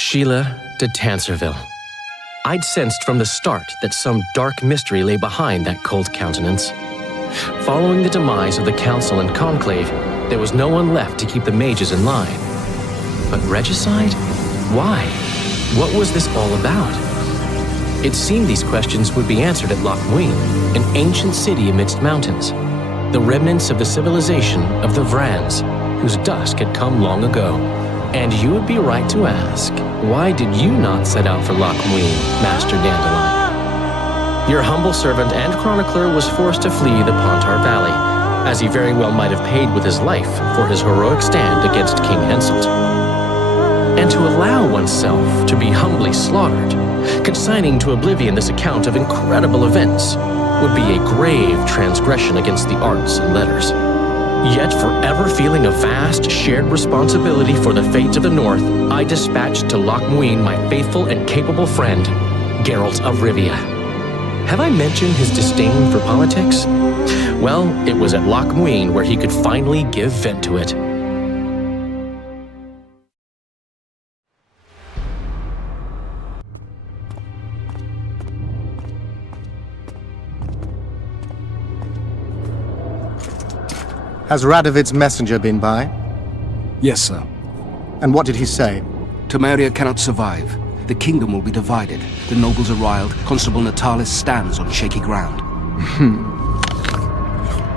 Sheila de Tansarville. I'd sensed from the start that some dark mystery lay behind that cold countenance. Following the demise of the Council and Conclave, there was no one left to keep the mages in line. But regicide? Why? What was this all about? It seemed these questions would be answered at Loc Mune, an ancient city amidst mountains, the remnants of the civilization of the Vrans, whose dusk had come long ago. And you would be right to ask, why did you not set out for Loc Mune, Master Dandelion? Your humble servant and chronicler was forced to flee the Pontar Valley, as he very well might have paid with his life for his heroic stand against King Henselt. And to allow oneself to be humbly slaughtered, consigning to oblivion this account of incredible events, would be a grave transgression against the arts and letters. Yet forever feeling a vast shared responsibility for the fate of the North, I dispatched to Loc Mune my faithful and capable friend, Geralt of Rivia. Have I mentioned his disdain for politics? Well, it was at Loc Mune where he could finally give vent to it. Has Radovid's messenger been by? Yes, sir. And what did he say? Temeria cannot survive. The kingdom will be divided. The nobles are riled. Constable Natalis stands on shaky ground.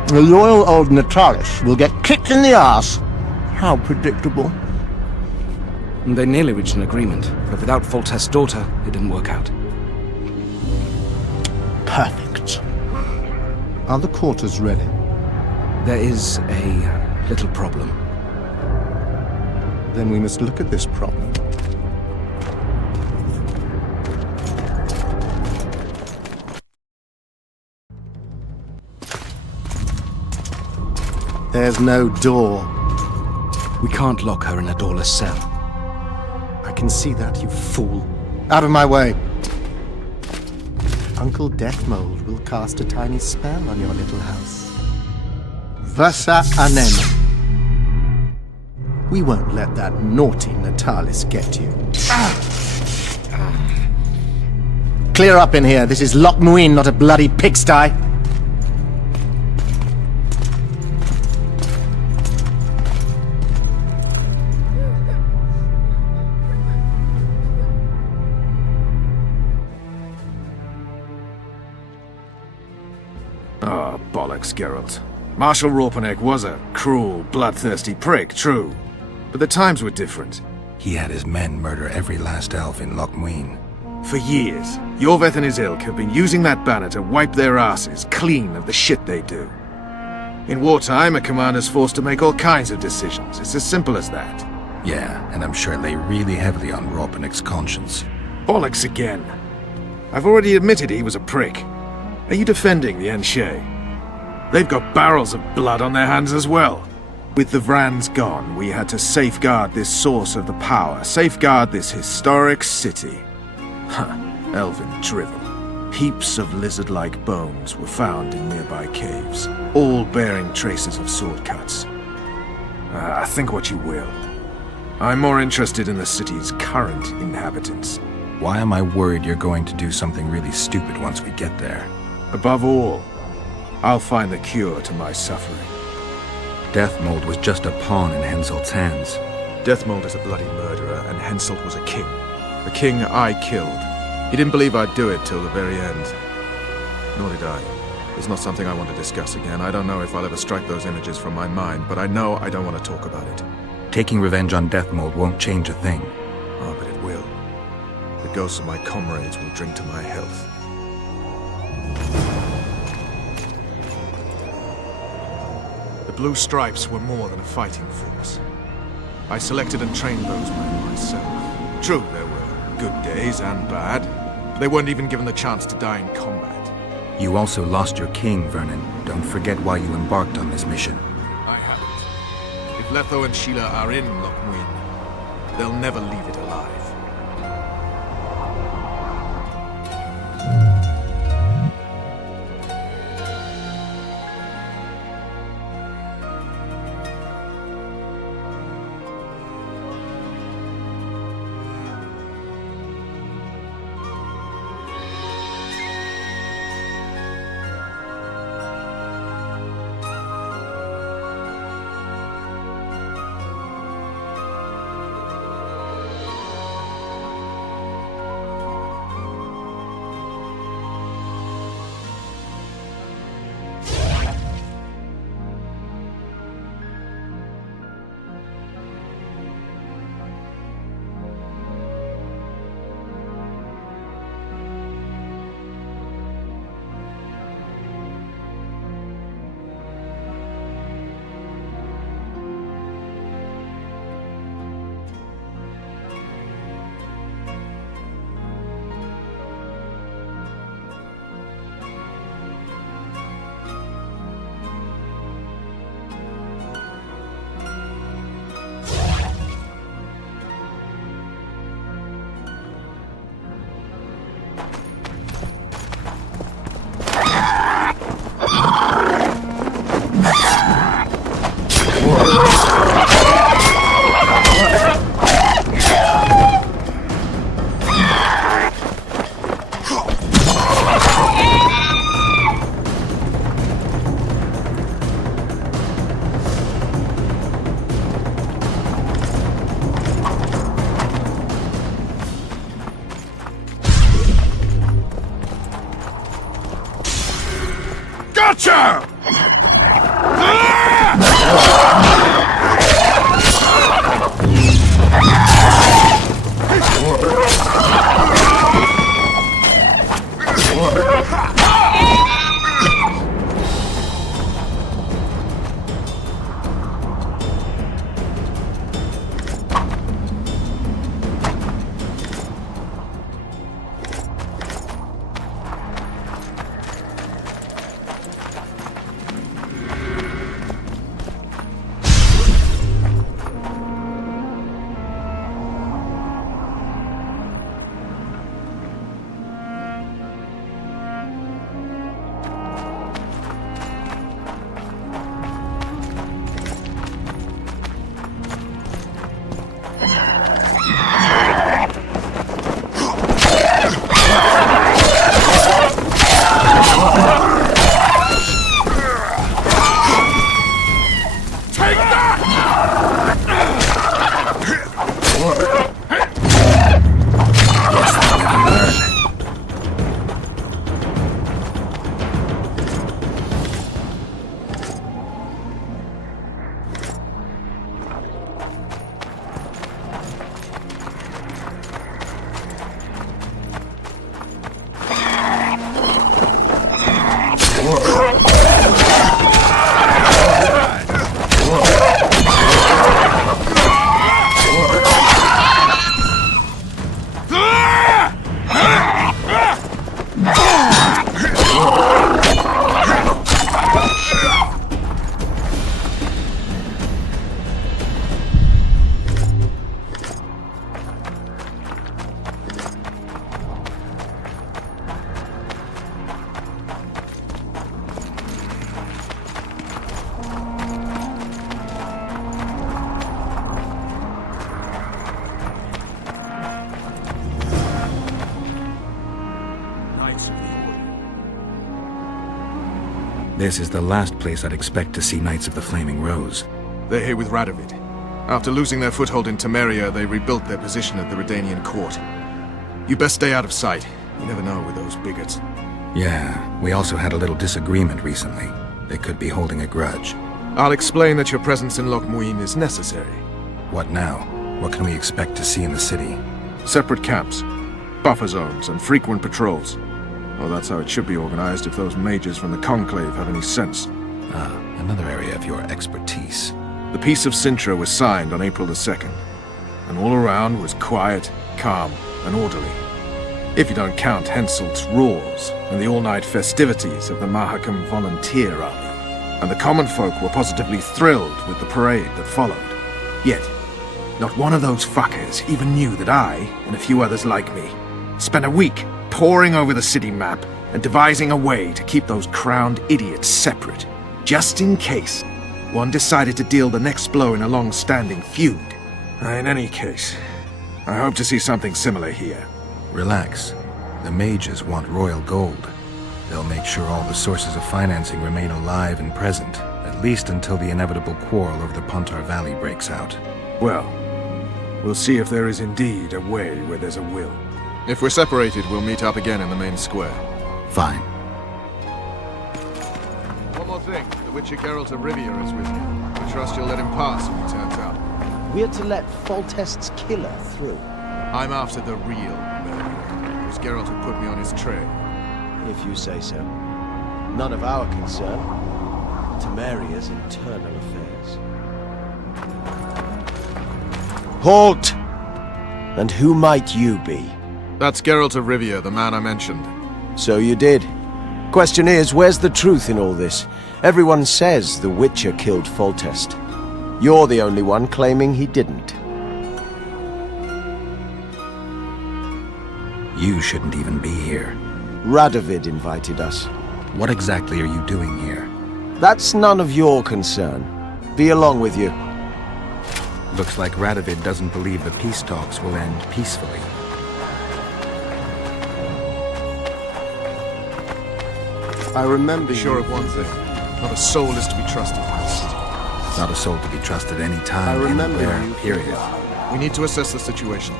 The loyal old Natalis will get kicked in the ass. How predictable. They nearly reached an agreement, but without Foltest's daughter, it didn't work out. Perfect. Are the quarters ready? There is a little problem. Then we must look at this problem. There's no door. We can't lock her in a doorless cell. I can see that, you fool. Out of my way. Uncle Dethmold will cast a tiny spell on your little house. Versa Anem. We won't let that naughty Natalis get you. Clear up in here. This is Loc Mune, not a bloody pigsty. Oh, bollocks, Geralt. Marshal Raupenek was a cruel, bloodthirsty prick, true. But the times were different. He had his men murder every last elf in Loc Mune. For years, Yorveth and his ilk have been using that banner to wipe their asses clean of the shit they do. In wartime, a commander's forced to make all kinds of decisions. It's as simple as that. Yeah, and I'm sure it lay really heavily on Raupenek's conscience. Bollocks again. I've already admitted he was a prick. Are you defending the Enshe? They've got barrels of blood on their hands as well. With the Vrans gone, we had to safeguard this source of the power, safeguard this historic city. Huh, elven drivel. Heaps of lizard-like bones were found in nearby caves, all bearing traces of sword cuts. Think what you will. I'm more interested in the city's current inhabitants. Why am I worried you're going to do something really stupid once we get there? Above all, I'll find the cure to my suffering. Dethmold was just a pawn in Henselt's hands. Dethmold is a bloody murderer, and Henselt was a king. A king I killed. He didn't believe I'd do it till the very end. Nor did I. It's not something I want to discuss again. I don't know if I'll ever strike those images from my mind, but I know I don't want to talk about it. Taking revenge on Dethmold won't change a thing. Oh, but it will. The ghosts of my comrades will drink to my health. The Blue Stripes were more than a fighting force. I selected and trained those men myself. True, there were good days and bad, but they weren't even given the chance to die in combat. You also lost your king, Vernon. Don't forget why you embarked on this mission. I haven't. If Letho and Sheila are in Loc Mune, they'll never leave it alive. Gotcha! This is the last place I'd expect to see Knights of the Flaming Rose. They're here with Radovid. After losing their foothold in Temeria, they rebuilt their position at the Redanian court. You best stay out of sight. You never know with those bigots. Yeah, we also had a little disagreement recently. They could be holding a grudge. I'll explain that your presence in Loc Mune is necessary. What now? What can we expect to see in the city? Separate camps, buffer zones, and frequent patrols. Well, that's how it should be organized if those mages from the Conclave have any sense. Ah, another area of your expertise. The Peace of Sintra was signed on April the 2nd, and all around was quiet, calm, and orderly. If you don't count Henselt's roars and the all-night festivities of the Mahakam Volunteer Army. And the common folk were positively thrilled with the parade that followed. Yet, not one of those fuckers even knew that I, and a few others like me, spent a week poring over the city map and devising a way to keep those crowned idiots separate, just in case one decided to deal the next blow in a long-standing feud. In any case, I hope to see something similar here. Relax. The mages want royal gold. They'll make sure all the sources of financing remain alive and present, at least until the inevitable quarrel over the Pontar Valley breaks out. Well, we'll see if there is indeed a way where there's a will. If we're separated, we'll meet up again in the main square. Fine. One more thing. The Witcher Geralt of Rivia is with you. I trust you'll let him pass when he turns out. We're to let Foltest's killer through. I'm after the real murderer. It was Geralt who put me on his trail. If you say so. None of our concern. Temeria's internal affairs. Halt! And who might you be? That's Geralt of Rivia, the man I mentioned. So you did. Question is, where's the truth in all this? Everyone says the Witcher killed Foltest. You're the only one claiming he didn't. You shouldn't even be here. Radovid invited us. What exactly are you doing here? That's none of your concern. Be along with you. Looks like Radovid doesn't believe the peace talks will end peacefully. I remember Be sure of one thing. Not a soul is to be trusted in this city. Not a soul to be trusted any time, I remember anywhere, you. period. We need to assess the situation.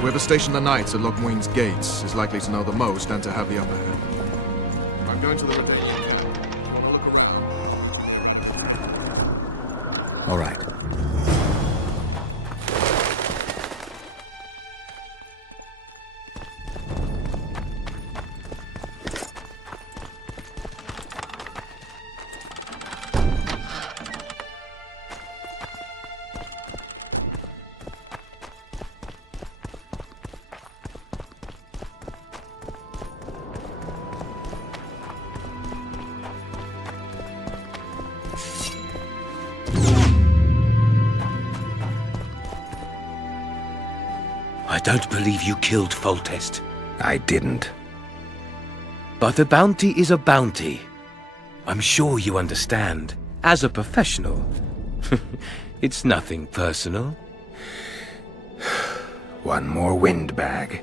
Whoever stationed the knights at Loc Mune's gates is likely to know the most and to have the upper hand. I'm going to the Redanian. All right. I don't believe you killed Foltest. I didn't. But a bounty is a bounty. I'm sure you understand. As a professional, it's nothing personal. One more windbag.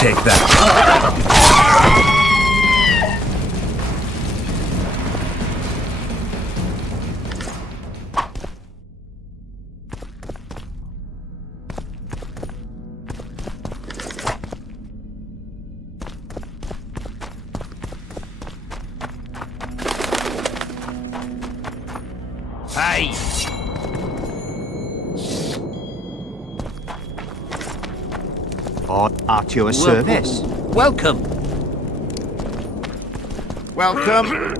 Take that. Hey! At your service. Welcome! Welcome.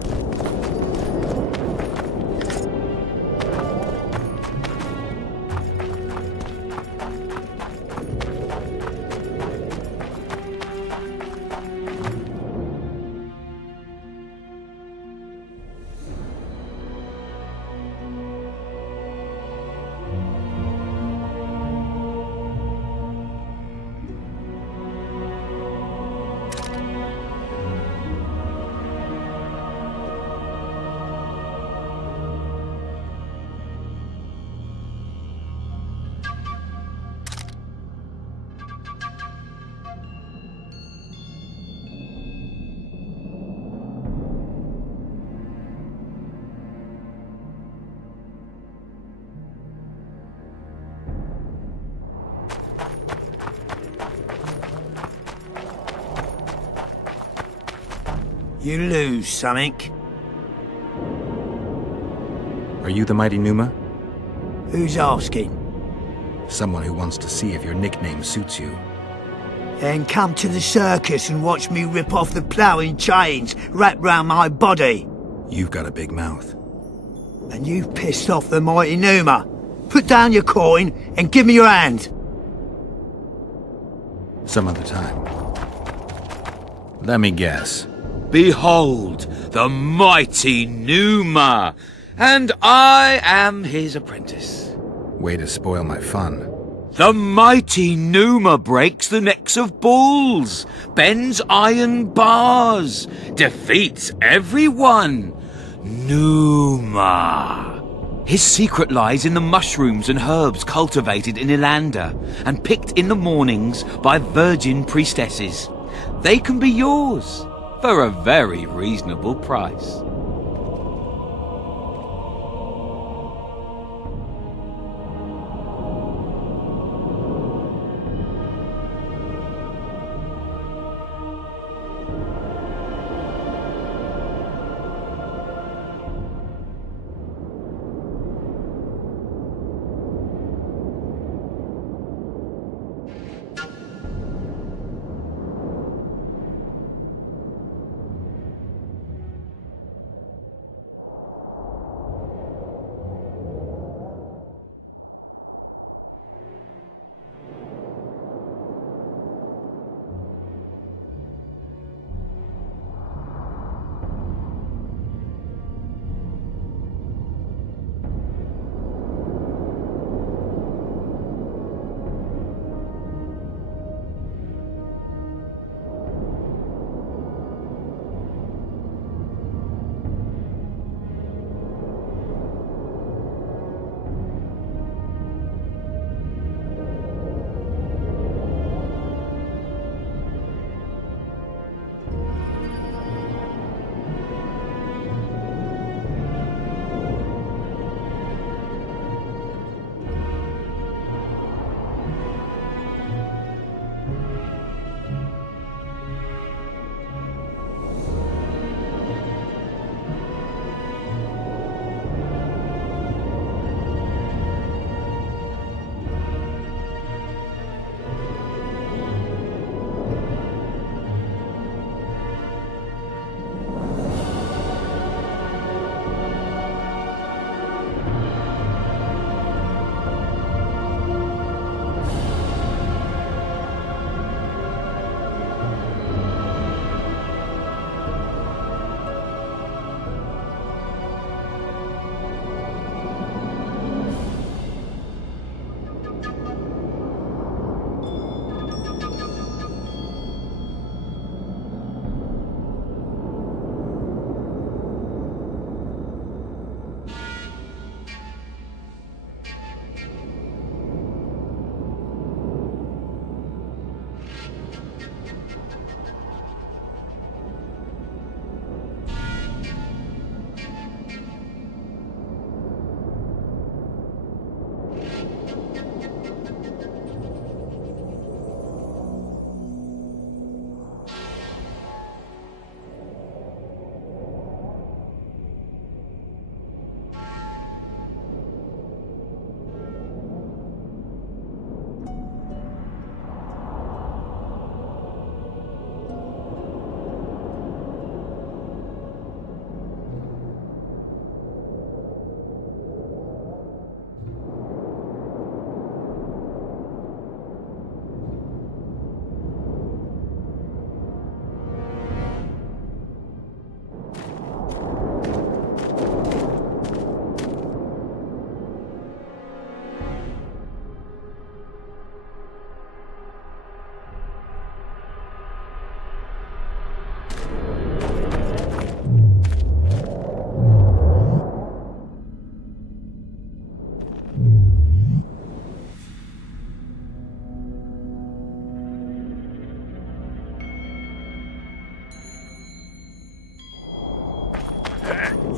You lose something. Are you the mighty Numa? Who's asking? Someone who wants to see if your nickname suits you. Then come to the circus and watch me rip off the ploughing chains wrapped round my body. You've got a big mouth. And you've pissed off the mighty Numa. Put down your coin and give me your hand. Some other time. Let me guess. Behold, the mighty Numa, and I am his apprentice. Way to spoil my fun. The mighty Numa breaks the necks of bulls, bends iron bars, defeats everyone. Numa. His secret lies in the mushrooms and herbs cultivated in Ilanda and picked in the mornings by virgin priestesses. They can be yours for a very reasonable price.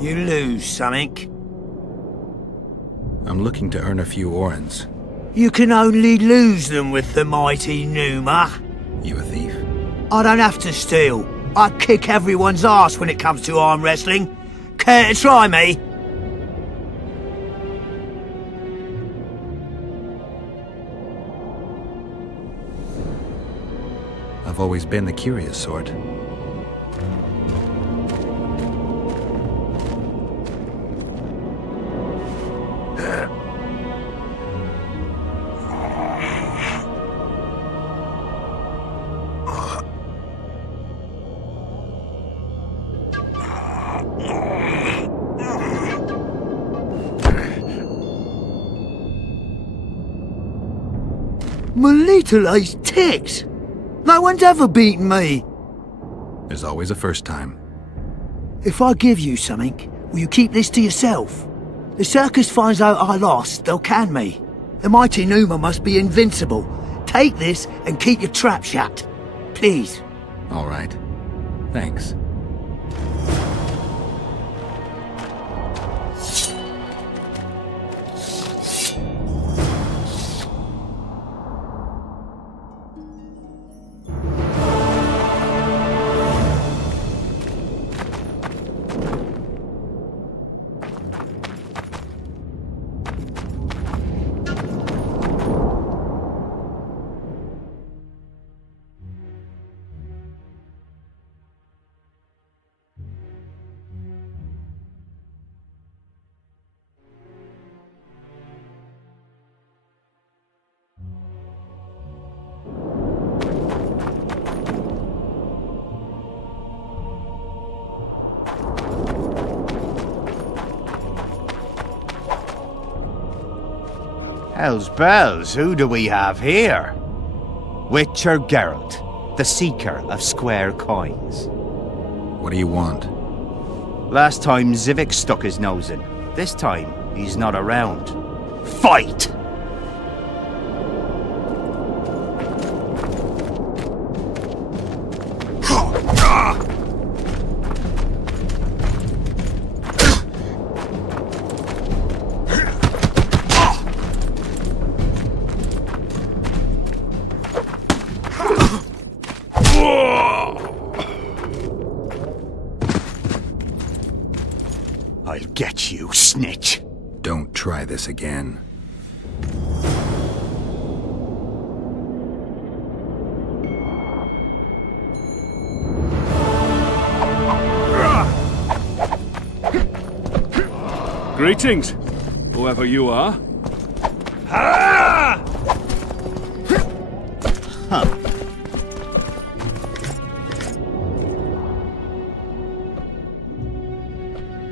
You lose something. I'm looking to earn a few orens. You can only lose them with the mighty Numa. You a thief? I don't have to steal. I kick everyone's ass when it comes to arm wrestling. Care to try me? always been the curious sort. My little ace ticks! No one's ever beaten me! There's always a first time. If I give you something, will you keep this to yourself? The circus finds out I lost, they'll can me. The mighty Numa must be invincible. Take this and keep your trap shut. Please. All right. Thanks. Hell's bells, who do we have here? Witcher Geralt, the seeker of square coins. What do you want? Last time Zivik stuck his nose in. This time, he's not around. Fight! I'll get you, snitch. Don't try this again. Greetings, whoever you are.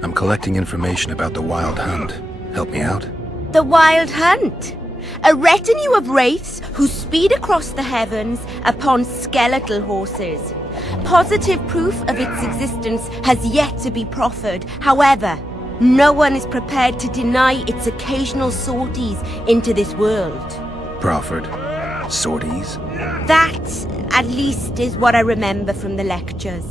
I'm collecting information about the Wild Hunt. Help me out? The Wild Hunt? A retinue of wraiths who speed across the heavens upon skeletal horses. Positive proof of its existence has yet to be proffered. However, no one is prepared to deny its occasional sorties into this world. Proffered? Sorties? That, at least, is what I remember from the lectures.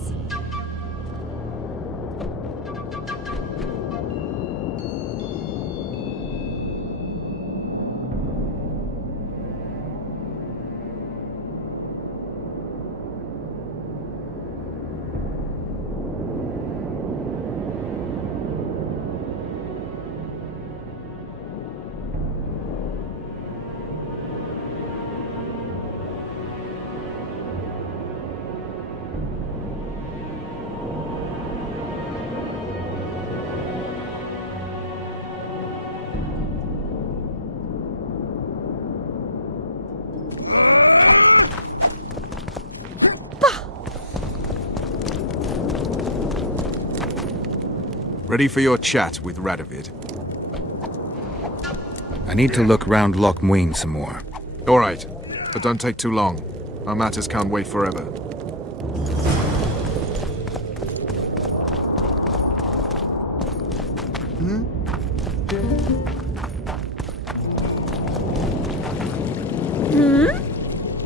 Ready for your chat with Radovid. I need to look round Loc Mune some more. All right, but don't take too long. Our matters can't wait forever.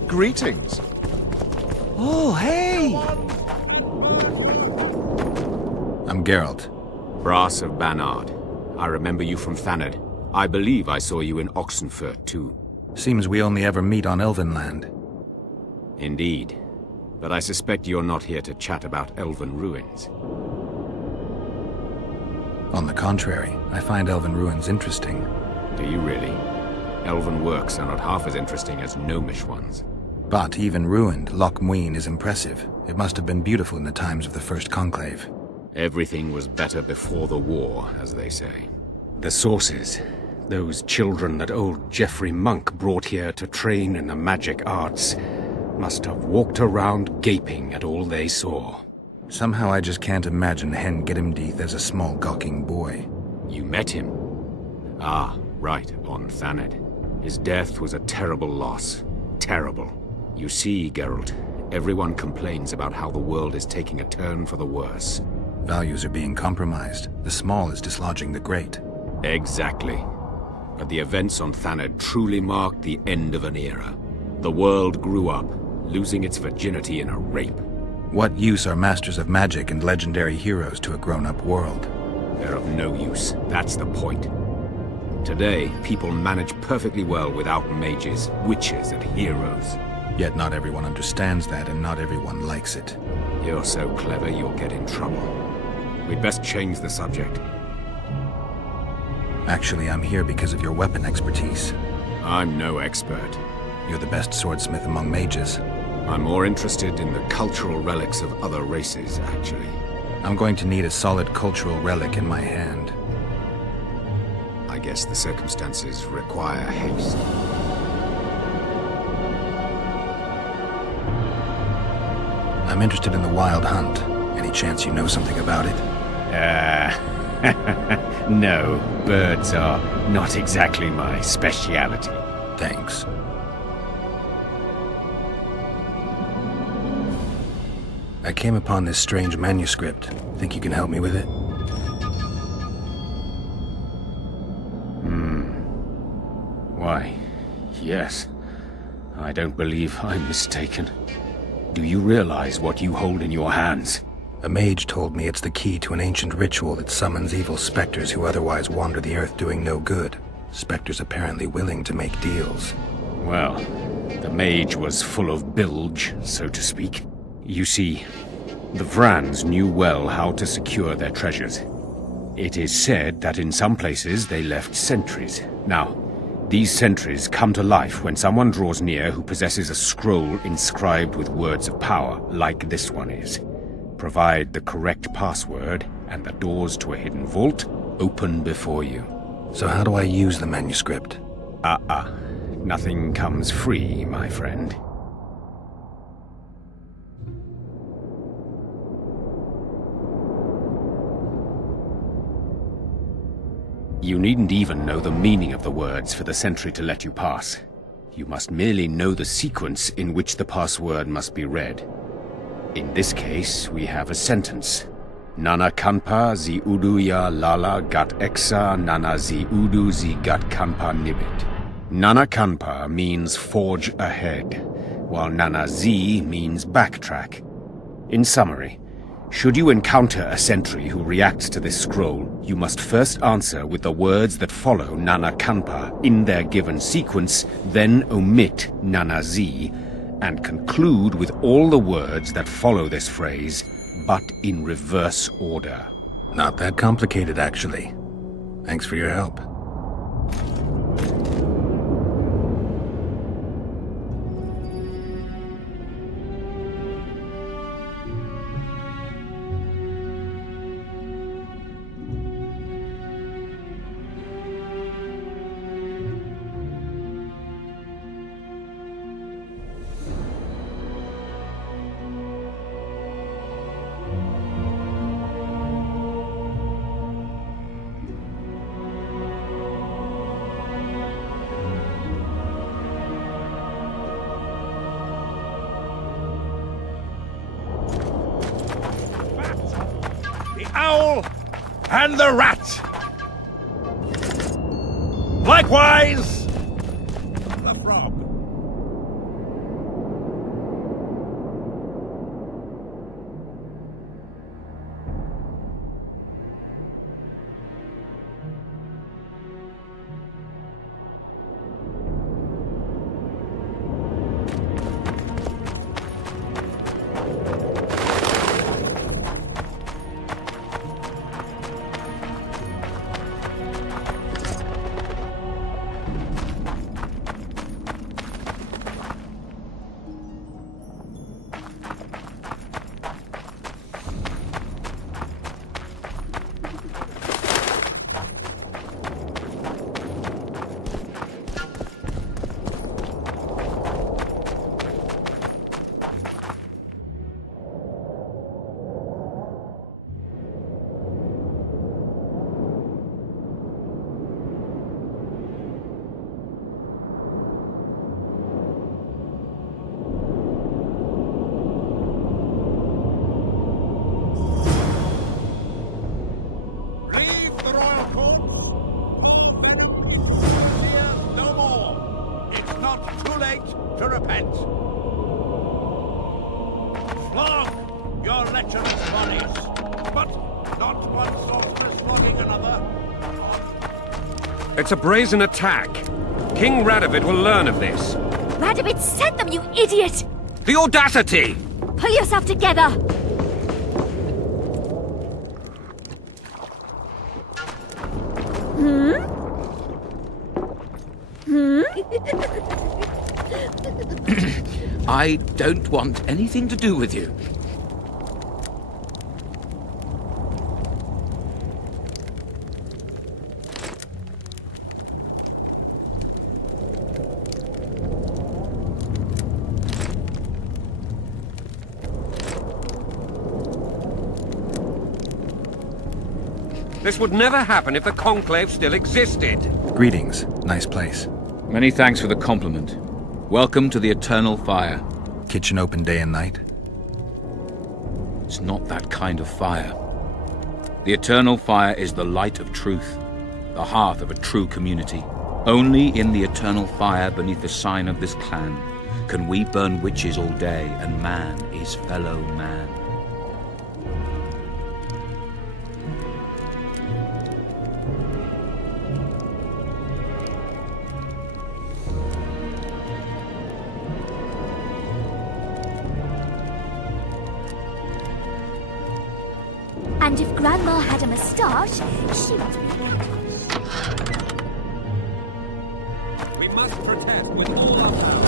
Greetings. Oh, hey! I'm Geralt. Brass of Banard. I remember you from Thanad. I believe I saw you in Oxenfurt, too. Seems we only ever meet on Elvenland. Indeed. But I suspect you're not here to chat about elven ruins. On the contrary, I find elven ruins interesting. Do you really? Elven works are not half as interesting as gnomish ones. But even ruined, Loc Mune is impressive. It must have been beautiful in the times of the First Conclave. Everything was better before the war, as they say. The sources, those children that old Geoffrey Monk brought here to train in the magic arts, must have walked around gaping at all they saw. Somehow I just can't imagine Hen Gidimdeath as a small gawking boy. You met him? Ah, right, on Thanedd. His death was a terrible loss. Terrible. You see, Geralt, everyone complains about how the world is taking a turn for the worse. Values are being compromised. The small is dislodging the great. Exactly. But the events on Thanedd truly marked the end of an era. The world grew up, losing its virginity in a rape. What use are masters of magic and legendary heroes to a grown-up world? They're of no use. That's the point. Today, people manage perfectly well without mages, witches, and heroes. Yet not everyone understands that, and not everyone likes it. You're so clever, you'll get in trouble. We'd best change the subject. Actually, I'm here because of your weapon expertise. I'm no expert. You're the best swordsmith among mages. I'm more interested in the cultural relics of other races, actually. I'm going to need a solid cultural relic in my hand. I guess the circumstances require haste. I'm interested in the Wild Hunt. Any chance you know something about it? No, birds are not exactly my speciality. Thanks. I came upon this strange manuscript. Think you can help me with it? Why, yes. I don't believe I'm mistaken. Do you realize what you hold in your hands? A mage told me it's the key to an ancient ritual that summons evil specters who otherwise wander the earth doing no good. Specters apparently willing to make deals. Well, the mage was full of bilge, so to speak. You see, the Vrans knew well how to secure their treasures. It is said that in some places they left sentries. Now, these sentries come to life when someone draws near who possesses a scroll inscribed with words of power, like this one is. Provide the correct password, and the doors to a hidden vault open before you. So how do I use the manuscript? Nothing comes free, my friend. You needn't even know the meaning of the words for the sentry to let you pass. You must merely know the sequence in which the password must be read. In this case, we have a sentence. Nana kanpa zi udu ya lala gat exa nana zi udu zi gat kanpa nibit. Nana kanpa means forge ahead, while nana zi means backtrack. In summary, should you encounter a sentry who reacts to this scroll, you must first answer with the words that follow Nana Kanpa in their given sequence, then omit Nana Z, and conclude with all the words that follow this phrase, but in reverse order. Not that complicated, actually. Thanks for your help. Owl and the rat. Likewise, the frog. repent. Flog your lecherous bodies, but not one sorceress flogging another. It's a brazen attack. King Radovid will learn of this. Radovid sent them, you idiot! The audacity! Pull yourself together! I don't want anything to do with you. This would never happen if the Conclave still existed. Greetings. Nice place. Many thanks for the compliment. Welcome to the Eternal Fire. Kitchen open day and night? It's not that kind of fire. The Eternal Fire is the light of truth, the hearth of a true community. Only in the Eternal Fire beneath the sign of this clan can we burn witches all day and man is fellow man. And if Grandma had a moustache, she would be... We must protest with all our power.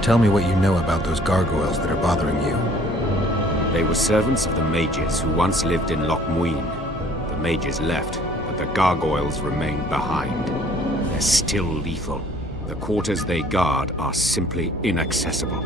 Tell me what you know about those gargoyles that are bothering you. They were servants of the mages who once lived in Loc Mune. The mages left, but the gargoyles remained behind. They're still lethal. The quarters they guard are simply inaccessible.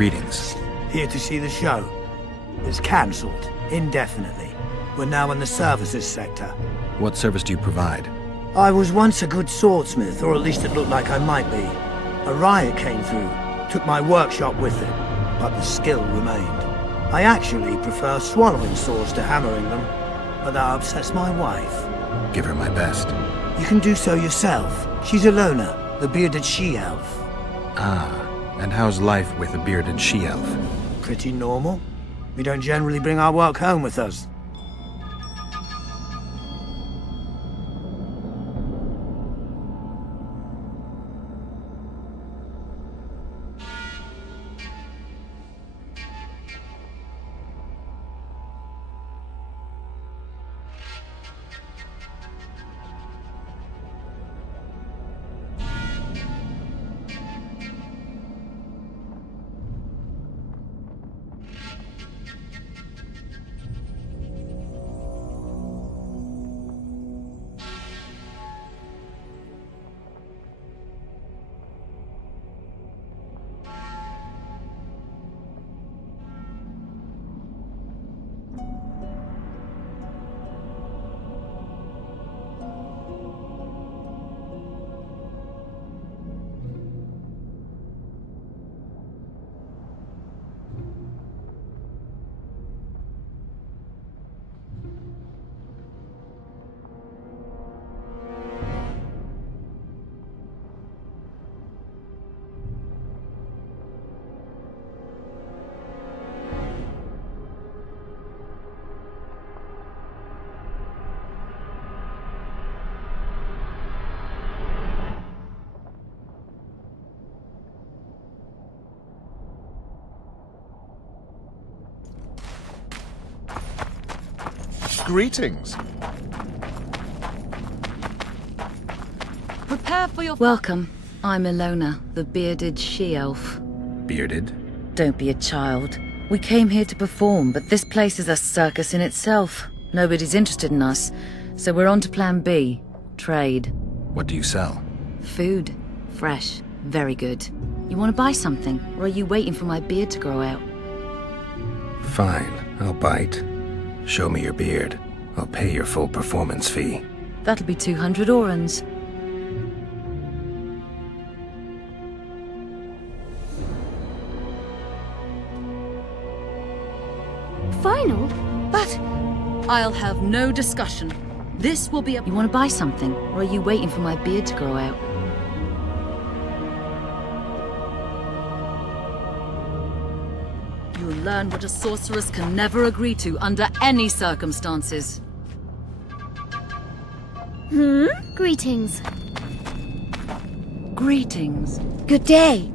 Greetings. Here to see the show. It's cancelled, indefinitely. We're now in the services sector. What service do you provide? I was once a good swordsmith, or at least it looked like I might be. A riot came through, took my workshop with it, but the skill remained. I actually prefer swallowing swords to hammering them, but that upsets my wife. Give her my best. You can do so yourself. She's Alona, the bearded she-elf. Ah, and how's life with a bearded she-elf? Pretty normal. We don't generally bring our work home with us. Greetings. Prepare for your... Welcome. I'm Alona, the bearded she-elf. Bearded? Don't be a child. We came here to perform, but this place is a circus in itself. Nobody's interested in us, so we're on to plan B. Trade. What do you sell? Food. Fresh. Very good. You want to buy something, or are you waiting for my beard to grow out? Fine, I'll bite. Show me your beard. I'll pay your full performance fee. That'll be 200 orans. Final? But I'll have no discussion. This will be a... You want to buy something, or are you waiting for my beard to grow out? You'll learn what a sorceress can never agree to under any circumstances. Greetings. Greetings. Good day.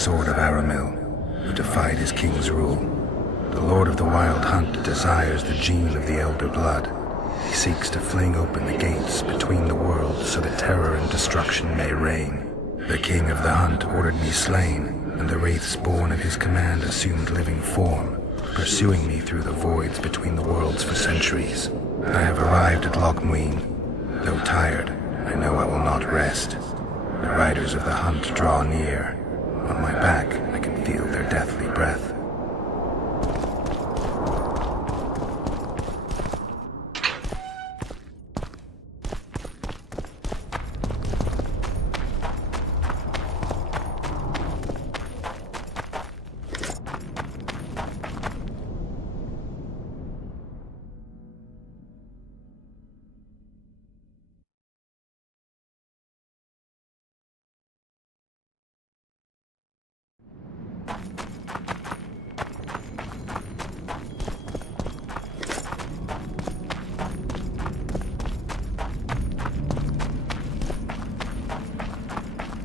sword of Aramil, who defied his king's rule. The Lord of the Wild Hunt desires the gene of the Elder Blood. He seeks to fling open the gates between the worlds so that terror and destruction may reign. The King of the Hunt ordered me slain, and the wraiths born of his command assumed living form, pursuing me through the voids between the worlds for centuries. I have arrived at Loc Mune. Though tired, I know I will not rest. The riders of the hunt draw near. On my back, I can feel their deathly breath.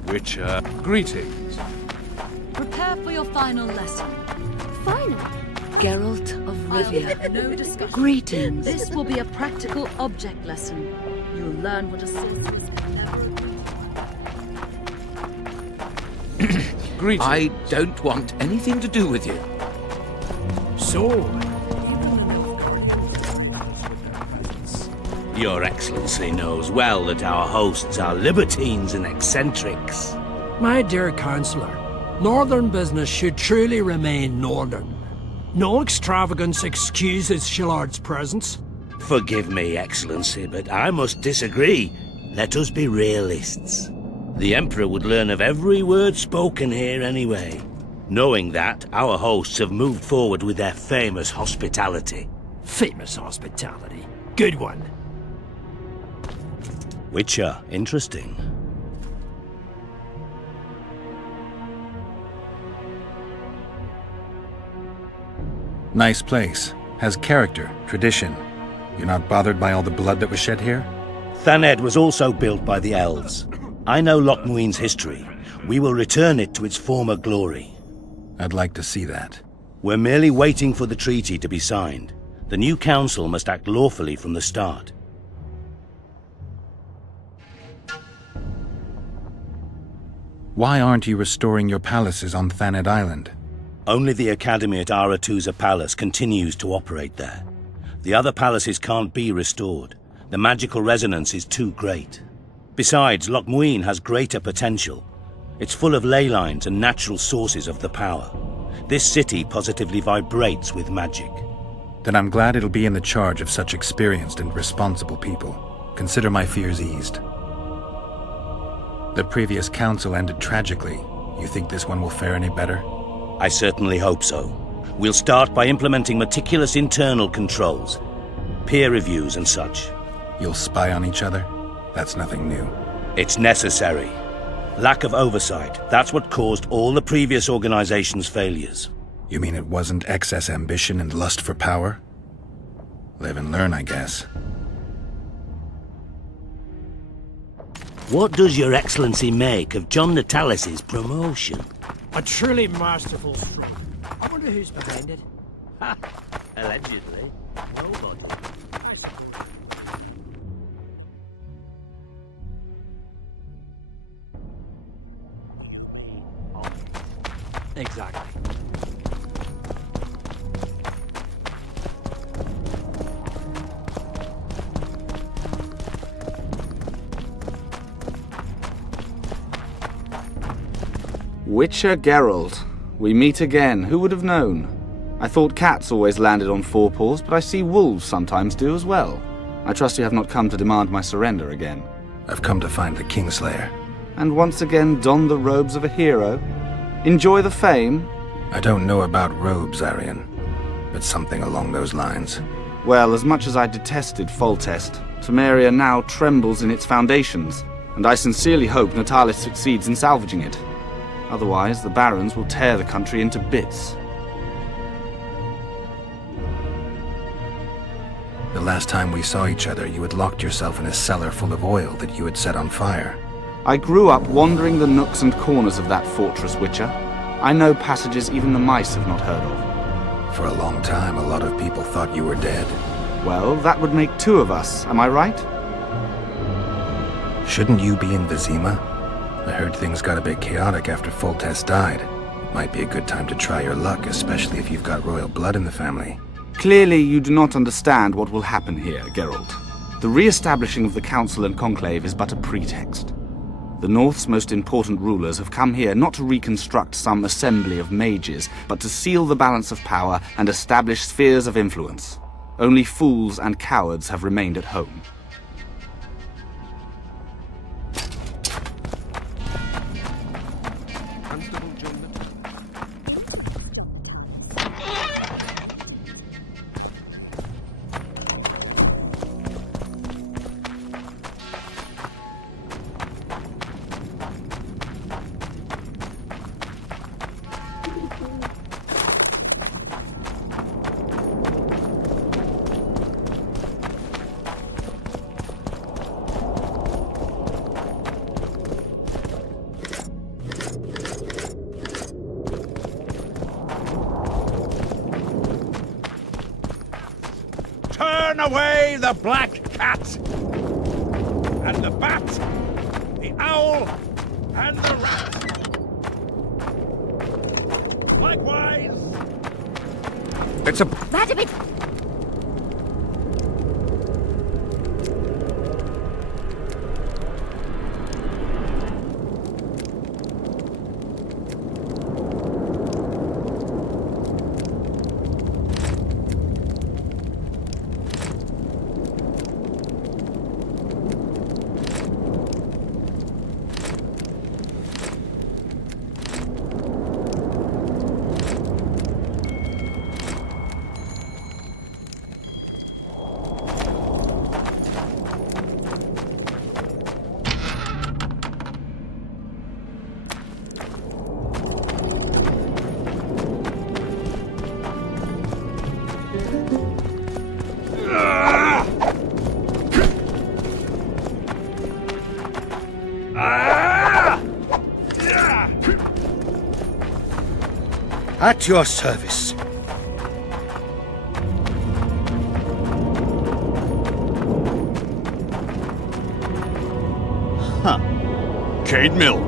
Witcher, greetings. Prepare for your final lesson. Final? Geralt of Rivia. No discussion. Greetings. This will be a practical object lesson. You'll learn what a sorceress can never... Greetings. I don't want anything to do with you. So, Your Excellency knows well that our hosts are libertines and eccentrics. My dear Councillor, Northern business should truly remain Northern. No extravagance excuses Shillard's presence. Forgive me, Excellency, but I must disagree. Let us be realists. The Emperor would learn of every word spoken here anyway. Knowing that, our hosts have moved forward with their famous hospitality. Famous hospitality. Good one. Witcher, interesting. Nice place. Has character, tradition. You're not bothered by all the blood that was shed here? Thaned was also built by the elves. I know Loc Mune's history. We will return it to its former glory. I'd like to see that. We're merely waiting for the treaty to be signed. The new council must act lawfully from the start. Why aren't you restoring your palaces on Thaned Island? Only the Academy at Aratuza Palace continues to operate there. The other palaces can't be restored. The magical resonance is too great. Besides, Loc Mune has greater potential. It's full of ley lines and natural sources of the power. This city positively vibrates with magic. Then I'm glad it'll be in the charge of such experienced and responsible people. Consider my fears eased. The previous council ended tragically. You think this one will fare any better? I certainly hope so. We'll start by implementing meticulous internal controls, peer reviews and such. You'll spy on each other? That's nothing new. It's necessary. Lack of oversight, that's what caused all the previous organization's failures. You mean it wasn't excess ambition and lust for power? Live and learn, I guess. What does Your Excellency make of John Natalis's promotion? A truly masterful stroke. I wonder who's behind it. Ha! Allegedly. Nobody. I suppose. Exactly. Witcher Geralt. We meet again. Who would have known? I thought cats always landed on four paws, but I see wolves sometimes do as well. I trust you have not come to demand my surrender again. I've come to find the Kingslayer. And once again don the robes of a hero? Enjoy the fame? I don't know about robes, Aryan, but something along those lines. Well, as much as I detested Foltest, Temeria now trembles in its foundations, and I sincerely hope Natalis succeeds in salvaging it. Otherwise, the Barons will tear the country into bits. The last time we saw each other, you had locked yourself in a cellar full of oil that you had set on fire. I grew up wandering the nooks and corners of that fortress, Witcher. I know passages even the mice have not heard of. For a long time, a lot of people thought you were dead. Well, that would make two of us, am I right? Shouldn't you be in Vizima? I heard things got a bit chaotic after Foltest died. It might be a good time to try your luck, especially if you've got royal blood in the family. Clearly you do not understand what will happen here, Geralt. The re-establishing of the Council and Conclave is but a pretext. The North's most important rulers have come here not to reconstruct some assembly of mages, but to seal the balance of power and establish spheres of influence. Only fools and cowards have remained at home. Turn away the black cat, and the bat, the owl, and the rat. Likewise. It's a... Radovid! At your service. Huh. Cade Mill.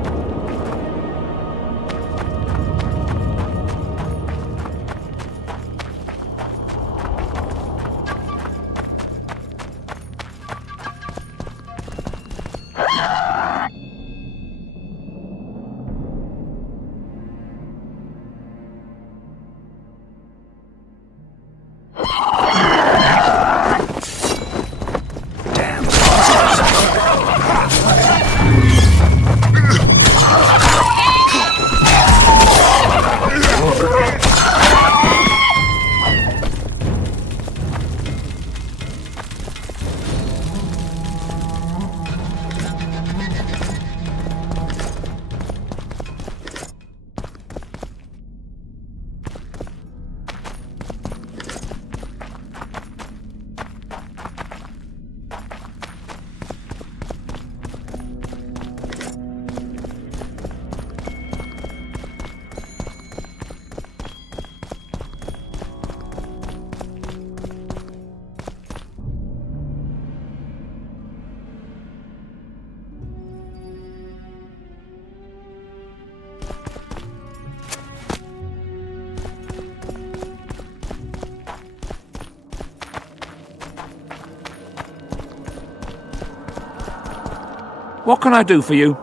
What can I do for you?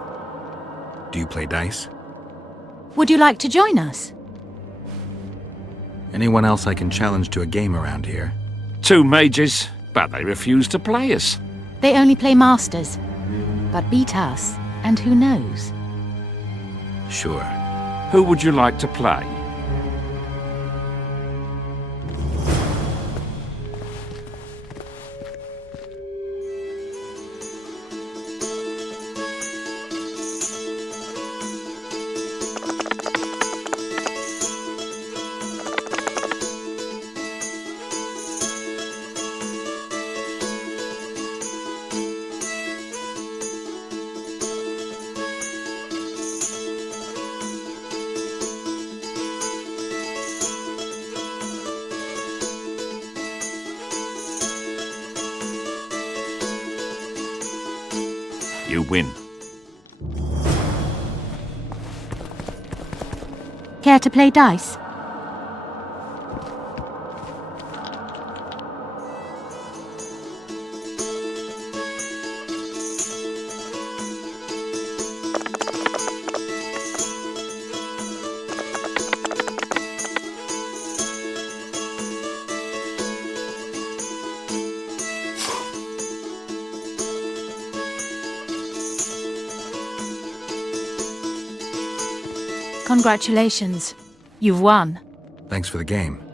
Do you play dice? Would you like to join us? Anyone else I can challenge to a game around here? 2 mages, but they refuse to play us. They only play masters. But beat us, and who knows? Sure. Who would you like to play? You win. Care to play dice? Congratulations. You've won. Thanks for the game.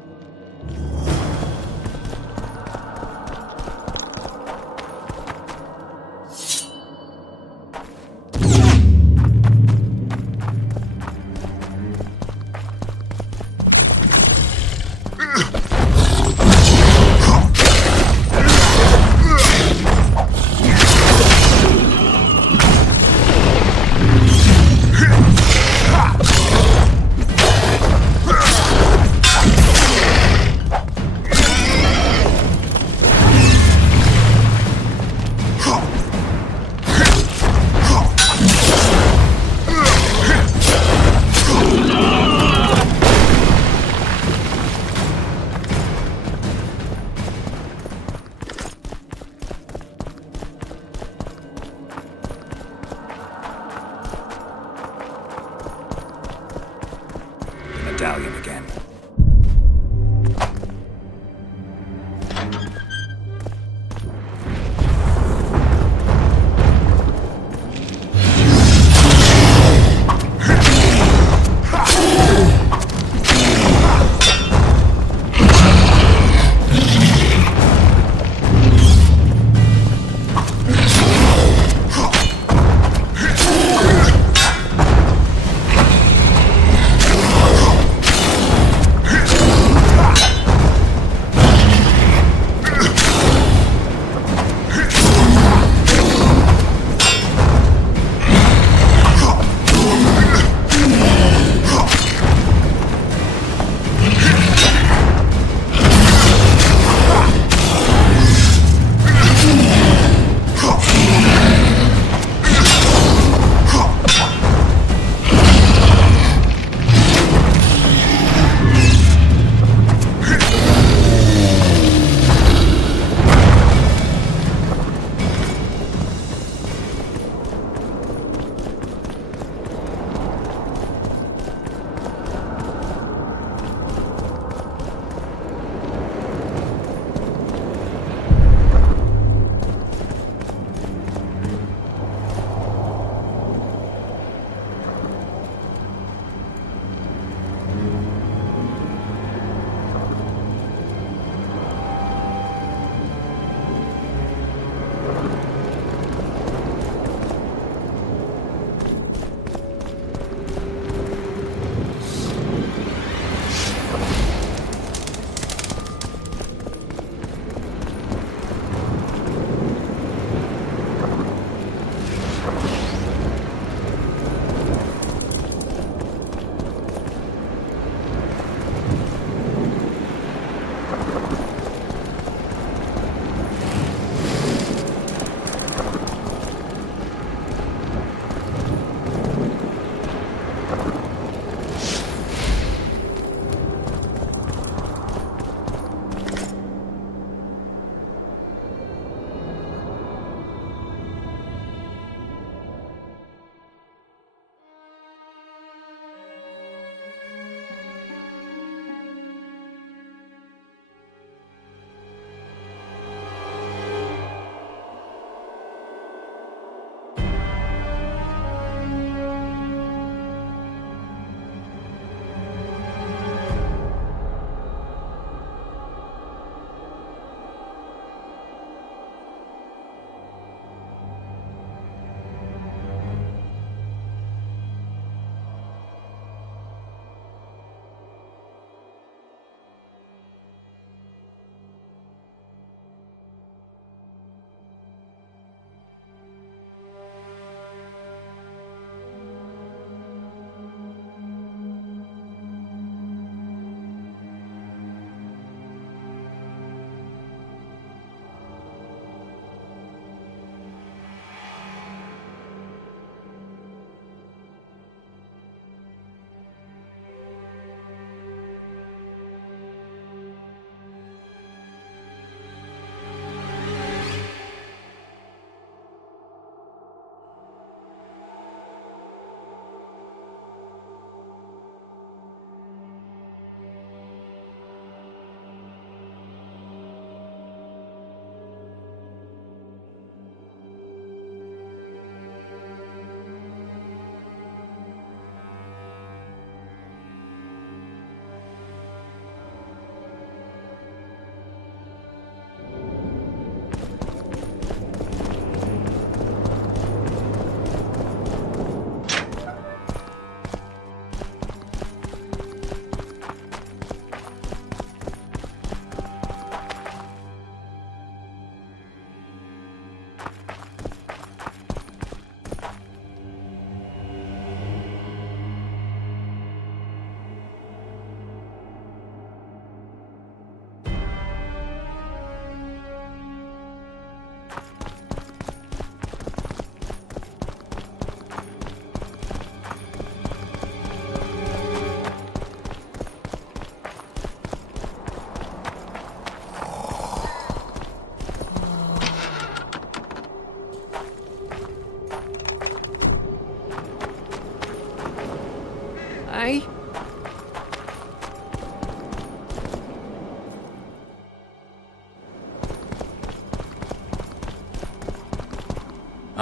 eh?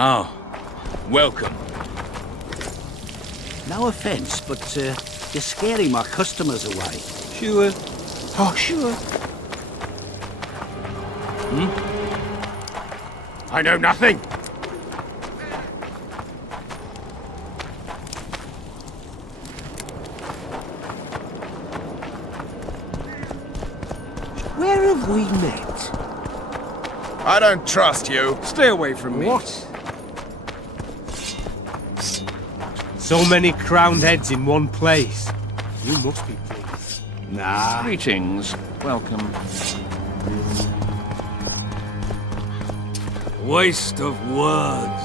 Oh, welcome. No offence, but you're scaring my customers away. Sure. Oh, sure. I know nothing. Where have we met? I don't trust you. Stay away from me. What? So many crowned heads in one place. You must be pleased. Nah. Greetings. Welcome. Waste of words.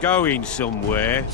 Going somewhere.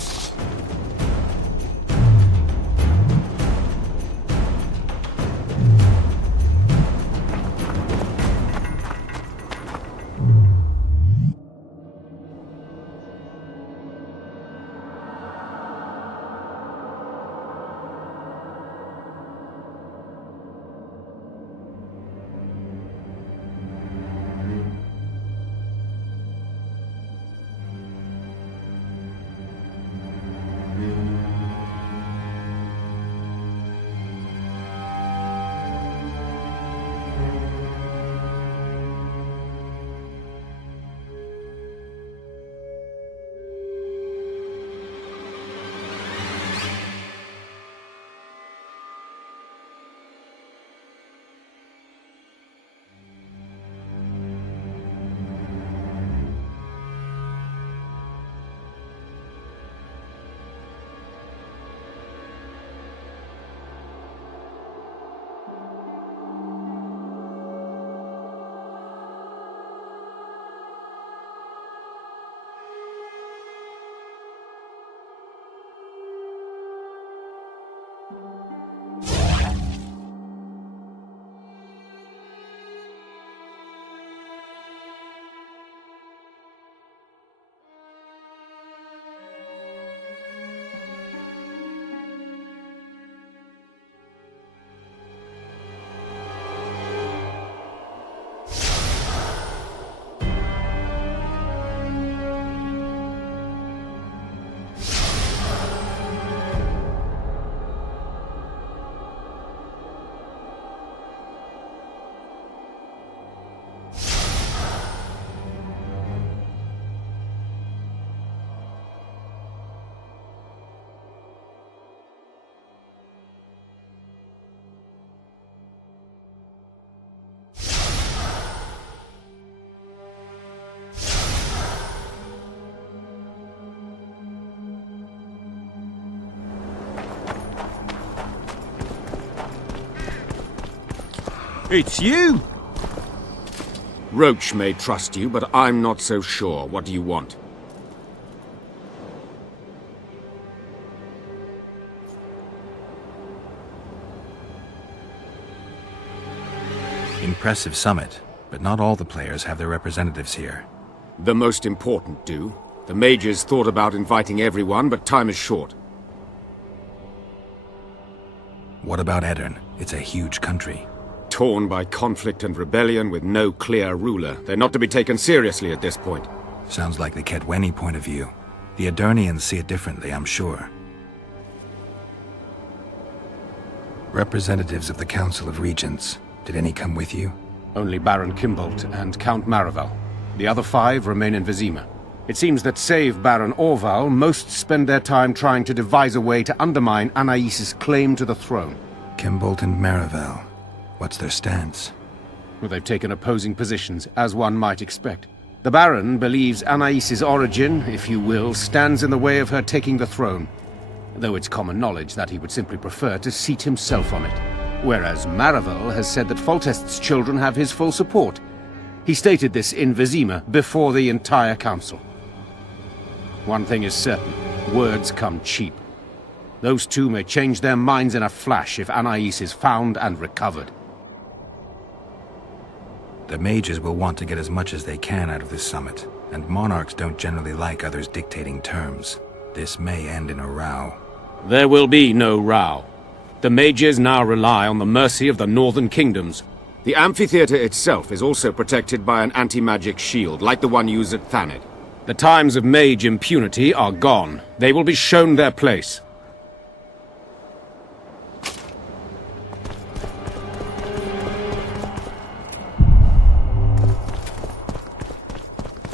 It's you! Roche may trust you, but I'm not so sure. What do you want? Impressive summit, but not all the players have their representatives here. The most important do. The mages thought about inviting everyone, but time is short. What about Yrden? It's a huge country. Torn by conflict and rebellion with no clear ruler. They're not to be taken seriously at this point. Sounds like the Kedweni point of view. The Yrdernians see it differently, I'm sure. Representatives of the Council of Regents. Did any come with you? Only Baron Kimbolt and Count Maravel. The other 5 remain in Vizima. It seems that save Baron Orval, most spend their time trying to devise a way to undermine Anais' claim to the throne. Kimbolt and Maravel. What's their stance? Well, they've taken opposing positions, as one might expect. The Baron believes Anais' origin, if you will, stands in the way of her taking the throne, though it's common knowledge that he would simply prefer to seat himself on it. Whereas Maravel has said that Foltest's children have his full support. He stated this in Vizima before the entire council. One thing is certain, words come cheap. Those two may change their minds in a flash if Anais is found and recovered. The mages will want to get as much as they can out of this summit, and monarchs don't generally like others dictating terms. This may end in a row. There will be no row. The mages now rely on the mercy of the northern kingdoms. The amphitheater itself is also protected by an anti-magic shield, like the one used at Thanedd. The times of mage impunity are gone. They will be shown their place.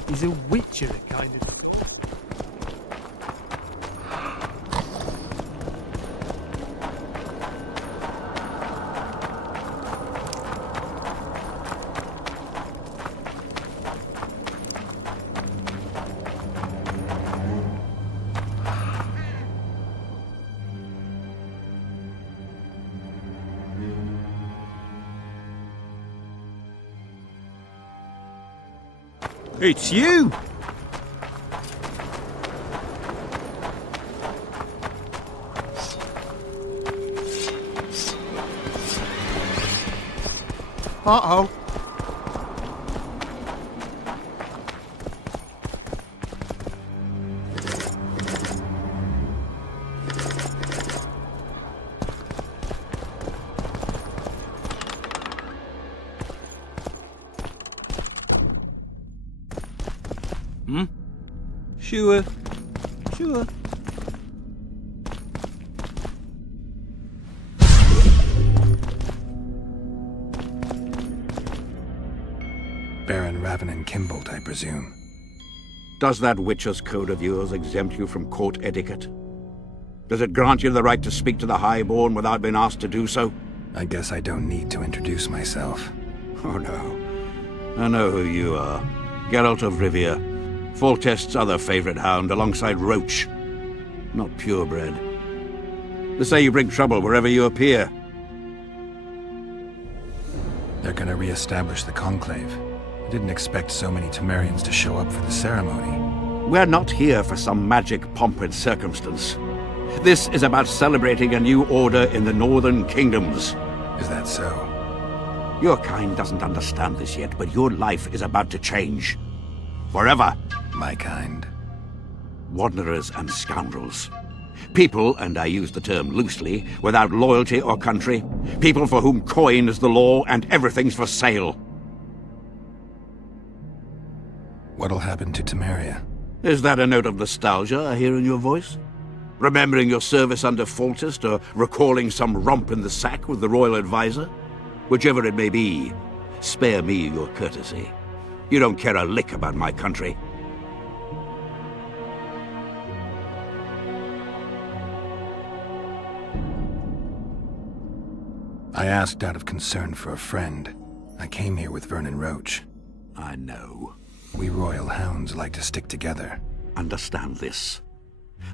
He's a witcher, kind of. It's you! Uh-oh. Hmm? Sure. Sure. Baron Ravenin Kimbolt, I presume. Does that Witcher's code of yours exempt you from court etiquette? Does it grant you the right to speak to the Highborn without being asked to do so? I guess I don't need to introduce myself. Oh no. I know who you are. Geralt of Rivia. Foltest's other favorite hound, alongside Roche. Not purebred. They say you bring trouble wherever you appear. They're gonna re-establish the Conclave. I didn't expect so many Temerians to show up for the ceremony. We're not here for some magic pomp and circumstance. This is about celebrating a new order in the Northern Kingdoms. Is that so? Your kind doesn't understand this yet, but your life is about to change. Forever. My kind. Wanderers and scoundrels. People, and I use the term loosely, without loyalty or country. People for whom coin is the law and everything's for sale. What'll happen to Temeria? Is that a note of nostalgia I hear in your voice? Remembering your service under Foltest, or recalling some romp in the sack with the royal advisor? Whichever it may be, spare me your courtesy. You don't care a lick about my country. I asked out of concern for a friend. I came here with Vernon Roche. I know. We royal hounds like to stick together. Understand this.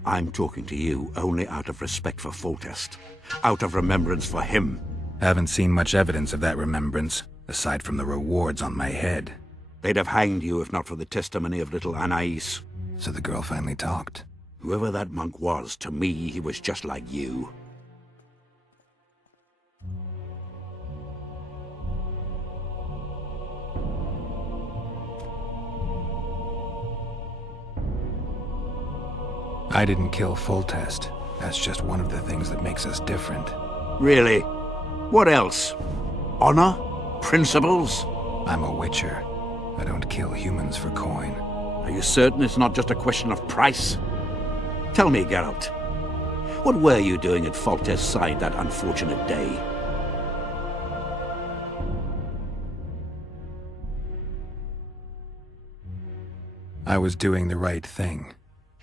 I'm talking to you only out of respect for Foltest. Out of remembrance for him. Haven't seen much evidence of that remembrance, aside from the rewards on my head. They'd have hanged you if not for the testimony of little Anais. So the girl finally talked. Whoever that monk was, to me, he was just like you. I didn't kill Foltest. That's just one of the things that makes us different. Really? What else? Honor? Principles? I'm a witcher. I don't kill humans for coin. Are you certain it's not just a question of price? Tell me, Geralt. What were you doing at Foltest's side that unfortunate day? I was doing the right thing.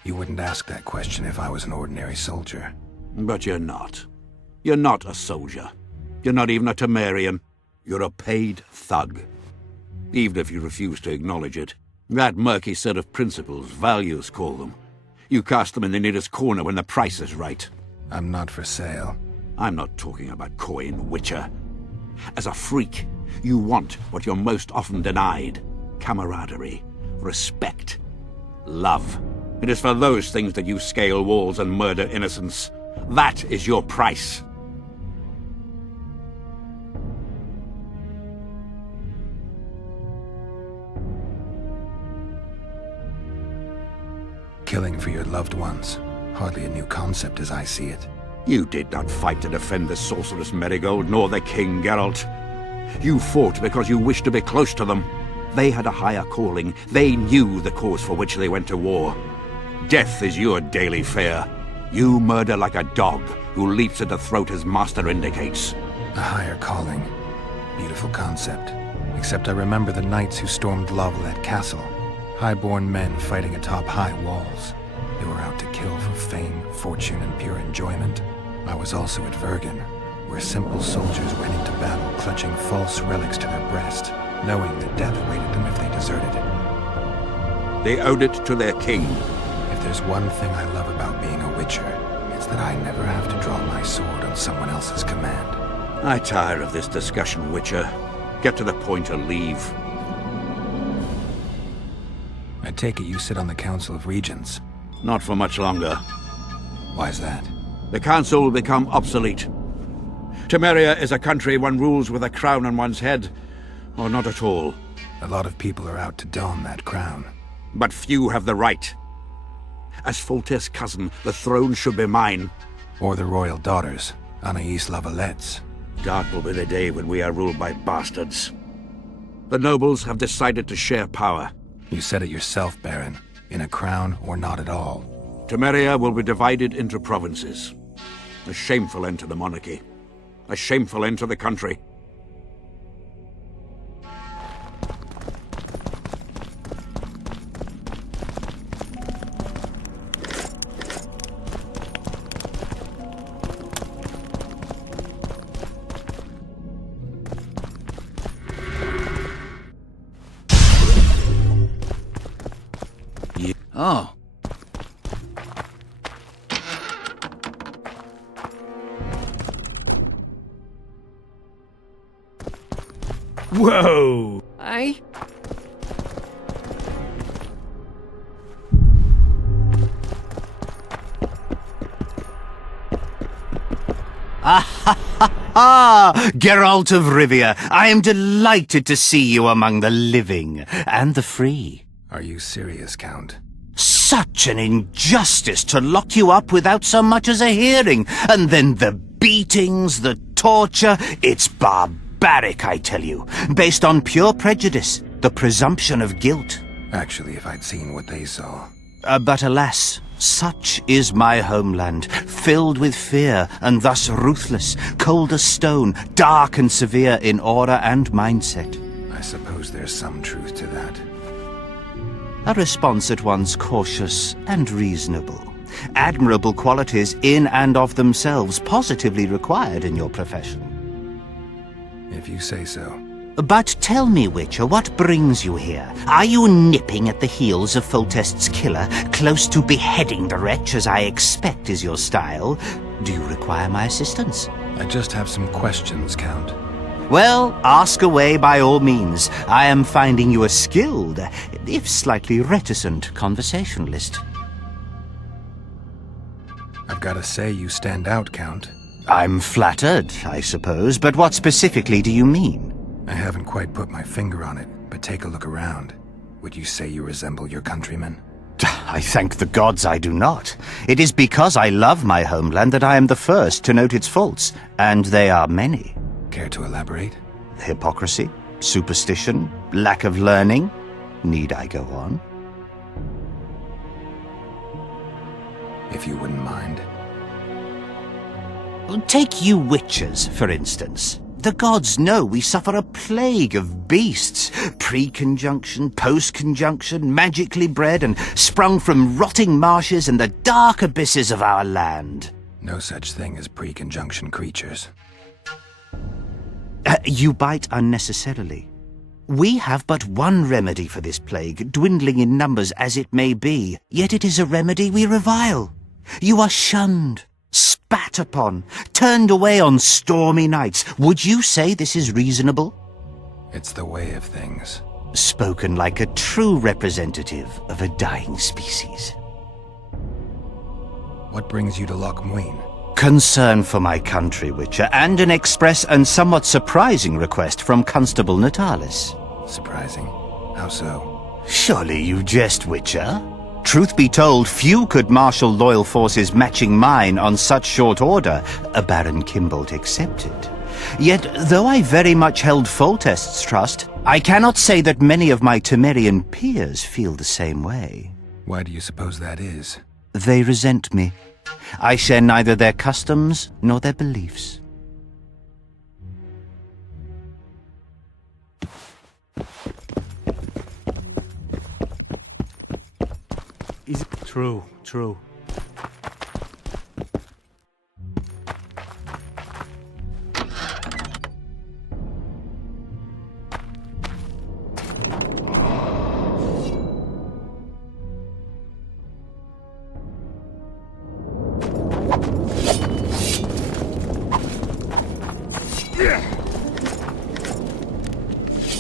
You wouldn't ask that question if I was an ordinary soldier. But you're not. You're not a soldier. You're not even a Temerian. You're a paid thug. Even if you refuse to acknowledge it. That murky set of principles, values call them. You cast them in the nearest corner when the price is right. I'm not for sale. I'm not talking about coin, Witcher. As a freak, you want what you're most often denied. Camaraderie, respect, love. It is for those things that you scale walls and murder innocents. That is your price. Killing for your loved ones. Hardly a new concept as I see it. You did not fight to defend the sorceress Merigold, nor the King Geralt. You fought because you wished to be close to them. They had a higher calling. They knew the cause for which they went to war. Death is your daily fare. You murder like a dog who leaps at the throat his master indicates. A higher calling. Beautiful concept. Except I remember the knights who stormed Valette Castle. High-born men fighting atop high walls. They were out to kill for fame, fortune, and pure enjoyment. I was also at Yrden, where simple soldiers went into battle clutching false relics to their breast, knowing that death awaited them if they deserted. They owed it to their king. If there's one thing I love about being a Witcher, it's that I never have to draw my sword on someone else's command. I tire of this discussion, Witcher. Get to the point or leave. I take it you sit on the Council of Regents. Not for much longer. Why's that? The Council will become obsolete. Temeria is a country one rules with a crown on one's head, or not at all. A lot of people are out to don that crown. But few have the right. As Foltest's cousin, the throne should be mine. Or the royal daughters, Anais la Valette's. Dark will be the day when we are ruled by bastards. The nobles have decided to share power. You said it yourself, Baron. In a crown or not at all. Temeria will be divided into provinces. A shameful end to the monarchy. A shameful end to the country. Oh. Whoa! Hey? Geralt of Rivia, I am delighted to see you among the living and the free. Are you serious, Count? Such an injustice to lock you up without so much as a hearing, and then the beatings, the torture. It's barbaric, I tell you, based on pure prejudice, the presumption of guilt. Actually, if I'd seen what they saw. But alas, such is my homeland, filled with fear, and thus ruthless, cold as stone, dark and severe in aura and mindset. I suppose there's some truth to that. A response at once cautious and reasonable. Admirable qualities in and of themselves, positively required in your profession. If you say so. But tell me, Witcher, what brings you here? Are you nipping at the heels of Foltest's killer, close to beheading the wretch, as I expect is your style? Do you require my assistance? I just have some questions, Count. Well, ask away by all means. I am finding you a skilled, if slightly reticent, conversationalist. I've got to say you stand out, Count. I'm flattered, I suppose, but what specifically do you mean? I haven't quite put my finger on it, but take a look around. Would you say you resemble your countrymen? I thank the gods I do not. It is because I love my homeland that I am the first to note its faults, and they are many. Care to elaborate? Hypocrisy, superstition, lack of learning. Need I go on? If you wouldn't mind. Take you witchers, for instance. The gods know we suffer a plague of beasts. Pre-conjunction, post-conjunction, magically bred and sprung from rotting marshes and the dark abysses of our land. No such thing as pre-conjunction creatures. You bite unnecessarily. We have but one remedy for this plague, dwindling in numbers as it may be, yet it is a remedy we revile. You are shunned, spat upon, turned away on stormy nights. Would you say this is reasonable? It's the way of things. Spoken like a true representative of a dying species. What brings you to Loc Mune? Concern for my country, Witcher, and an express and somewhat surprising request from Constable Natalis. Surprising? How so? Surely you jest, Witcher? Truth be told, few could marshal loyal forces matching mine on such short order, Baron Kimbolt excepted. Yet, though I very much held Foltest's trust, I cannot say that many of my Temerian peers feel the same way. Why do you suppose that is? They resent me. I share neither their customs nor their beliefs. True, true.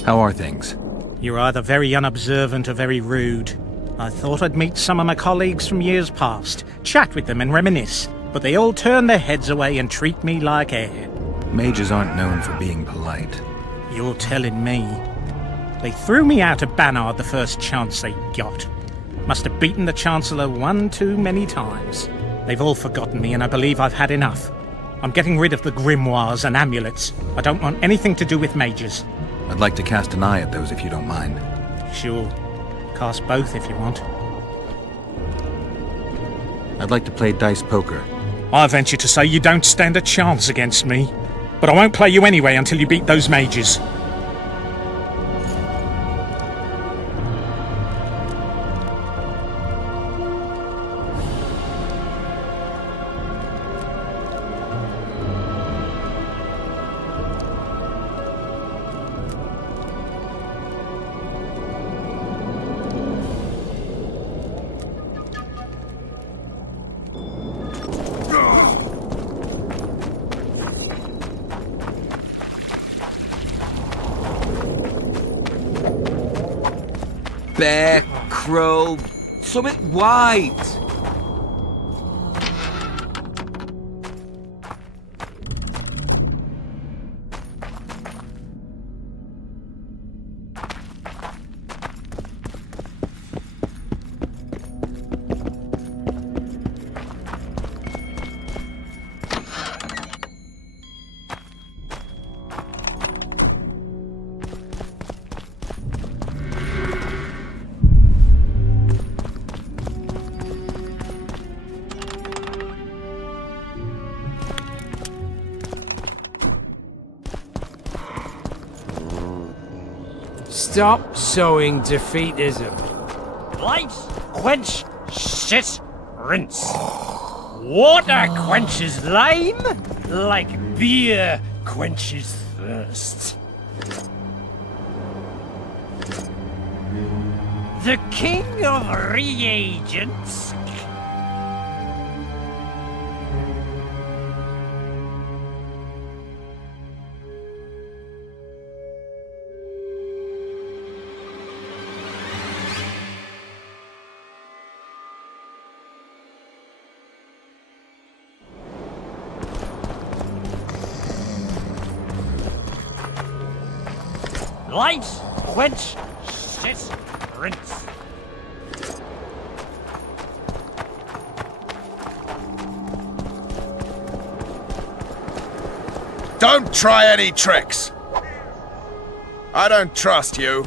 How are things? You're either very unobservant or very rude. I thought I'd meet some of my colleagues from years past, chat with them and reminisce, but they all turn their heads away and treat me like air. Mages aren't known for being polite. You're telling me. They threw me out of Bannard the first chance they got. Must have beaten the Chancellor one too many times. They've all forgotten me and I believe I've had enough. I'm getting rid of the grimoires and amulets. I don't want anything to do with mages. I'd like to cast an eye at those if you don't mind. Sure. Cast both if you want. I'd like to play dice poker. I venture to say you don't stand a chance against me. But I won't play you anyway until you beat those mages. Bear, crow, something white. Stop sowing defeatism. Light, quench, shit, rinse. Water quenches lime, like beer quenches thirst. The king of reagents. Light, quench, shit, rinse. Don't try any tricks! I don't trust you.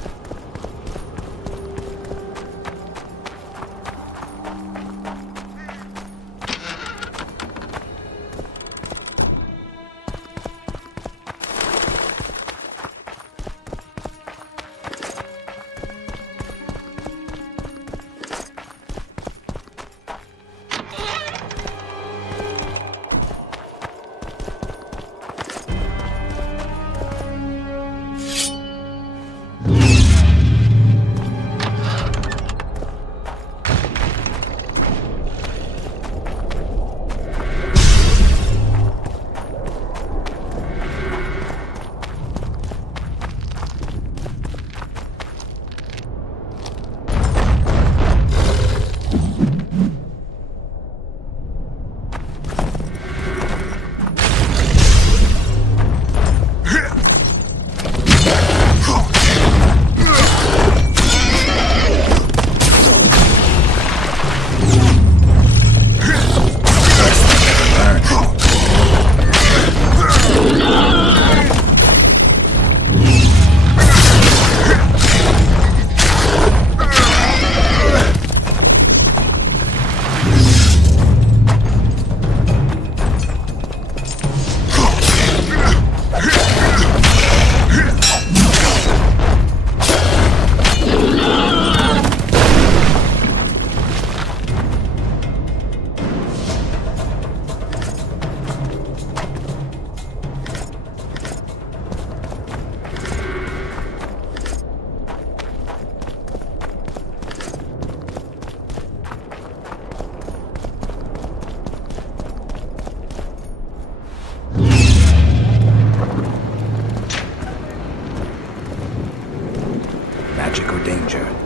magic or danger.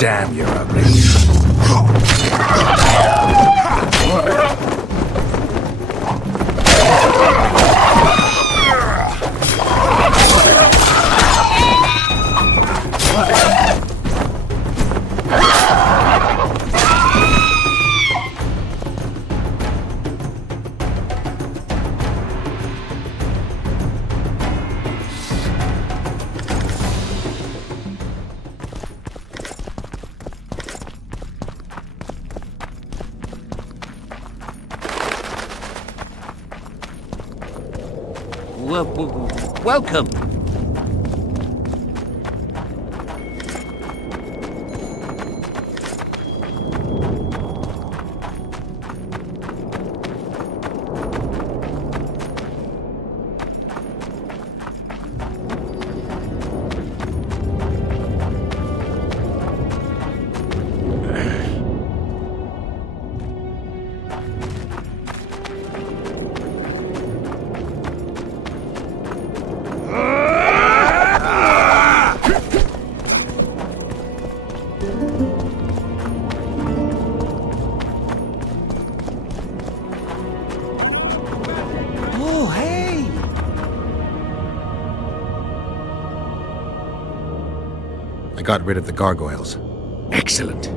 Damn, you're ugly. Welcome. I got rid of the gargoyles. Excellent.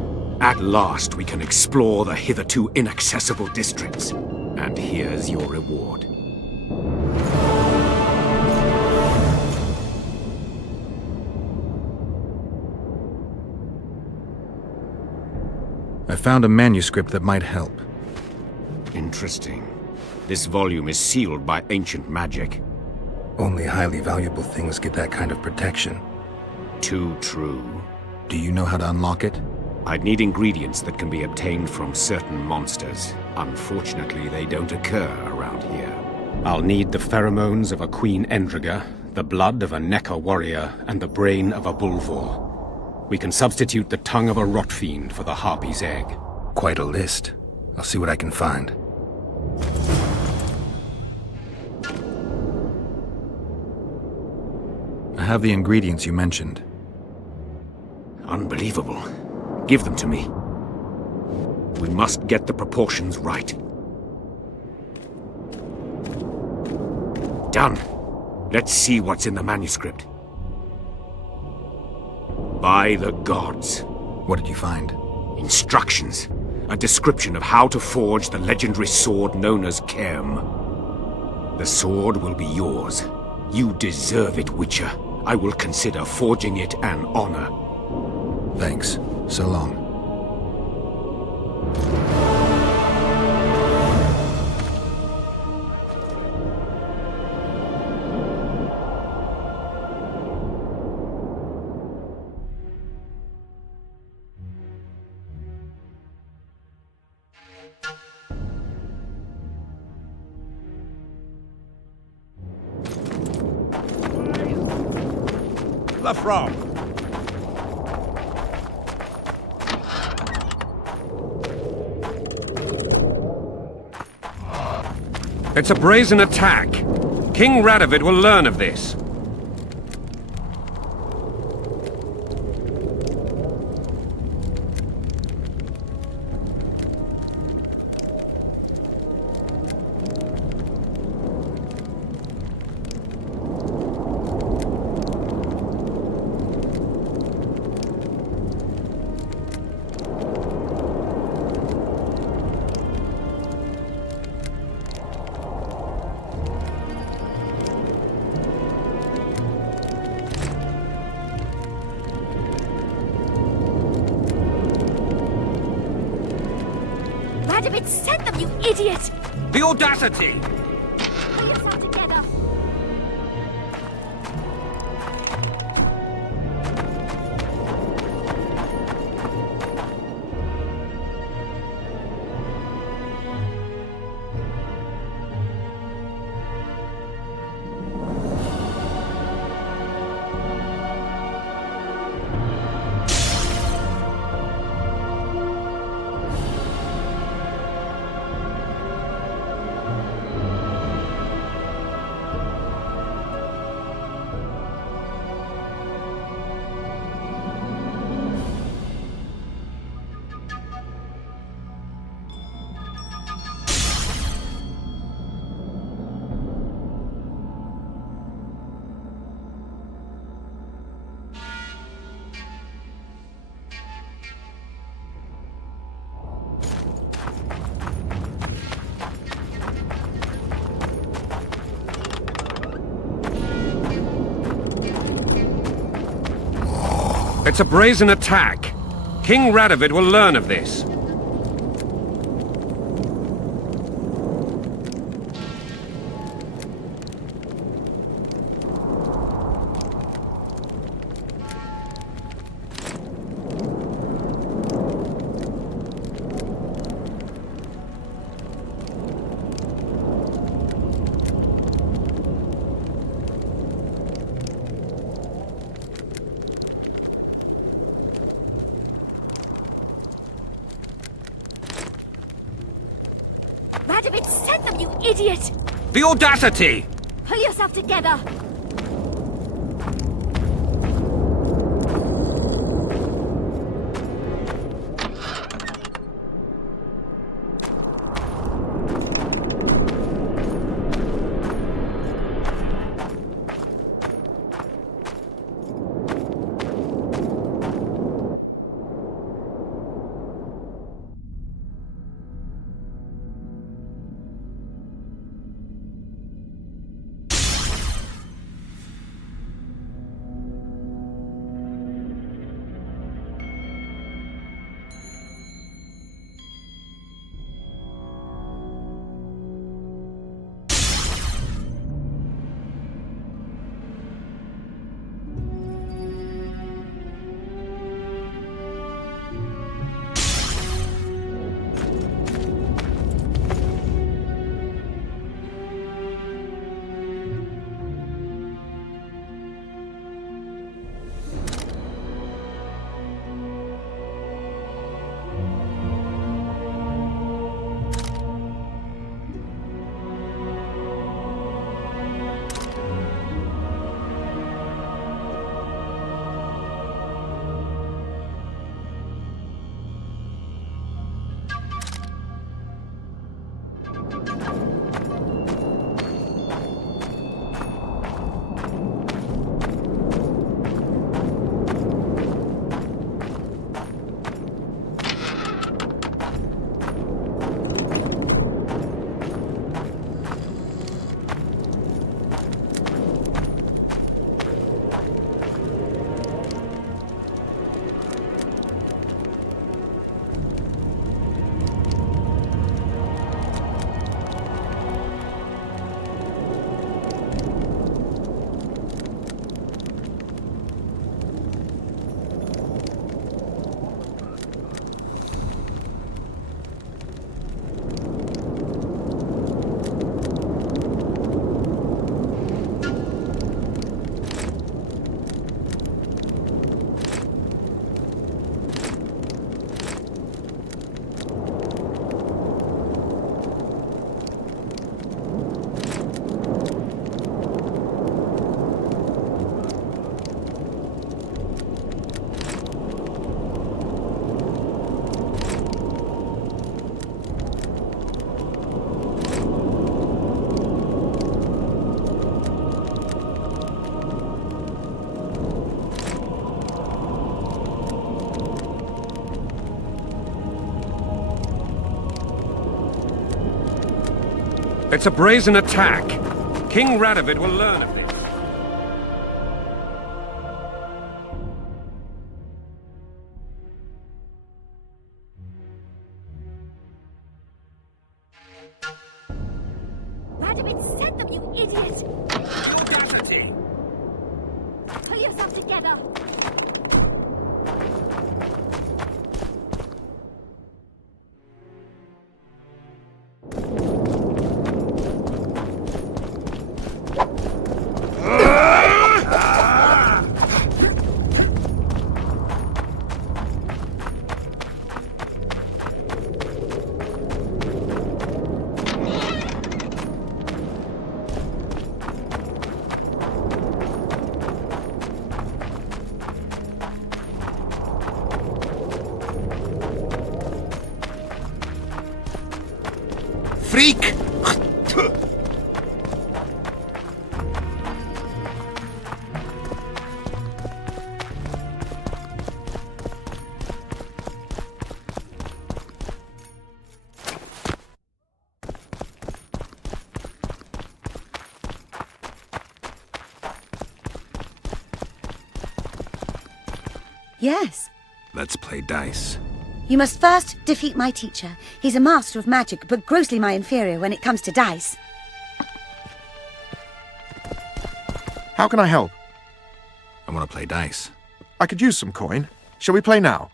At last we can explore the hitherto inaccessible districts. And here's your reward. I found a manuscript that might help. Interesting. This volume is sealed by ancient magic. Only highly valuable things get that kind of protection. Too true. Do you know how to unlock it? I'd need ingredients that can be obtained from certain monsters. Unfortunately, they don't occur around here. I'll need the pheromones of a Queen Endriga, the blood of a Necker warrior, and the brain of a Bulvor. We can substitute the tongue of a rot fiend for the harpy's egg. Quite a list. I'll see what I can find. I have the ingredients you mentioned. Unbelievable. Give them to me. We must get the proportions right. Done. Let's see what's in the manuscript. By the gods. What did you find? Instructions. A description of how to forge the legendary sword known as Caerme. The sword will be yours. You deserve it, Witcher. I will consider forging it an honor. Thanks. So long. From. It's a brazen attack. King Radovid will learn of this. Radovid sent them, you idiot! The audacity! Pull yourself together. It's a brazen attack. King Radovid will learn of this. Radovid sent them, you idiot! The audacity! Pull yourself together! It's a brazen attack. King Radovid will learn of this. Radovid sent them, you idiot! Audacity! Pull yourself together! Freak! Yes. Let's play dice. You must first defeat my teacher. He's a master of magic, but grossly my inferior when it comes to dice. How can I help? I want to play dice. I could use some coin. Shall we play now?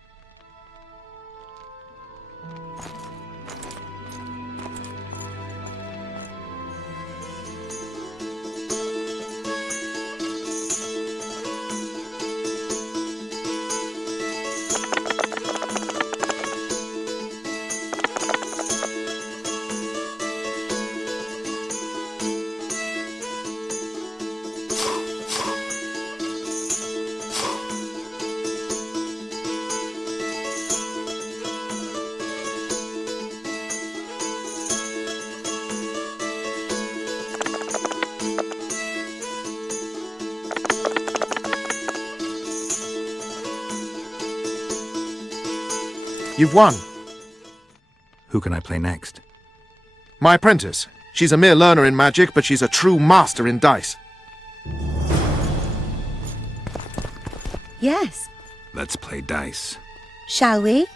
You've won. Who can I play next? My apprentice. She's a mere learner in magic, but she's a true master in dice. Yes. Let's play dice. Shall we?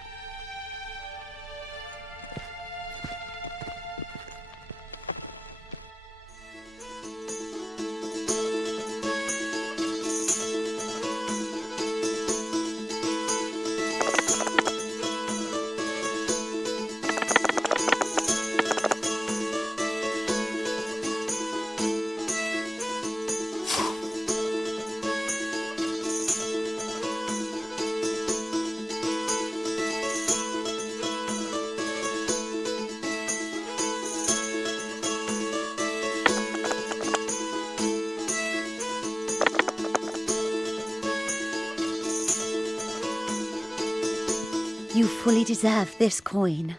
You fully deserve this coin.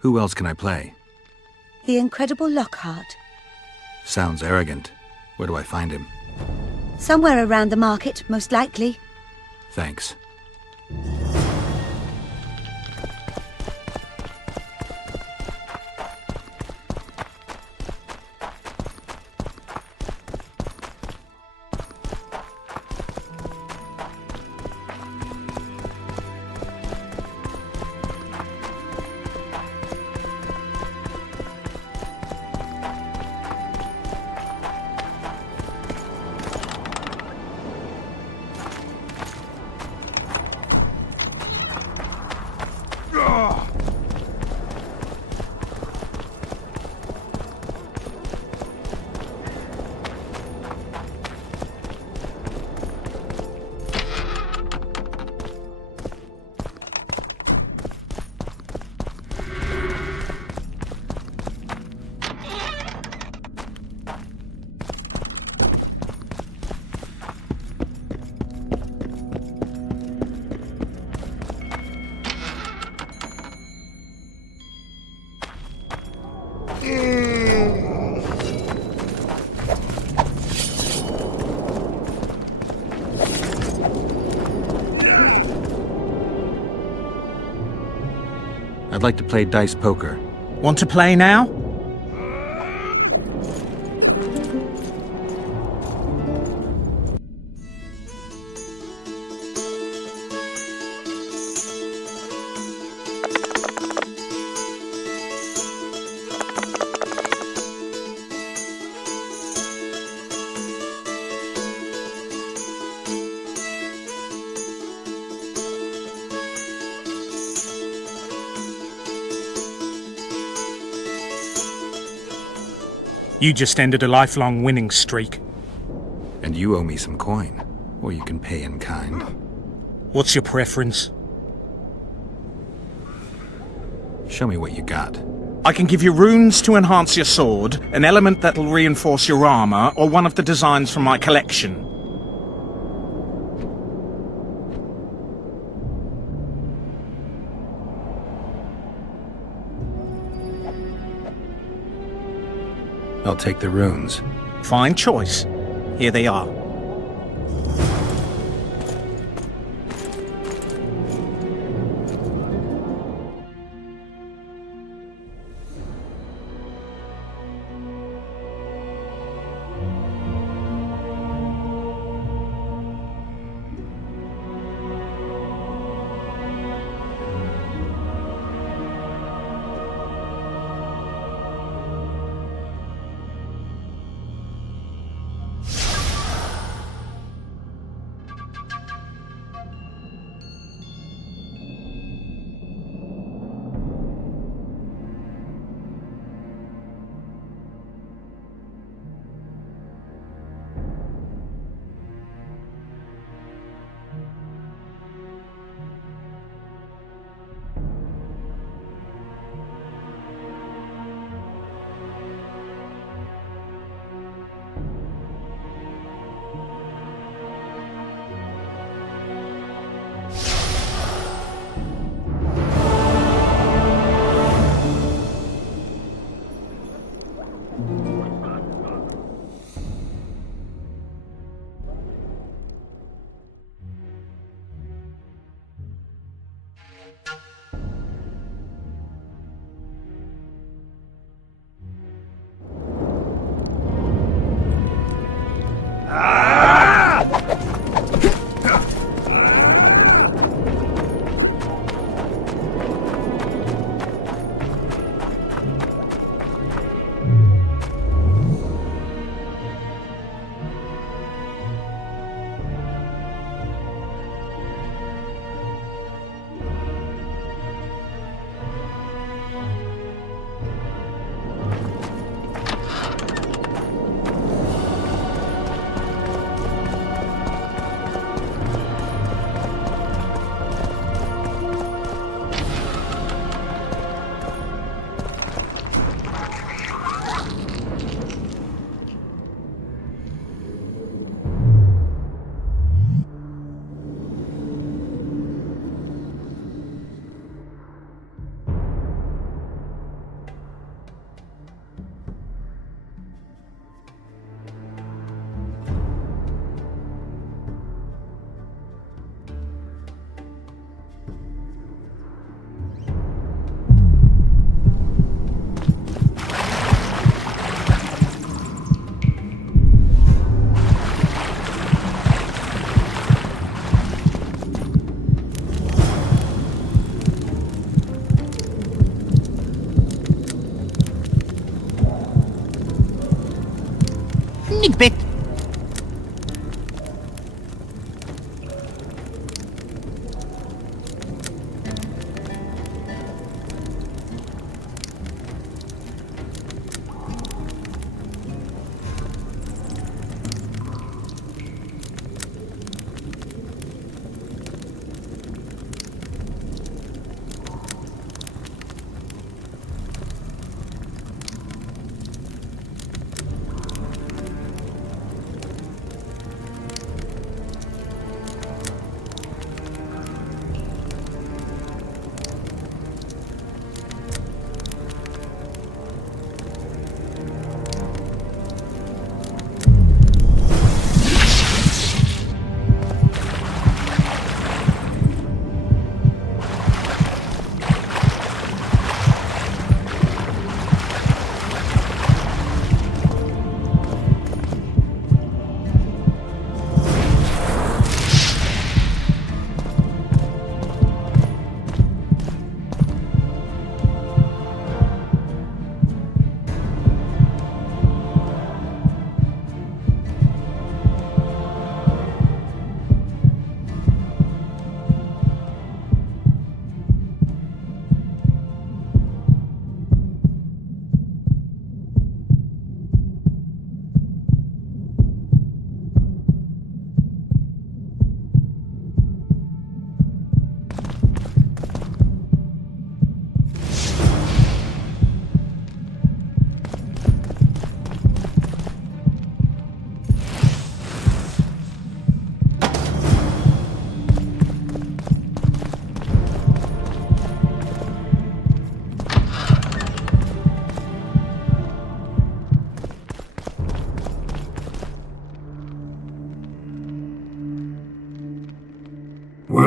Who else can I play? The incredible Lockhart. Sounds arrogant. Where do I find him? Somewhere around the market, most likely. Thanks. I'd like to play dice poker. Want to play now? You just ended a lifelong winning streak. And you owe me some coin, or you can pay in kind. What's your preference? Show me what you got. I can give you runes to enhance your sword, an element that'll reinforce your armor, or one of the designs from my collection. I'll take the runes. Fine choice. Here they are.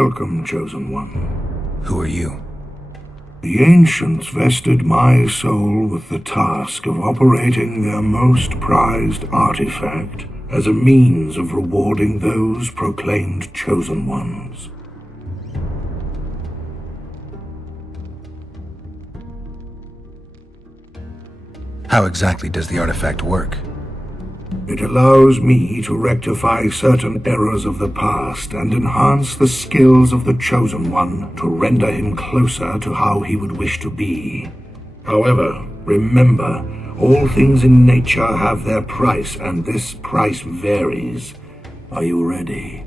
Welcome, Chosen One. Who are you? The Ancients vested my soul with the task of operating their most prized artifact as a means of rewarding those proclaimed Chosen Ones. How exactly does the artifact work? It allows me to rectify certain errors of the past and enhance the skills of the Chosen One to render him closer to how he would wish to be. However, remember, all things in nature have their price, and this price varies. Are you ready?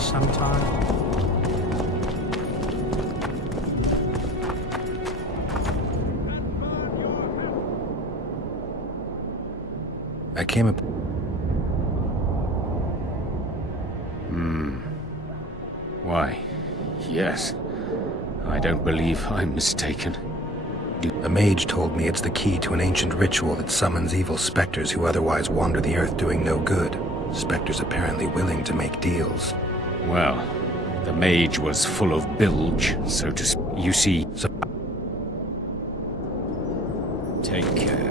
sometime. I came up... Why, yes. I don't believe I'm mistaken. A mage told me it's the key to an ancient ritual that summons evil specters who otherwise wander the earth doing no good. Specters apparently willing to make deals. Well, the mage was full of bilge, so to speak. You see... Take care.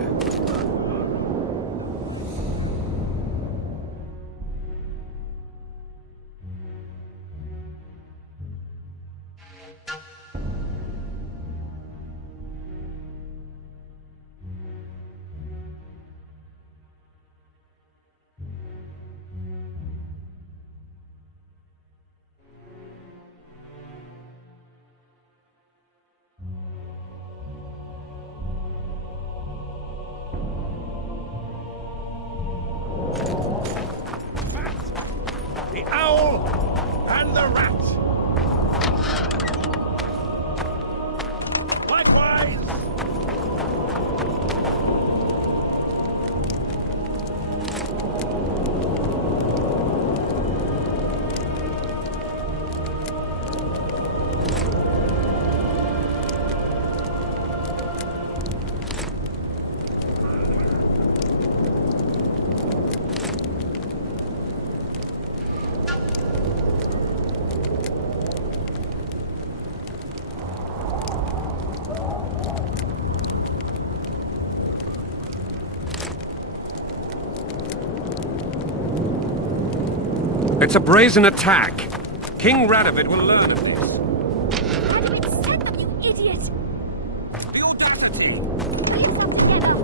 The owl and the rat. Likewise. It's a brazen attack. King Radovid will learn of this. Radovid sent them, you idiot! The audacity! Pull yourself together!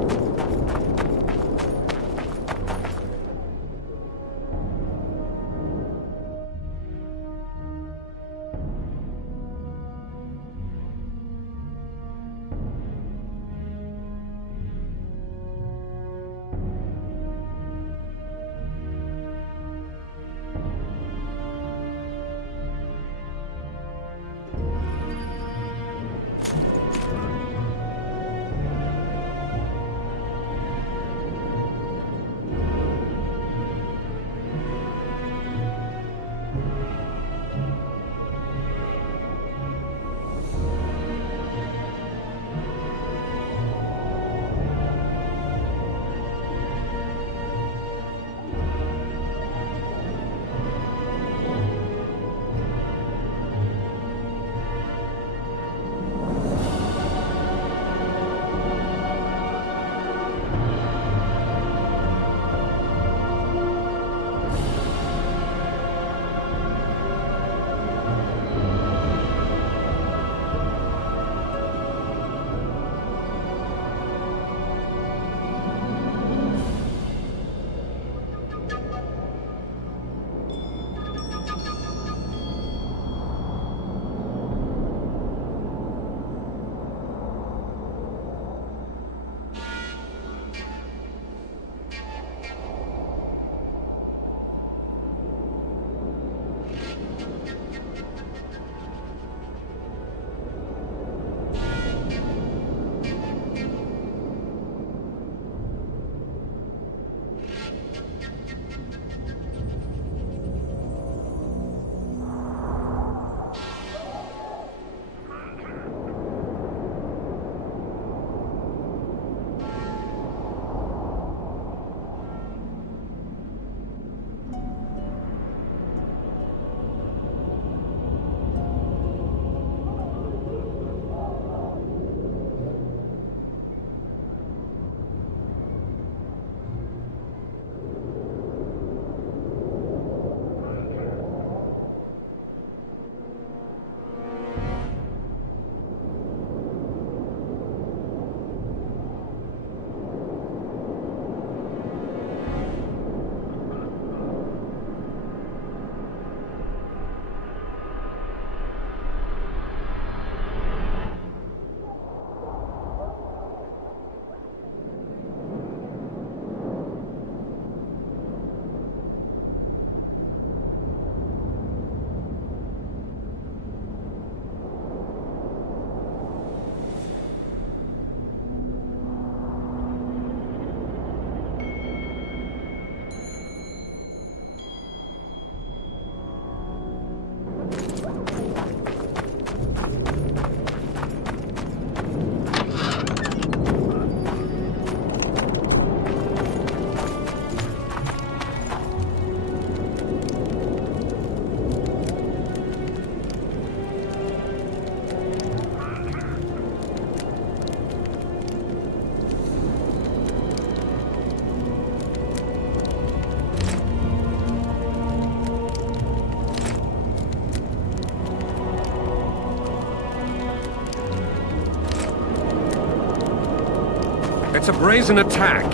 It's a brazen attack.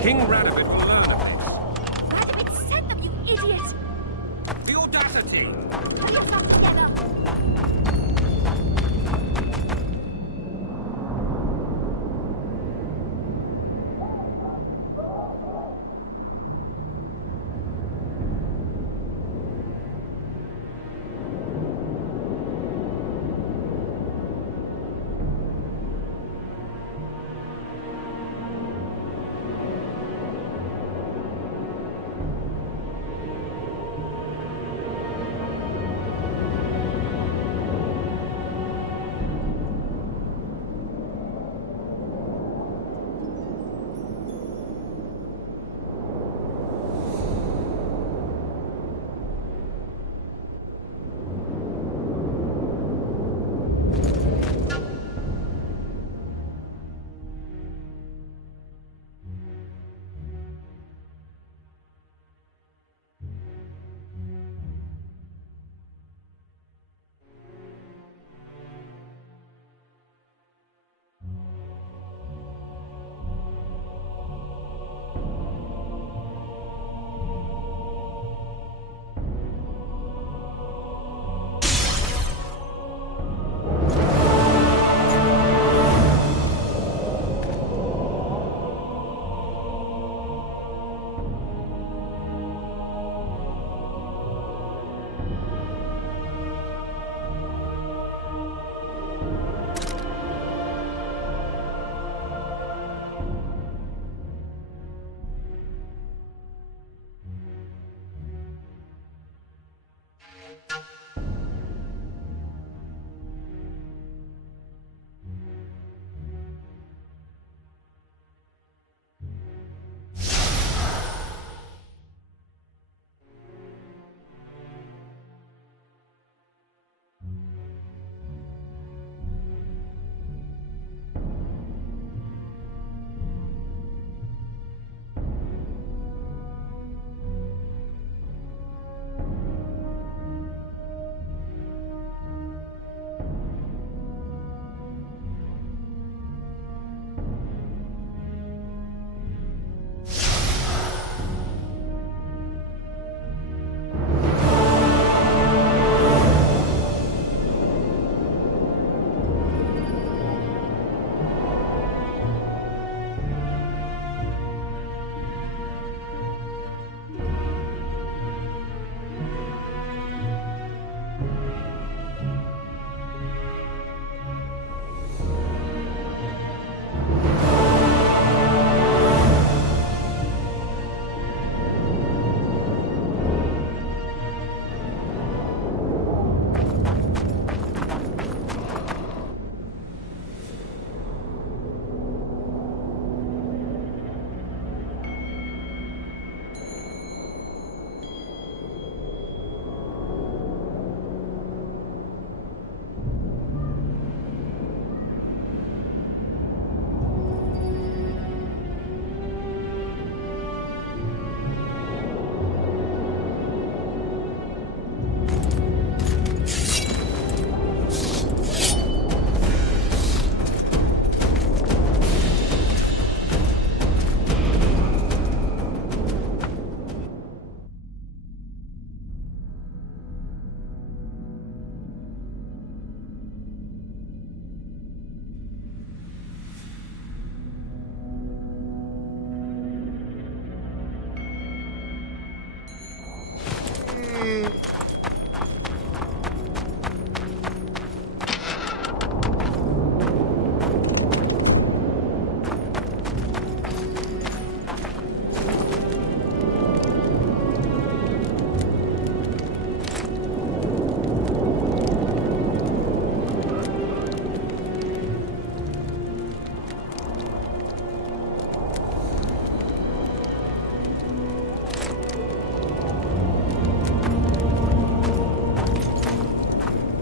King Radovid will learn of it. Radovid sent them, you idiot! The audacity! Pull yourself together!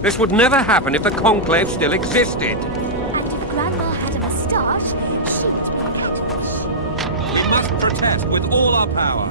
This would never happen if the Conclave still existed. And if Grandma had a moustache, she would be a catfish. We must protest with all our power.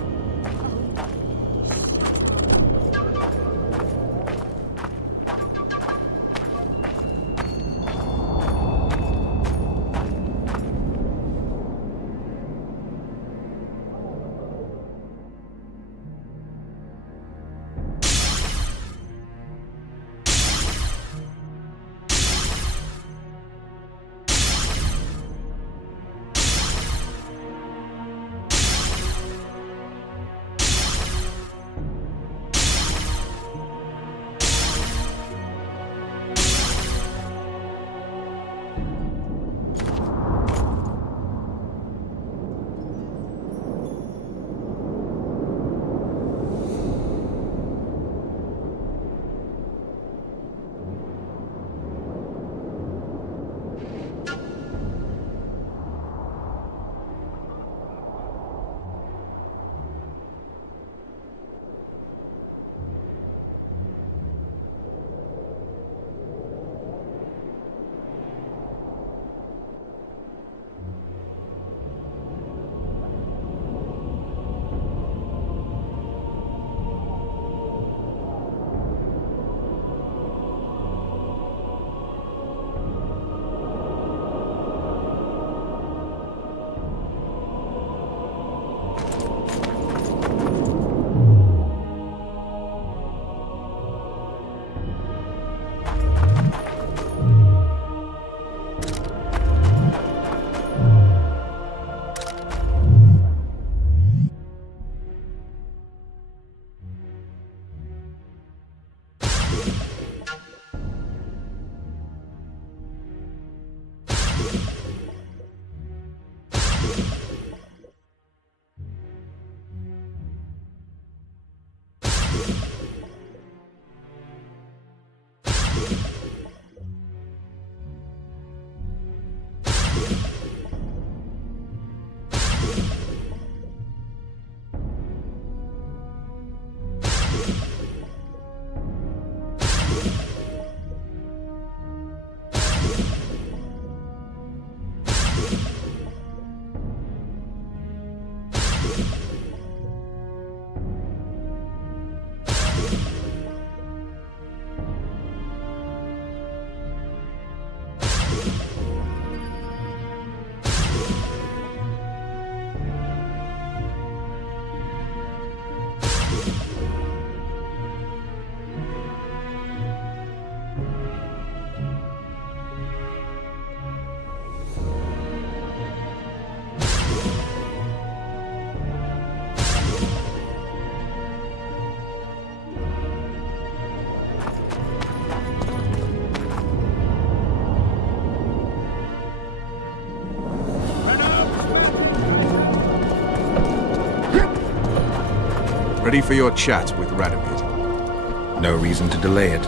Ready for your chat with Radovid. No reason to delay it.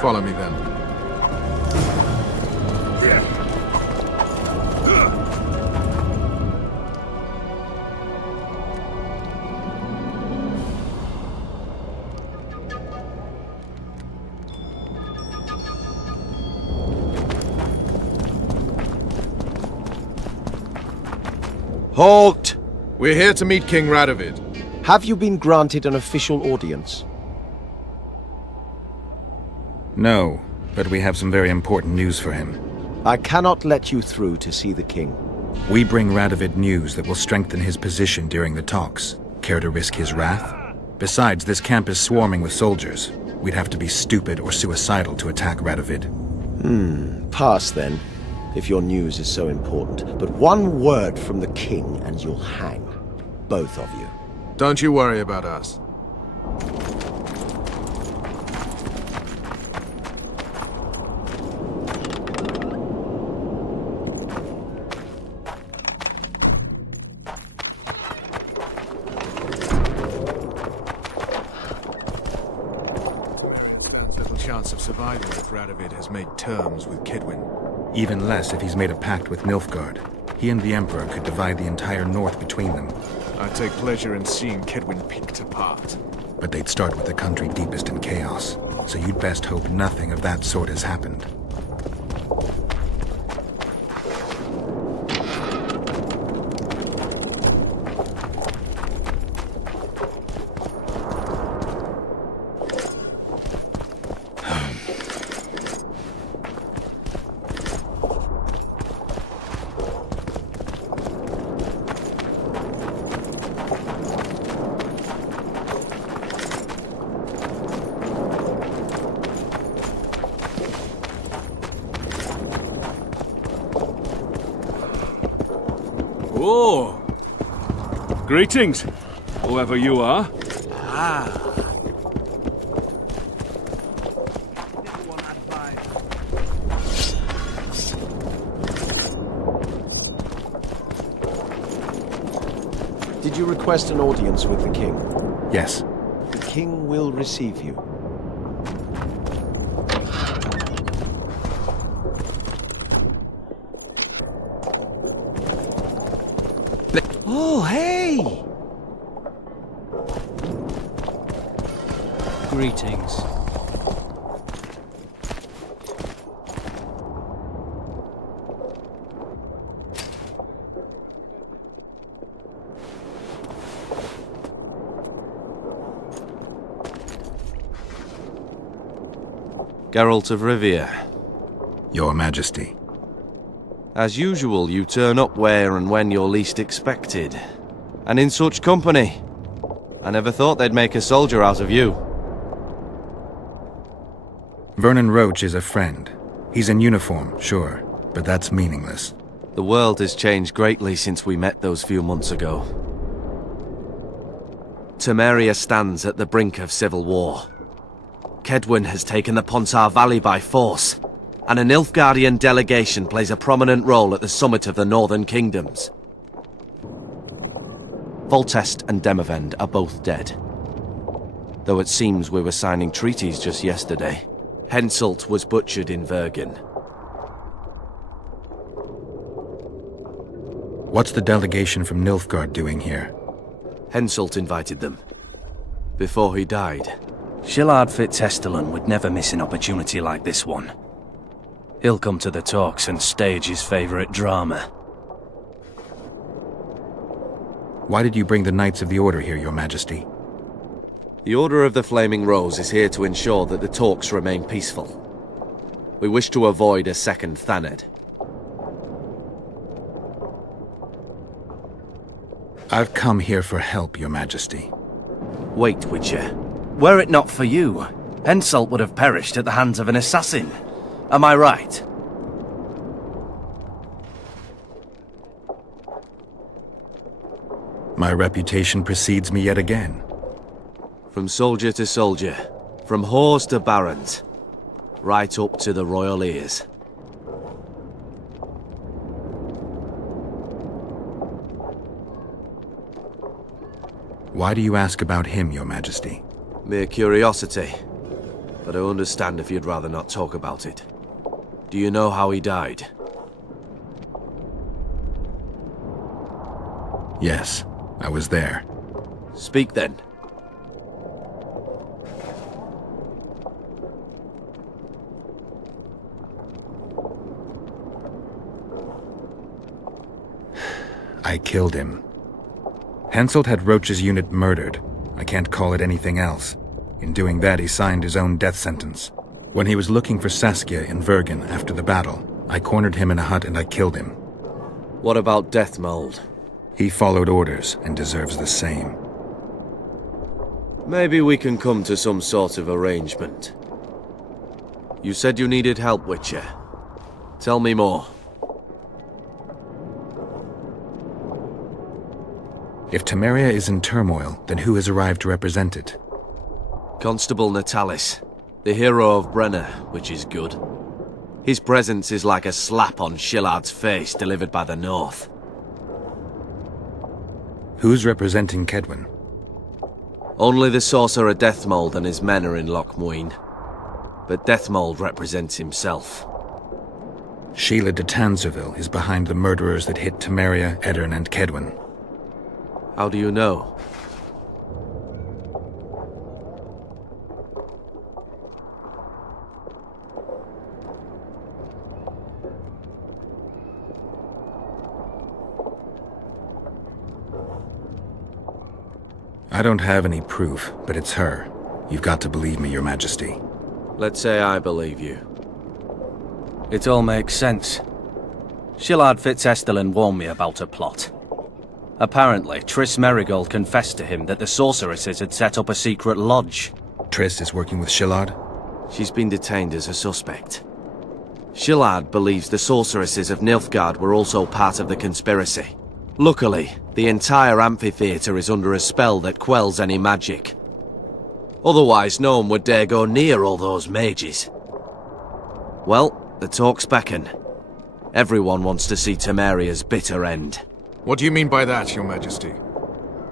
Follow me then. Halt! We're here to meet King Radovid. Have you been granted an official audience? No, but we have some very important news for him. I cannot let you through to see the king. We bring Radovid news that will strengthen his position during the talks. Care to risk his wrath? Besides, this camp is swarming with soldiers. We'd have to be stupid or suicidal to attack Radovid. Pass then, if your news is so important. But one word from the king and you'll hang. Both of you. Don't you worry about us. Little chance of surviving if Radovid has made terms with Kaedwen. Even less if he's made a pact with Nilfgaard. He and the Emperor could divide the entire north between them. I'd take pleasure in seeing Kaedwen picked apart. But they'd start with the country deepest in chaos, so you'd best hope nothing of that sort has happened. Oh! Greetings, whoever you are. Did you request an audience with the king? Yes. The king will receive you. Oh, hey! Greetings. Geralt of Rivia. Your Majesty. As usual, you turn up where and when you're least expected. And in such company. I never thought they'd make a soldier out of you. Vernon Roche is a friend. He's in uniform, sure, but that's meaningless. The world has changed greatly since we met those few months ago. Temeria stands at the brink of civil war. Kaedwen has taken the Ponsar Valley by force, and a Nilfgaardian delegation plays a prominent role at the summit of the Northern Kingdoms. Foltest and Demavend are both dead. Though it seems we were signing treaties just yesterday. Henselt was butchered in Vergen. What's the delegation from Nilfgaard doing here? Henselt invited them. Before he died. Shillard Fitzhestelin would never miss an opportunity like this one. He'll come to the talks and stage his favorite drama. Why did you bring the Knights of the Order here, Your Majesty? The Order of the Flaming Rose is here to ensure that the talks remain peaceful. We wish to avoid a second Thaned. I've come here for help, Your Majesty. Wait, Witcher. Were it not for you, Henselt would have perished at the hands of an assassin. Am I right? My reputation precedes me yet again. From soldier to soldier, from whores to barons, right up to the royal ears. Why do you ask about him, Your Majesty? Mere curiosity. But I understand if you'd rather not talk about it. Do you know how he died? Yes, I was there. Speak then. I killed him. Henselt had Roche's unit murdered. I can't call it anything else. In doing that, he signed his own death sentence. When he was looking for Saskia in Vergen after the battle, I cornered him in a hut and I killed him. What about Dethmold? He followed orders and deserves the same. Maybe we can come to some sort of arrangement. You said you needed help, Witcher. Tell me more. If Temeria is in turmoil, then who has arrived to represent it? Constable Natalis, the hero of Brenner, which is good. His presence is like a slap on Shillard's face delivered by the North. Who's representing Kedwin? Only the sorcerer Dethmold and his men are in Loc Mune. But Dethmold represents himself. Sheila de Tansarville is behind the murderers that hit Temeria, Yrden, and Kedwin. How do you know? I don't have any proof, but it's her. You've got to believe me, Your Majesty. Let's say I believe you. It all makes sense. Shillard Fitzestellen warned me about a plot. Apparently, Triss Merigold confessed to him that the sorceresses had set up a secret lodge. Triss is working with Shillard? She's been detained as a suspect. Shillard believes the sorceresses of Nilfgaard were also part of the conspiracy. Luckily, the entire amphitheatre is under a spell that quells any magic. Otherwise, no one would dare go near all those mages. Well, the talks beckon. Everyone wants to see Temeria's bitter end. What do you mean by that, Your Majesty?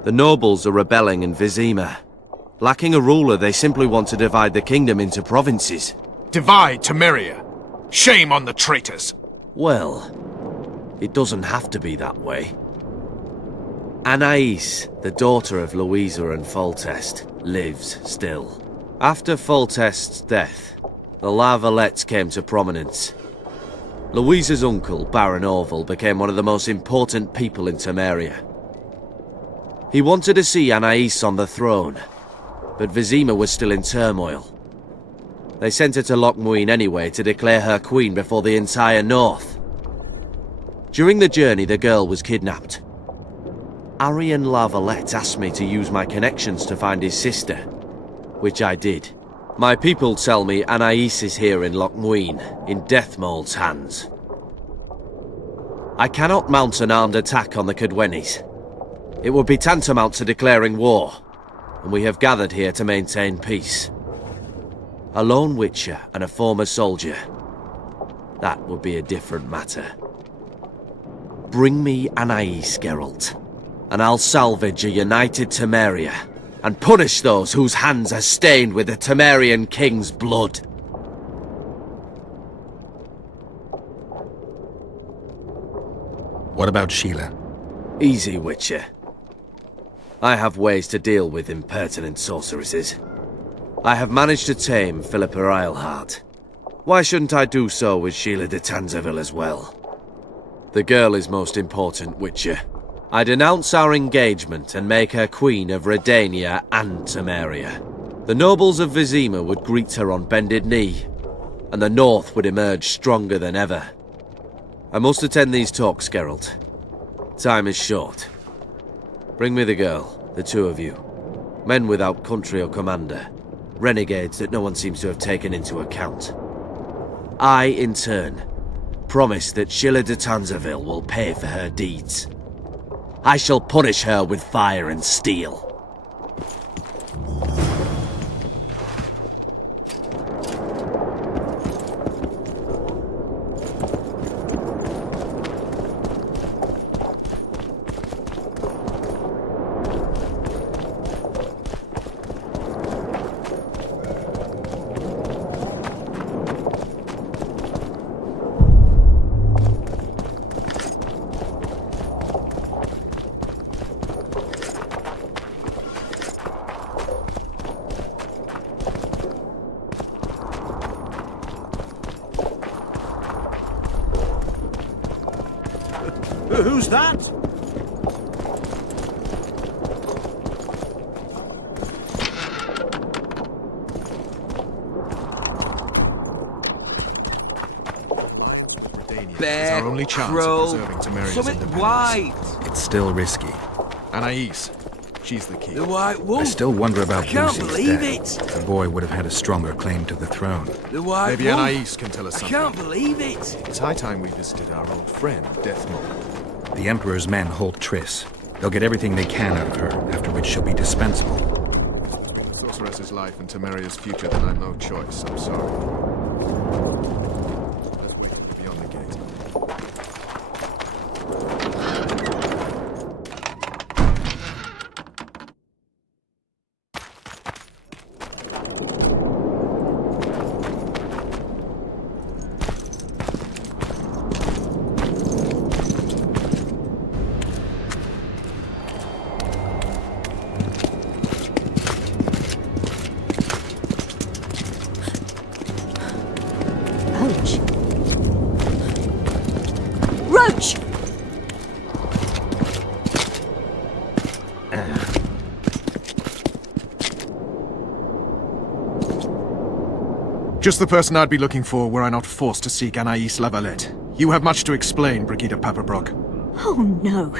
The nobles are rebelling in Vizima. Lacking a ruler, they simply want to divide the kingdom into provinces. Divide Temeria! Shame on the traitors! Well, it doesn't have to be that way. Anais, the daughter of Louisa and Foltest, lives still. After Foltest's death, the Valettes came to prominence. Louisa's uncle, Baron Orville, became one of the most important people in Temeria. He wanted to see Anais on the throne, but Vizima was still in turmoil. They sent her to Loc Mune anyway to declare her queen before the entire North. During the journey, the girl was kidnapped. Aryan Valette asked me to use my connections to find his sister, which I did. My people tell me Anais is here in Loc Mune, in Dethmold's hands. I cannot mount an armed attack on the Kedwenis. It would be tantamount to declaring war, and we have gathered here to maintain peace. A lone witcher and a former soldier. That would be a different matter. Bring me Anais, Geralt, and I'll salvage a united Temeria, and punish those whose hands are stained with the Temerian king's blood. What about Sheila? Easy, Witcher. I have ways to deal with impertinent sorceresses. I have managed to tame Philippa Eilhart. Why shouldn't I do so with Sheila de Tansarville as well? The girl is most important, Witcher. I denounce our engagement and make her queen of Redania and Temeria. The nobles of Vizima would greet her on bended knee, and the North would emerge stronger than ever. I must attend these talks, Geralt. Time is short. Bring me the girl, the two of you. Men without country or commander. Renegades that no one seems to have taken into account. I, in turn, promise that Sheila de Tansarville will pay for her deeds. I shall punish her with fire and steel. Who's that? It's our only chance of preserving Temeria's independence. White. It's still risky. Anais, she's the key. The White Wolf? I still wonder about I can't Lucy's believe death. it. The boy would have had a stronger claim to the throne. The White Maybe Wolf? Anais can tell us I something. can't believe it. It's high time we visited our old friend, Dethmold. The Emperor's men hold Triss. They'll get everything they can out of her, after which she'll be dispensable. Sorceress's life and Temeria's future, then I've no choice. I'm sorry. Let's wait till we're beyond the gate. Roche! Just the person I'd be looking for were I not forced to seek Anais la Valette. You have much to explain, Brigida Paperbrock. Oh no,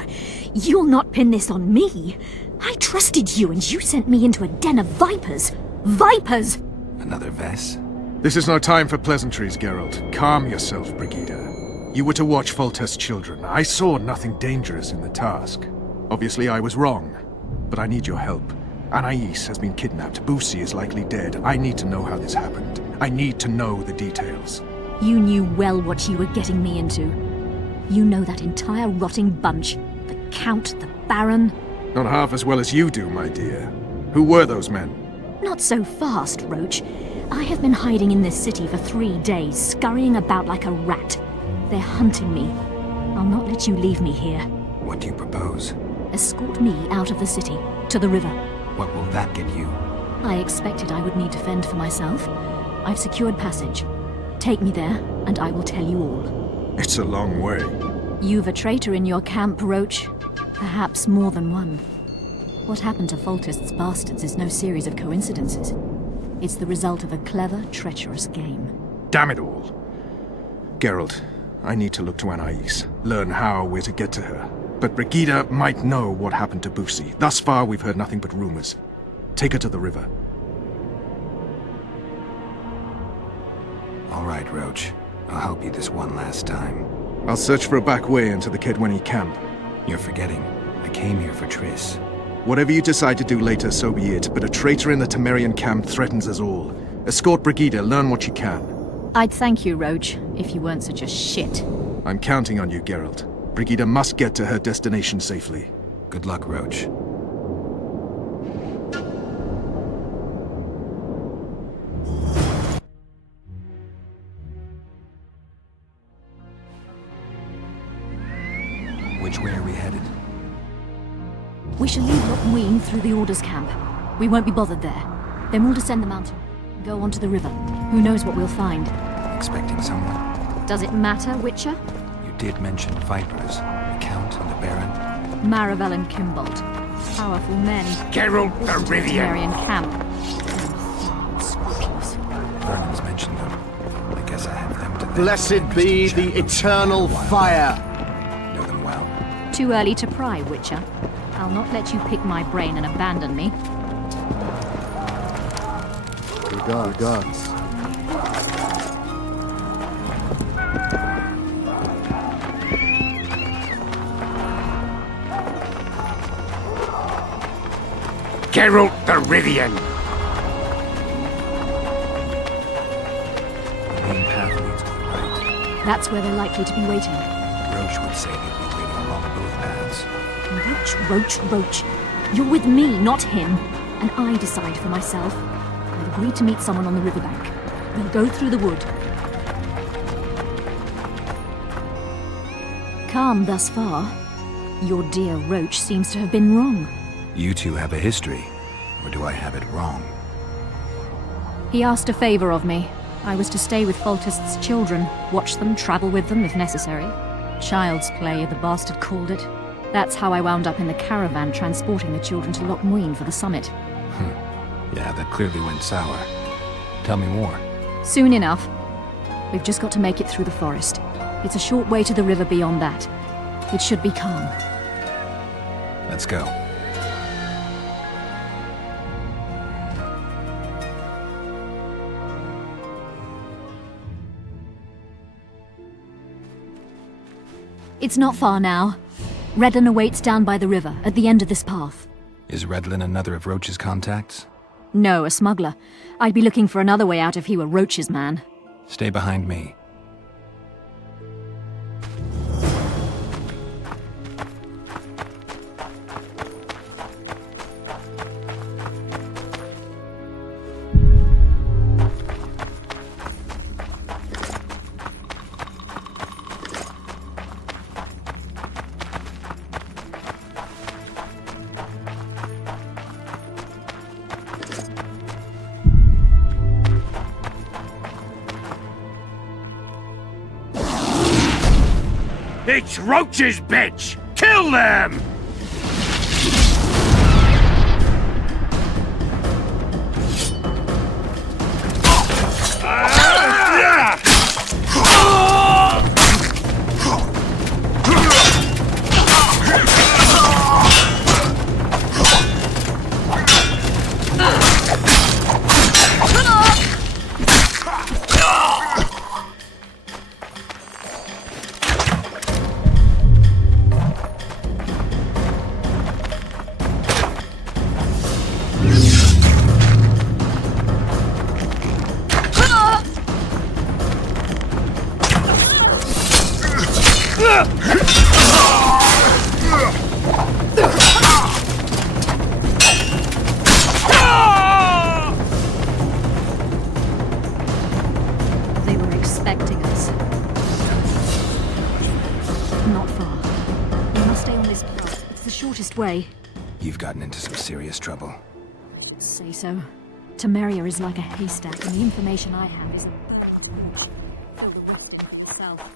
you'll not pin this on me. I trusted you and you sent me into a den of vipers. Vipers! Another Vess? This is no time for pleasantries, Geralt. Calm yourself, Brigida. You were to watch Foltest's children. I saw nothing dangerous in the task. Obviously I was wrong, but I need your help. Anais has been kidnapped. Boussy is likely dead. I need to know how this happened. I need to know the details. You knew well what you were getting me into. You know that entire rotting bunch. The Count, the Baron. Not half as well as you do, my dear. Who were those men? Not so fast, Roche. I have been hiding in this city for 3 days, scurrying about like a rat. They're hunting me. I'll not let you leave me here. What do you propose? Escort me out of the city, to the river. What will that get you? I expected I would need to fend for myself. I've secured passage. Take me there, and I will tell you all. It's a long way. You've a traitor in your camp, Roche. Perhaps more than one. What happened to Foltest's bastards is no series of coincidences. It's the result of a clever, treacherous game. Damn it all. Geralt, I need to look to Anais, learn how we're to get to her. But Brigida might know what happened to Boussy. Thus far, we've heard nothing but rumors. Take her to the river. All right, Roche. I'll help you this one last time. I'll search for a back way into the Kedweni camp. You're forgetting. I came here for Triss. Whatever you decide to do later, so be it. But a traitor in the Temerian camp threatens us all. Escort Brigida, learn what you can. I'd thank you, Roche, if you weren't such a shit. I'm counting on you, Geralt. Brigida must get to her destination safely. Good luck, Roche. Which way are we headed? We shall leave Loc Mune through the Order's camp. We won't be bothered there. Then we'll descend the mountain, go onto the river. Who knows what we'll find? Expecting someone? Does it matter, Witcher? You did mention vipers. The Count and the Baron. Maravel and Kimbolt. Powerful men. Geralt the Rivian. Aryan camp. Vernon's mentioned them. I guess I have them to thank. Blessed be the eternal fire! Know them well. Too early to pry, Witcher. I'll not let you pick my brain and abandon me. Regards. Geralt the Rivian. The main path leads to the right. That's where they're likely to be waiting. Roche would say they'd be waiting along both paths. Roche. You're with me, not him. And I decide for myself. I've agreed to meet someone on the riverbank. We'll go through the wood. Calm thus far. Your dear Roche seems to have been wrong. You two have a history, or do I have it wrong? He asked a favor of me. I was to stay with Foltest's children, watch them, travel with them if necessary. Child's play, the bastard called it. That's how I wound up in the caravan transporting the children to Loc Mune for the summit. Yeah, that clearly went sour. Tell me more. Soon enough. We've just got to make it through the forest. It's a short way to the river beyond that. It should be calm. Let's go. It's not far now. Redlin awaits down by the river, at the end of this path. Is Redlin another of Roche's contacts? No, a smuggler. I'd be looking for another way out if he were Roche's man. Stay behind me. It's Roche's bitch! Kill them! They were expecting us. Not far. We must stay on this path. It's the shortest way. You've gotten into some serious trouble. Say so. Temeria is like a haystack, and the information I have is a third much. Fill the rest in itself.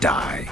Die.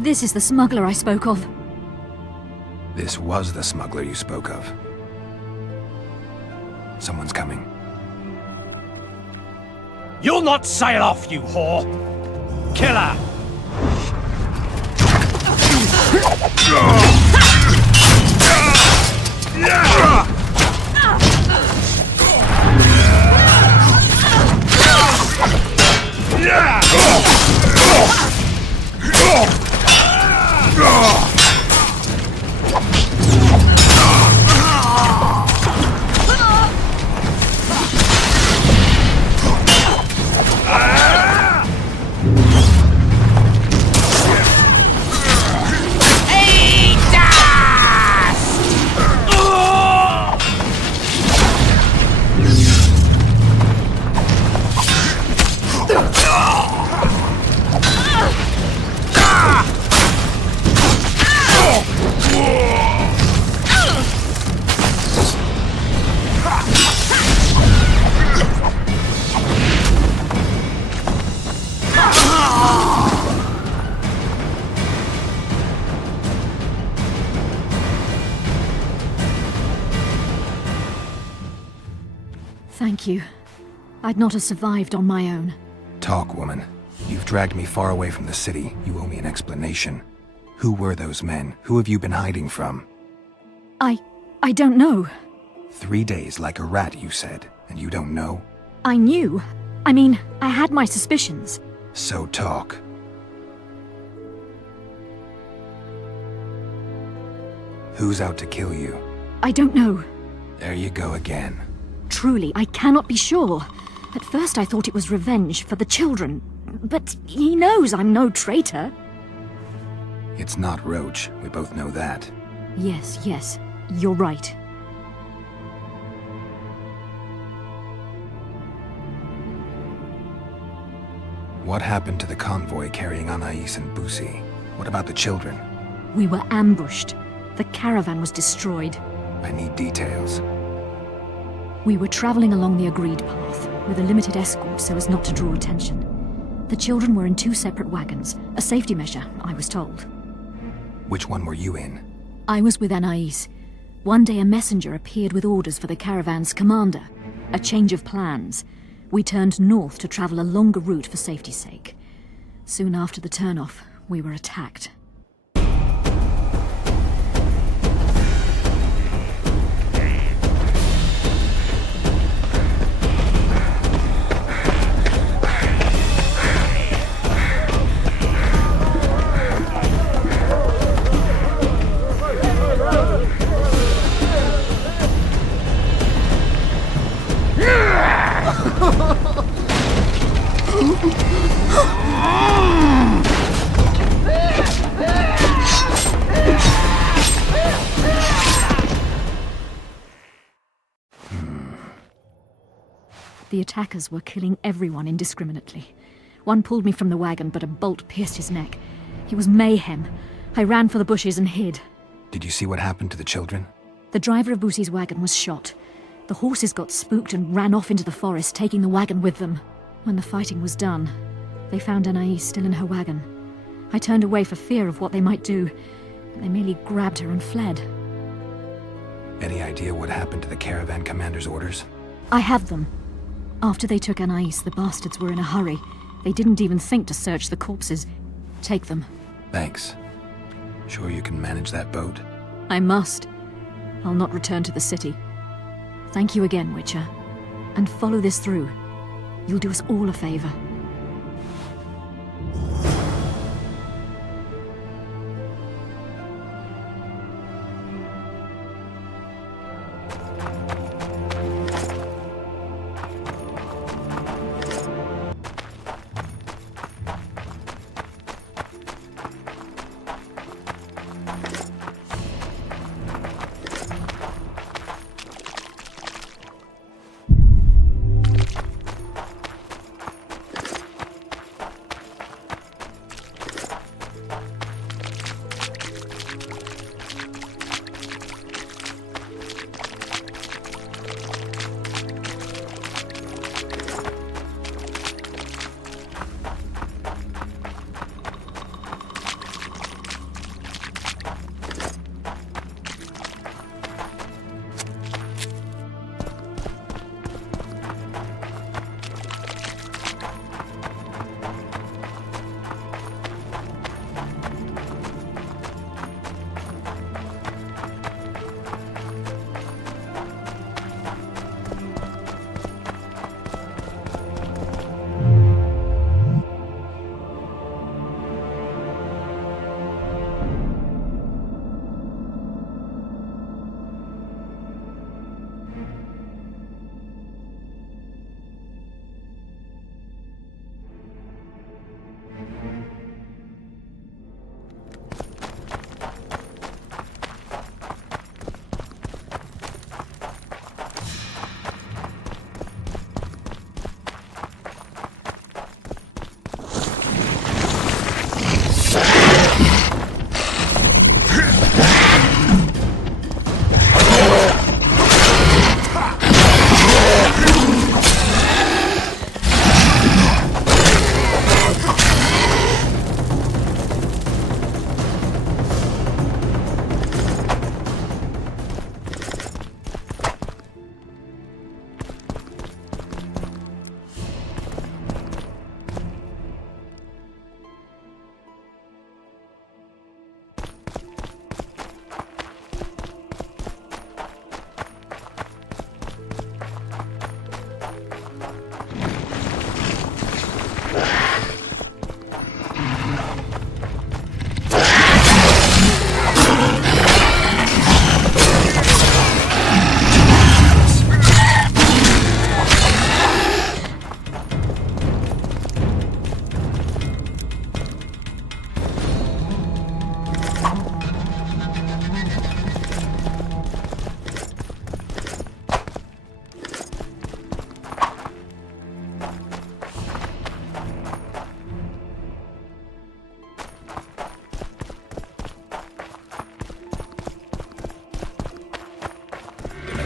This is the smuggler I spoke of. This was the smuggler you spoke of. Someone's coming. You'll not sail off, you whore! Kill her! Thank you. I'd not have survived on my own. Talk, woman. You've dragged me far away from the city. You owe me an explanation. Who were those men? Who have you been hiding from? I don't know. 3 days like a rat, you said, and you don't know? I knew. I mean, I had my suspicions. So talk. Who's out to kill you? I don't know. There you go again. Truly, I cannot be sure. At first I thought it was revenge for the children, but he knows I'm no traitor. It's not Roche, we both know that. Yes, you're right. What happened to the convoy carrying Anais and Busi? What about the children? We were ambushed. The caravan was destroyed. I need details. We were traveling along the agreed path, with a limited escort so as not to draw attention. The children were in 2 separate wagons, a safety measure, I was told. Which one were you in? I was with Anais. One day a messenger appeared with orders for the caravan's commander. A change of plans. We turned north to travel a longer route for safety's sake. Soon after the turnoff, we were attacked. The attackers were killing everyone indiscriminately. One pulled me from the wagon, but a bolt pierced his neck. It was mayhem. I ran for the bushes and hid. Did you see what happened to the children? The driver of Busi's wagon was shot. The horses got spooked and ran off into the forest, taking the wagon with them. When the fighting was done, they found Anais still in her wagon. I turned away for fear of what they might do, but they merely grabbed her and fled. Any idea what happened to the caravan commander's orders? I have them. After they took Anais, the bastards were in a hurry. They didn't even think to search the corpses. Take them. Thanks. Sure you can manage that boat? I must. I'll not return to the city. Thank you again, Witcher. And follow this through. You'll do us all a favor.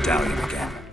medallion again.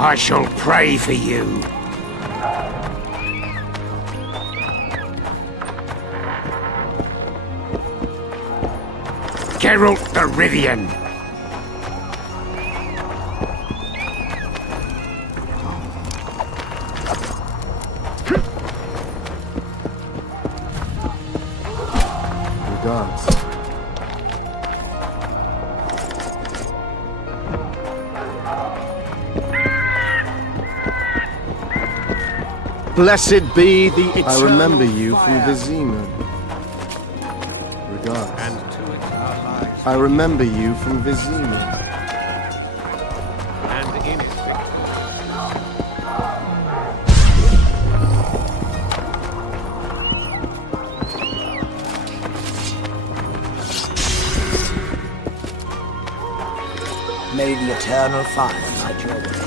I shall pray for you. Geralt the Rivian. Regards. Blessed be the eternal I remember you fire. from Vizima. Regards. And to it our lives. I remember you from Vizima. And in it May the eternal fire light your way.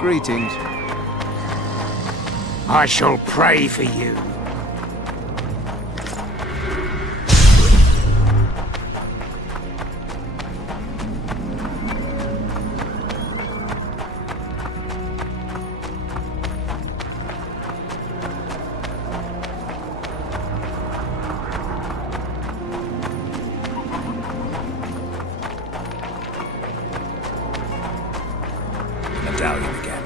Greetings. I shall pray for you. Medallion again.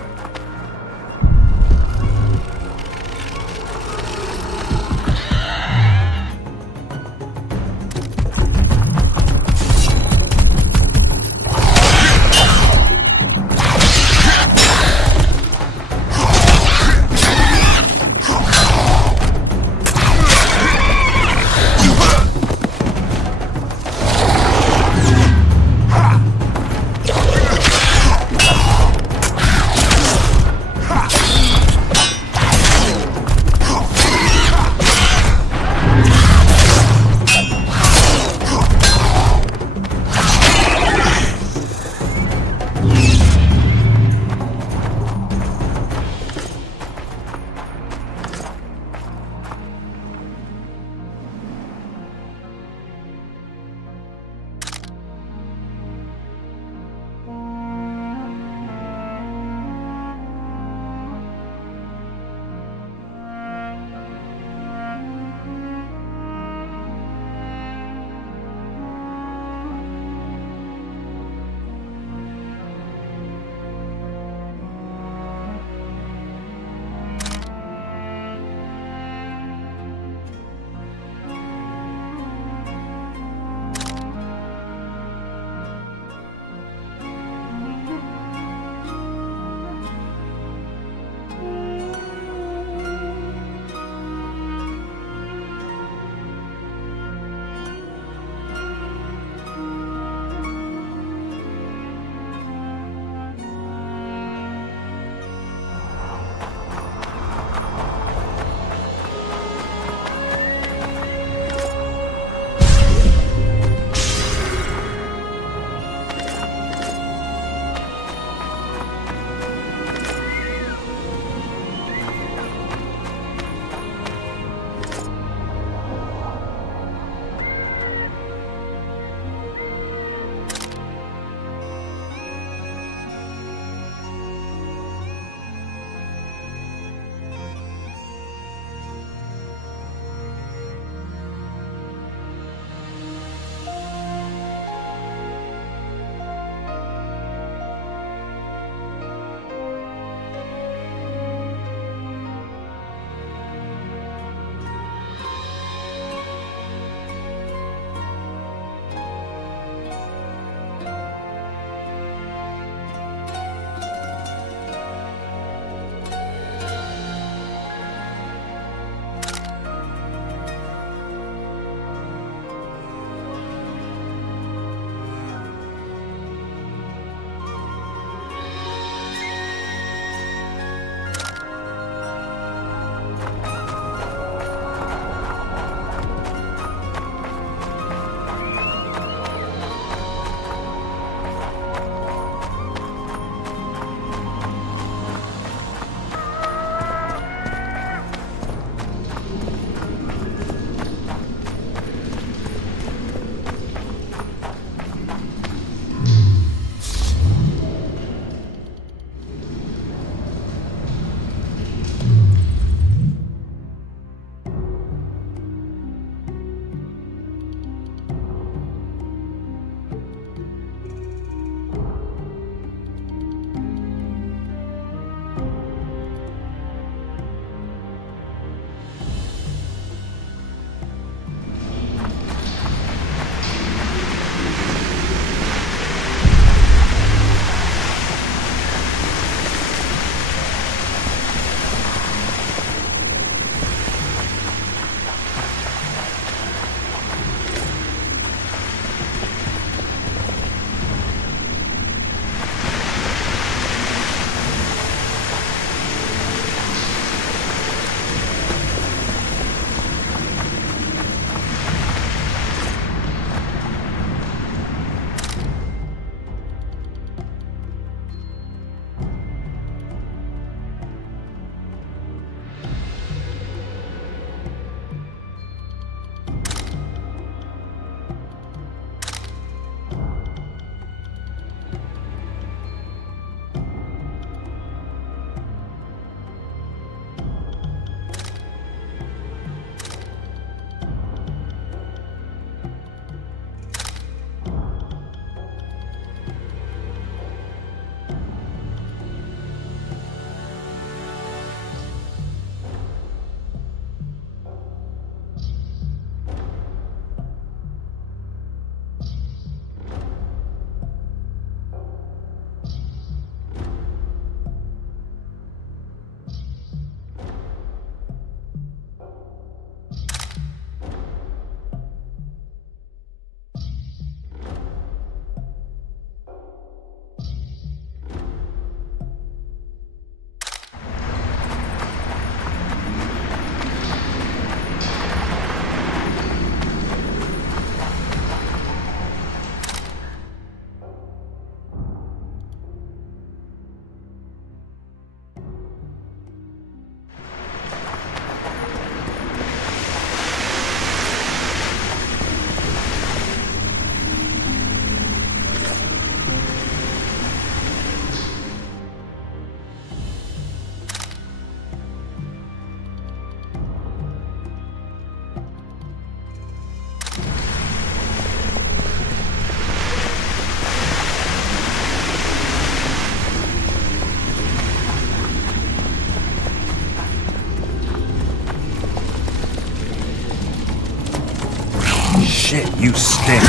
Shit, you stink.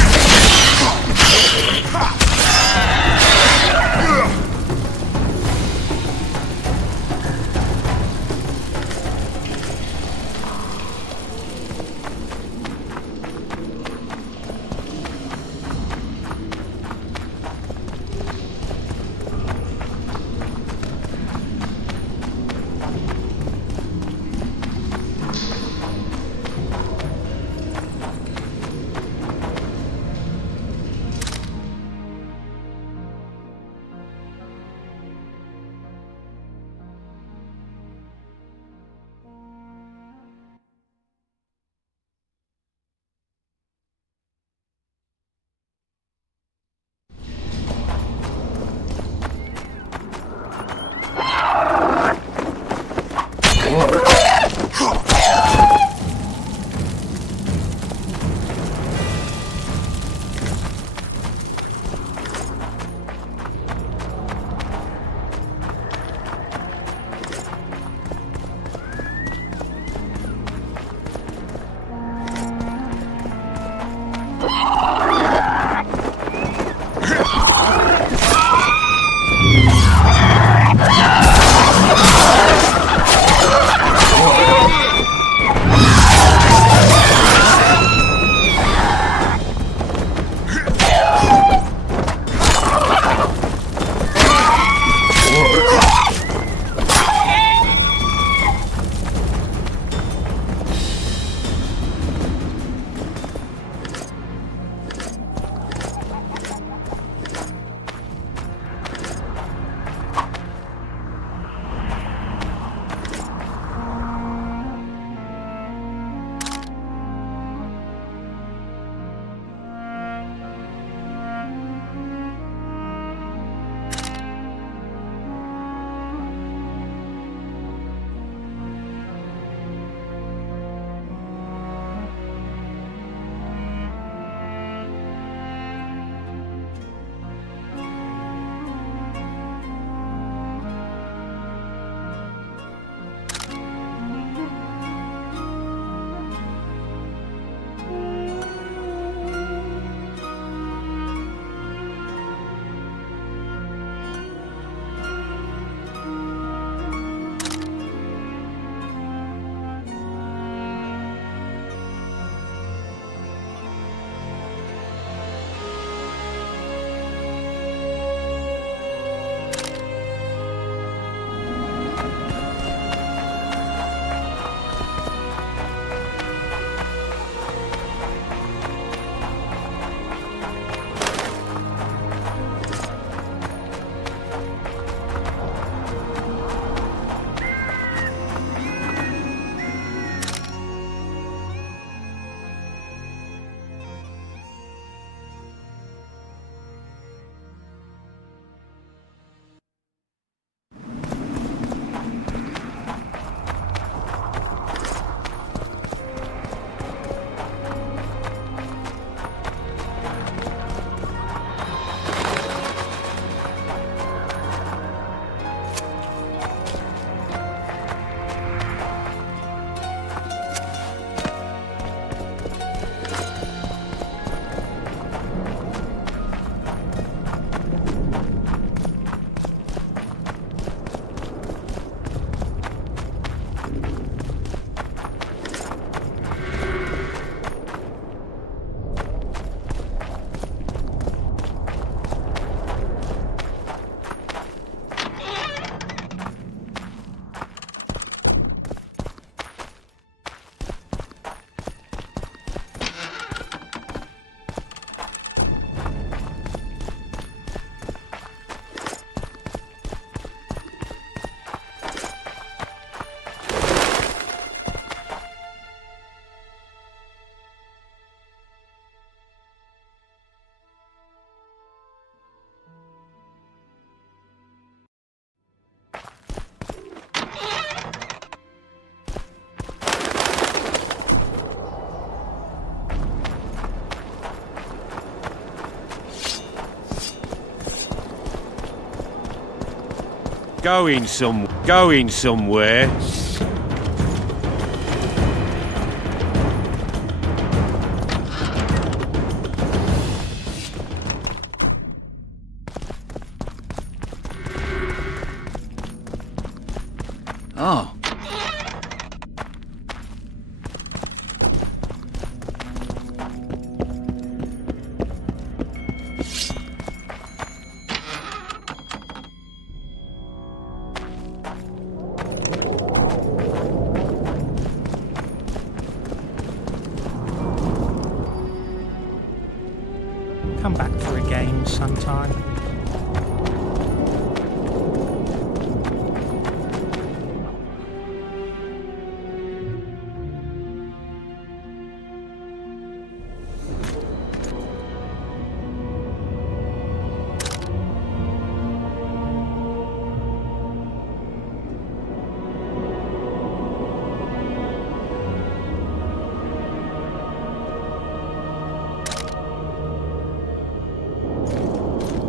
Going somewhere. Come back for a game sometime.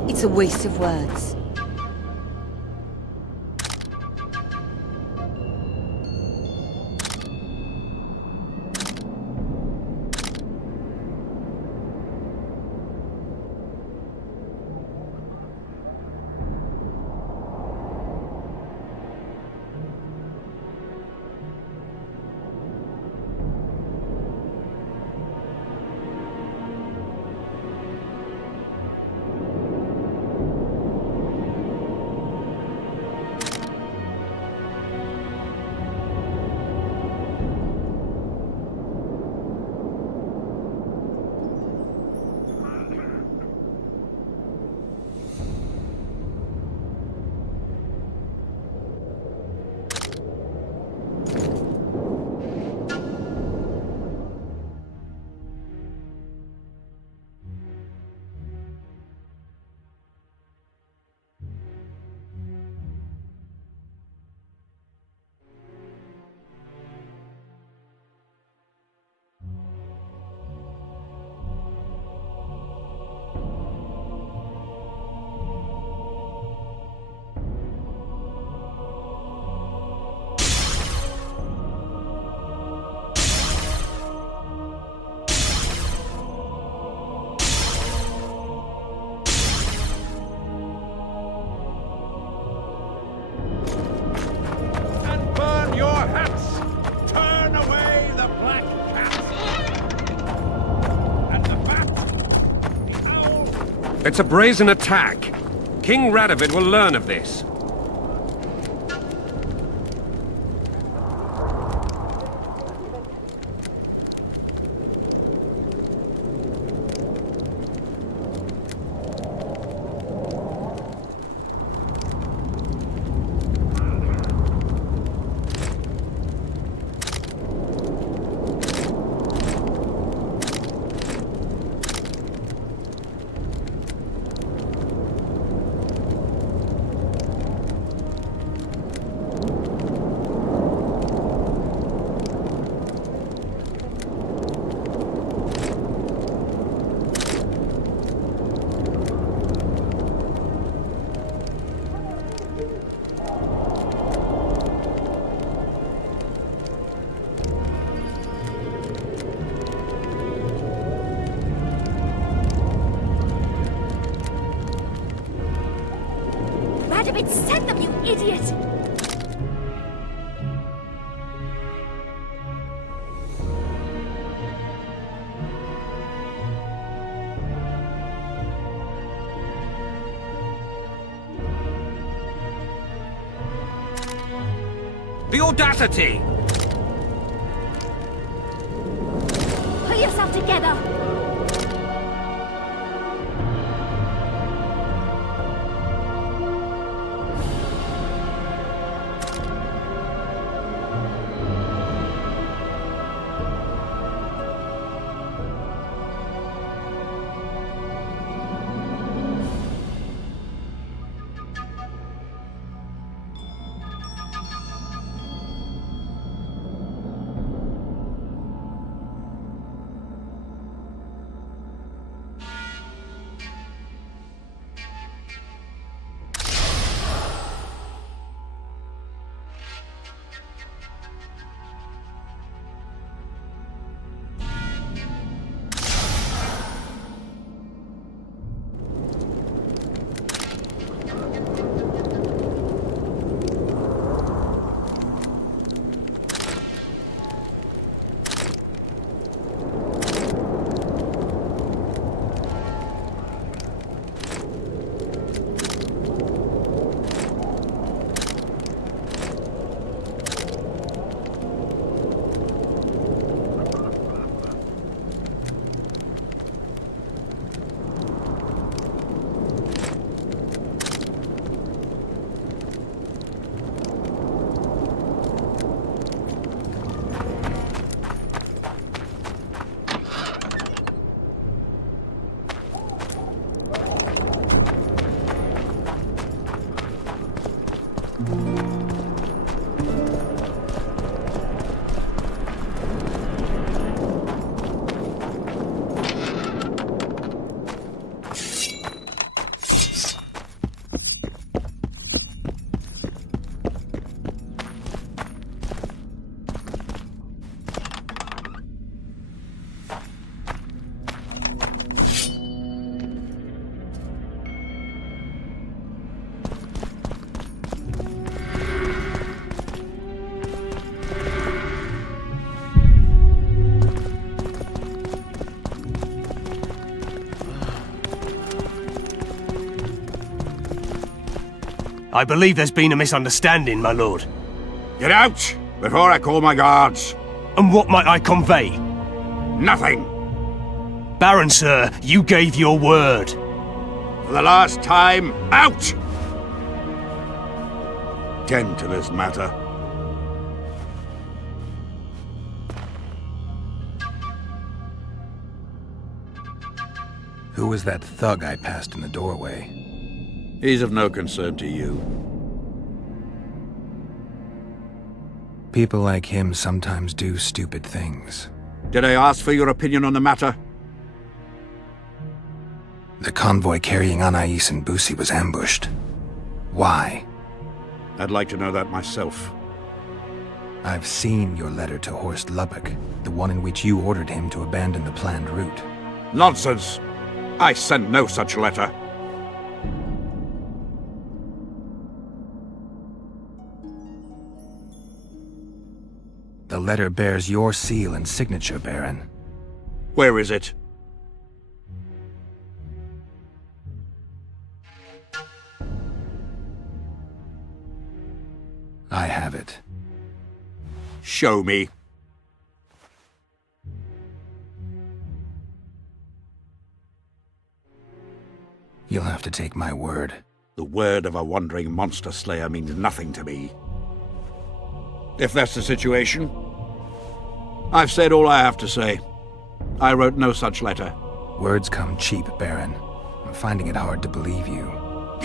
It's a waste of words. It's a brazen attack. King Radovid will learn of this. Radovid sent them, you idiot! The audacity! Put yourself together! I believe there's been a misunderstanding, my lord. Get out, before I call my guards. And what might I convey? Nothing. Baron, sir, you gave your word. For the last time, out! Tend to this matter. Who was that thug I passed in the doorway? He's of no concern to you. People like him sometimes do stupid things. Did I ask for your opinion on the matter? The convoy carrying Anais and Busi was ambushed. Why? I'd like to know that myself. I've seen your letter to Horst Lubbock, the one in which you ordered him to abandon the planned route. Nonsense! I sent no such letter. The letter bears your seal and signature, Baron. Where is it? I have it. Show me. You'll have to take my word. The word of a wandering monster slayer means nothing to me. If that's the situation, I've said all I have to say. I wrote no such letter. Words come cheap, Baron. I'm finding it hard to believe you.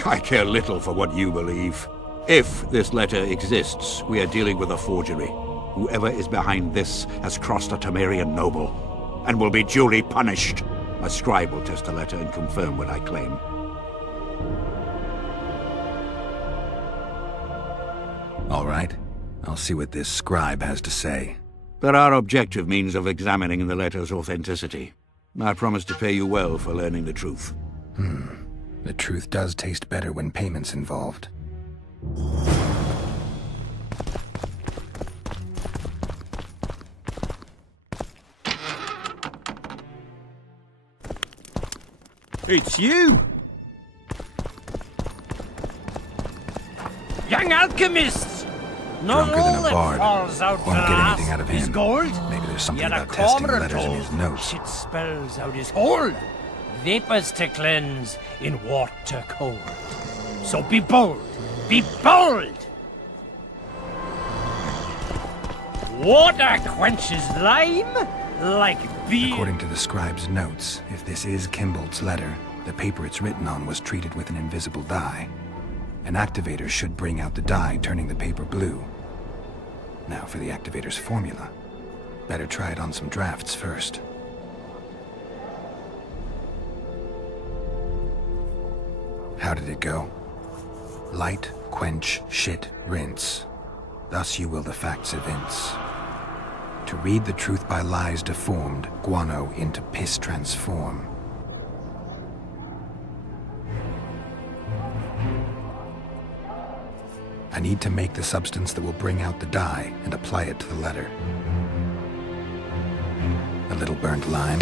I care little for what you believe. If this letter exists, we are dealing with a forgery. Whoever is behind this has crossed a Temerian noble, and will be duly punished. A scribe will test the letter and confirm what I claim. All right. I'll see what this scribe has to say. There are objective means of examining the letter's authenticity. I promise to pay you well for learning the truth. The truth does taste better when payment's involved. It's you! Young alchemists! Not Drunker than all a that bard. falls out Won't for get us anything out of is him. gold. Maybe there's something Yet a about testing comrade letters in told his notes. Shit spells out his hole. Vapors to cleanse in water cold. So be bold! Be bold! Water quenches lime like beer. According to the scribe's notes, if this is Kimbold's letter, the paper it's written on was treated with an invisible dye. An activator should bring out the dye, turning the paper blue. Now for the activator's formula. Better try it on some drafts first. How did it go? Light, quench, shit, rinse. Thus you will the facts evince. To read the truth by lies deformed, guano into piss transform. I need to make the substance that will bring out the dye and apply it to the letter. A little burnt lime.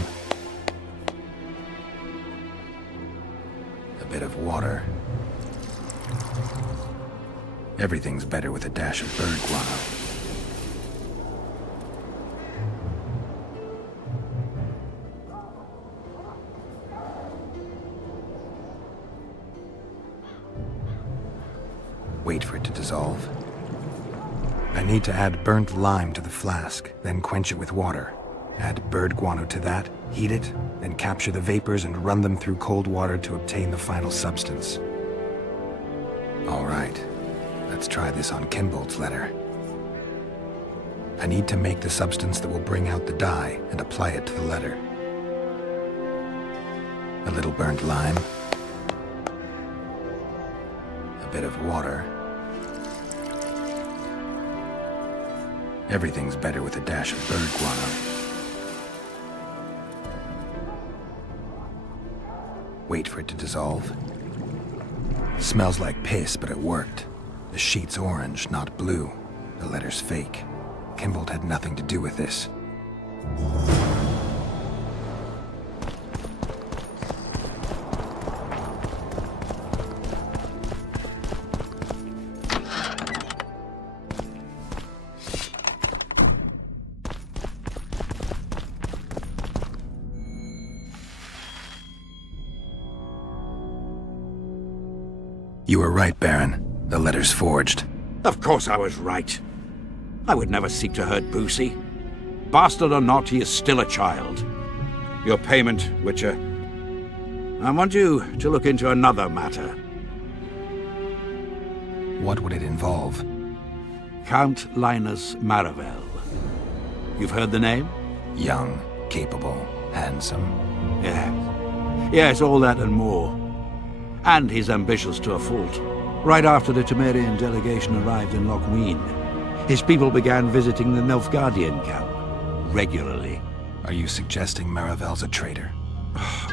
A bit of water. Everything's better with a dash of bird guano. Wait for it to dissolve. I need to add burnt lime to the flask, then quench it with water. Add bird guano to that, heat it, then capture the vapors and run them through cold water to obtain the final substance. All right, let's try this on Kimbold's letter. I need to make the substance that will bring out the dye and apply it to the letter. A little burnt lime. A bit of water. Everything's better with a dash of bird guano. Wait for it to dissolve. Smells like piss, but it worked. The sheet's orange, not blue. The letter's fake. Kimbold had nothing to do with this. You were right, Baron. The letter's forged. Of course I was right. I would never seek to hurt Boosie. Bastard or not, he is still a child. Your payment, Witcher. I want you to look into another matter. What would it involve? Count Linus Maravel. You've heard the name? Young, capable, handsome. Yes, all that and more. And he's ambitious to a fault. Right after the Temerian delegation arrived in Loc Mune, his people began visiting the Nilfgaardian camp regularly. Are you suggesting Maravel's a traitor?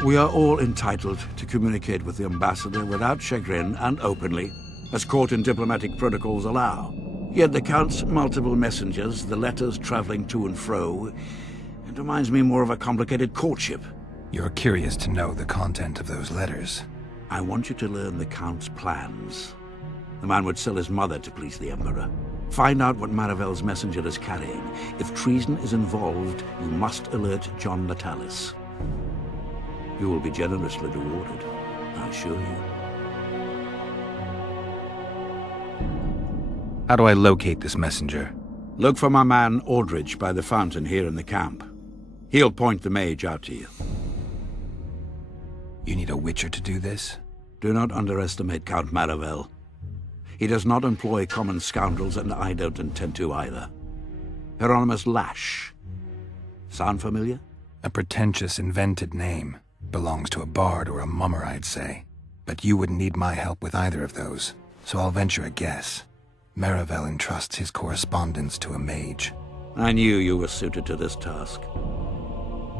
We are all entitled to communicate with the ambassador without chagrin and openly, as court and diplomatic protocols allow. Yet the Count's multiple messengers, the letters traveling to and fro, it reminds me more of a complicated courtship. You're curious to know the content of those letters. I want you to learn the Count's plans. The man would sell his mother to please the Emperor. Find out what Maravel's messenger is carrying. If treason is involved, you must alert John Natalis. You will be generously rewarded, I assure you. How do I locate this messenger? Look for my man Aldridge by the fountain here in the camp. He'll point the mage out to you. You need a Witcher to do this? Do not underestimate Count Maravel. He does not employ common scoundrels, and I don't intend to either. Hieronymus Lash. Sound familiar? A pretentious, invented name. Belongs to a bard or a mummer, I'd say. But you wouldn't need my help with either of those, so I'll venture a guess. Maravel entrusts his correspondence to a mage. I knew you were suited to this task.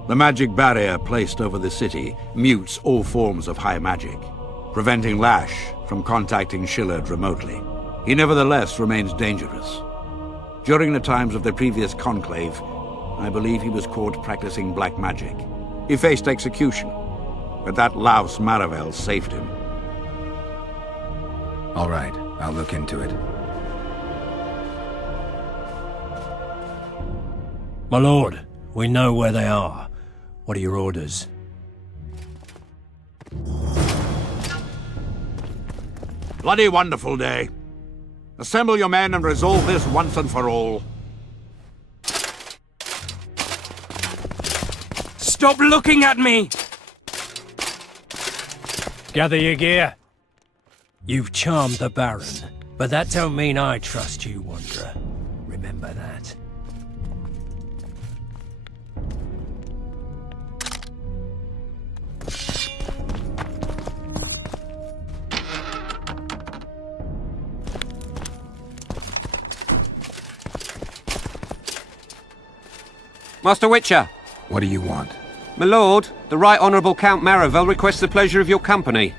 The magic barrier placed over the city mutes all forms of high magic, preventing Lash from contacting Shillard remotely. He nevertheless remains dangerous. During the times of the previous conclave, I believe he was caught practicing black magic. He faced execution, but that louse Maravel saved him. All right, I'll look into it. My lord, we know where they are. What are your orders? Bloody wonderful day. Assemble your men and resolve this once and for all. Stop looking at me! Gather your gear. You've charmed the Baron, but that don't mean I trust you, Wanderer. Remember that. Master Witcher! What do you want? My lord, the Right Honourable Count Maravel requests the pleasure of your company.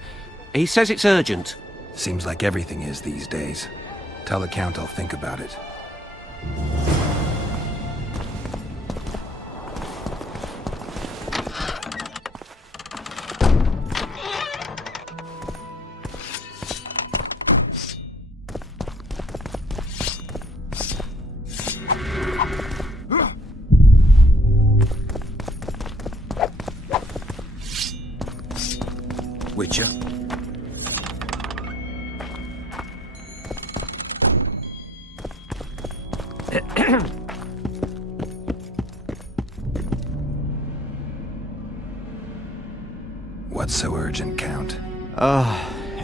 He says it's urgent. Seems like everything is these days. Tell the Count I'll think about it. Witcher? What's so urgent, Count?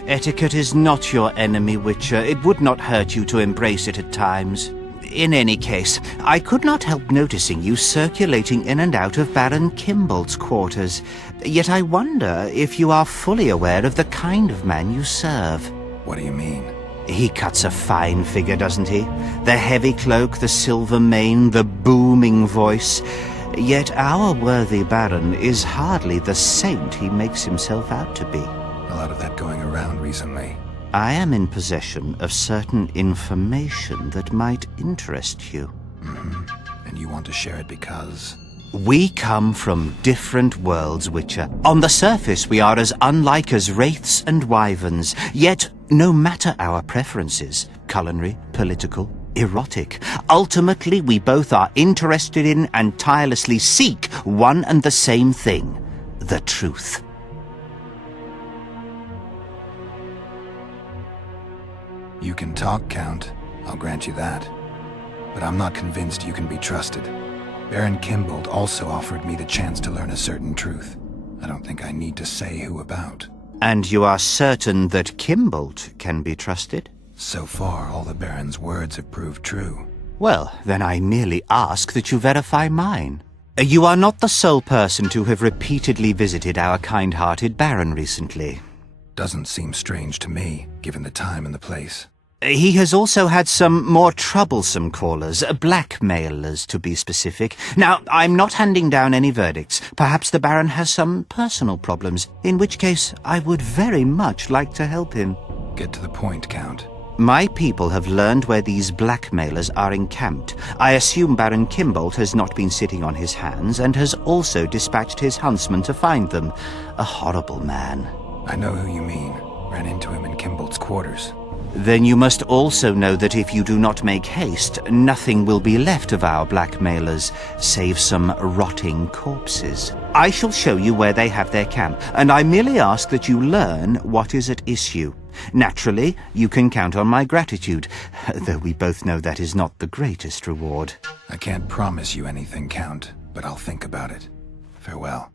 Etiquette is not your enemy, Witcher. It would not hurt you to embrace it at times. In any case, I could not help noticing you circulating in and out of Baron Kimbold's quarters. Yet I wonder if you are fully aware of the kind of man you serve. What do you mean? He cuts a fine figure, doesn't he? The heavy cloak, the silver mane, the booming voice. Yet our worthy Baron is hardly the saint he makes himself out to be. A lot of that going around recently. I am in possession of certain information that might interest you. Mm-hmm. And you want to share it because? We come from different worlds, Witcher. On the surface, we are as unlike as wraiths and wyverns. Yet, no matter our preferences, culinary, political, erotic, ultimately we both are interested in and tirelessly seek one and the same thing: the truth. You can talk, Count. I'll grant you that. But I'm not convinced you can be trusted. Baron Kimbold also offered me the chance to learn a certain truth. I don't think I need to say who about. And you are certain that Kimbold can be trusted? So far, all the Baron's words have proved true. Well, then I merely ask that you verify mine. You are not the sole person to have repeatedly visited our kind-hearted Baron recently. Doesn't seem strange to me, given the time and the place. He has also had some more troublesome callers, blackmailers to be specific. Now, I'm not handing down any verdicts. Perhaps the Baron has some personal problems, in which case I would very much like to help him. Get to the point, Count. My people have learned where these blackmailers are encamped. I assume Baron Kimbold has not been sitting on his hands and has also dispatched his huntsman to find them. A horrible man. I know who you mean. Ran into him in Kimbold's quarters. Then you must also know that if you do not make haste, nothing will be left of our blackmailers, save some rotting corpses. I shall show you where they have their camp, and I merely ask that you learn what is at issue. Naturally, you can count on my gratitude, though we both know that is not the greatest reward. I can't promise you anything, Count, but I'll think about it. Farewell.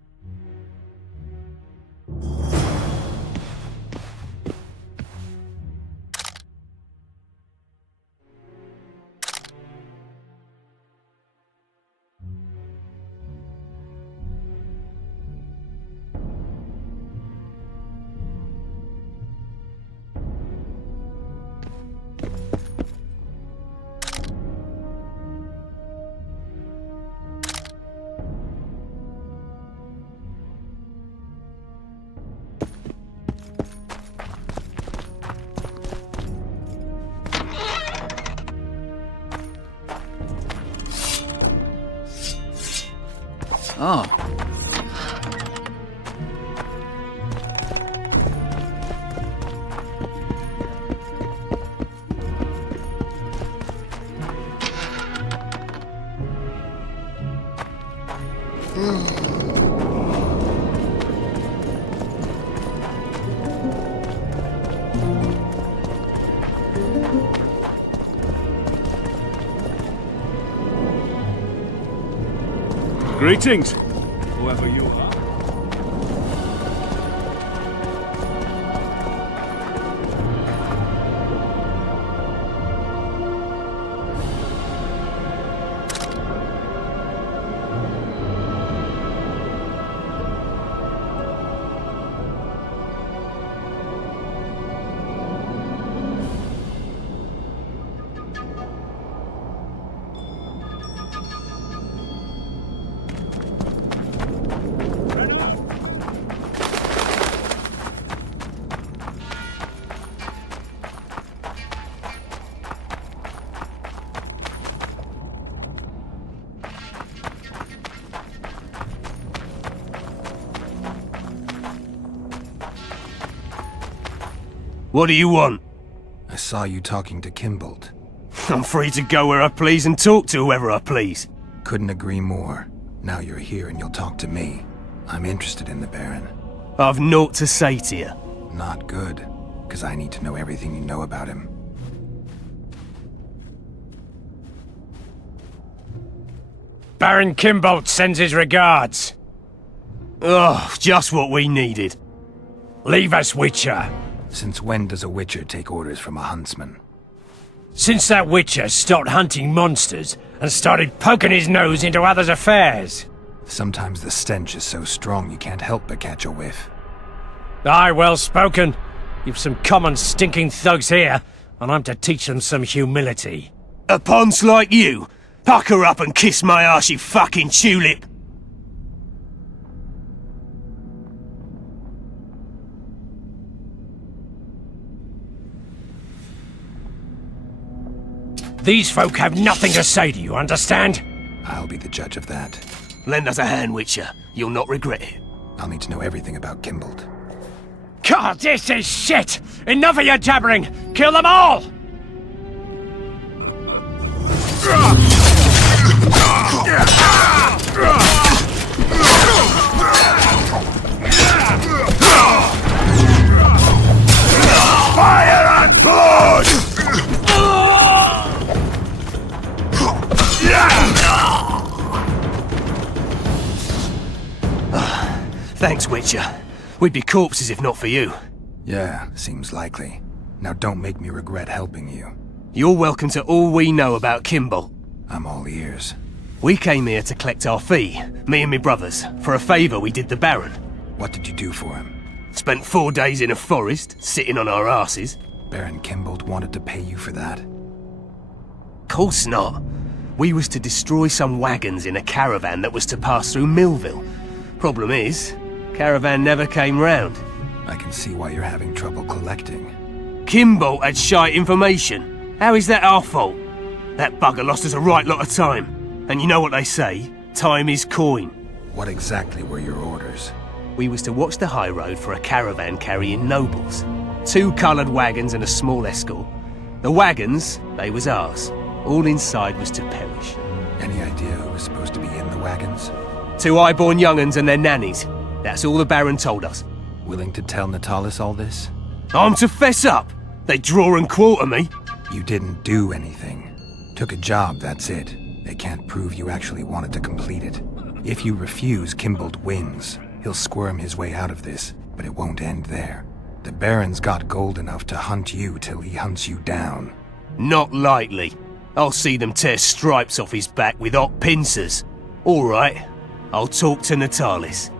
Oh. Greetings, whoever you are. What do you want? I saw you talking to Kimbold. I'm free to go where I please and talk to whoever I please. Couldn't agree more. Now you're here and you'll talk to me. I'm interested in the Baron. I've naught to say to you. Not good, because I need to know everything you know about him. Baron Kimbold sends his regards. Oh, just what we needed. Leave us, Witcher. Since when does a Witcher take orders from a huntsman? Since that Witcher stopped hunting monsters and started poking his nose into others' affairs. Sometimes the stench is so strong you can't help but catch a whiff. Aye, well spoken. You've some common stinking thugs here, and I'm to teach them some humility. A ponce like you? Pucker up and kiss my arse, you fucking tulip! These folk have nothing to say to you, understand? I'll be the judge of that. Lend us a hand, Witcher. You'll not regret it. I'll need to know everything about Kimbold. God, this is shit! Enough of your jabbering! Kill them all! Fire and blood! Thanks, Witcher. We'd be corpses if not for you. Yeah, seems likely. Now don't make me regret helping you. You're welcome to all we know about Kimball. I'm all ears. We came here to collect our fee, me and me brothers, for a favour we did the Baron. What did you do for him? Spent 4 days in a forest, sitting on our asses. Baron Kimball wanted to pay you for that? Course not. We was to destroy some wagons in a caravan that was to pass through Millville. Problem is, caravan never came round. I can see why you're having trouble collecting. Kimball had shite information. How is that our fault? That bugger lost us a right lot of time. And you know what they say, time is coin. What exactly were your orders? We was to watch the high road for a caravan carrying nobles. 2 coloured wagons and a small escort. The wagons, they was ours. All inside was to perish. Any idea who was supposed to be in the wagons? 2 high-born young'uns and their nannies. That's all the Baron told us. Willing to tell Natalis all this? I'm to fess up! They draw and quarter me. You didn't do anything. Took a job, that's it. They can't prove you actually wanted to complete it. If you refuse, Kimball wins. He'll squirm his way out of this, but it won't end there. The Baron's got gold enough to hunt you till he hunts you down. Not likely. I'll see them tear stripes off his back with hot pincers. All right, I'll talk to Natalis.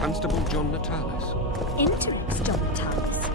Constable John Natalis. Interest, John Natalis.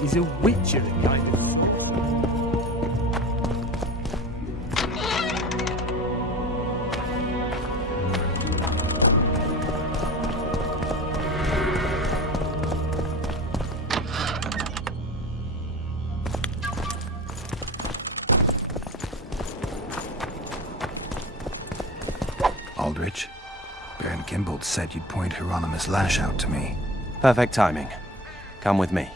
He's a witcher, kind of. Aldrich, Baron Kimball said you'd point Hieronymus Lash out to me. Perfect timing. Come with me.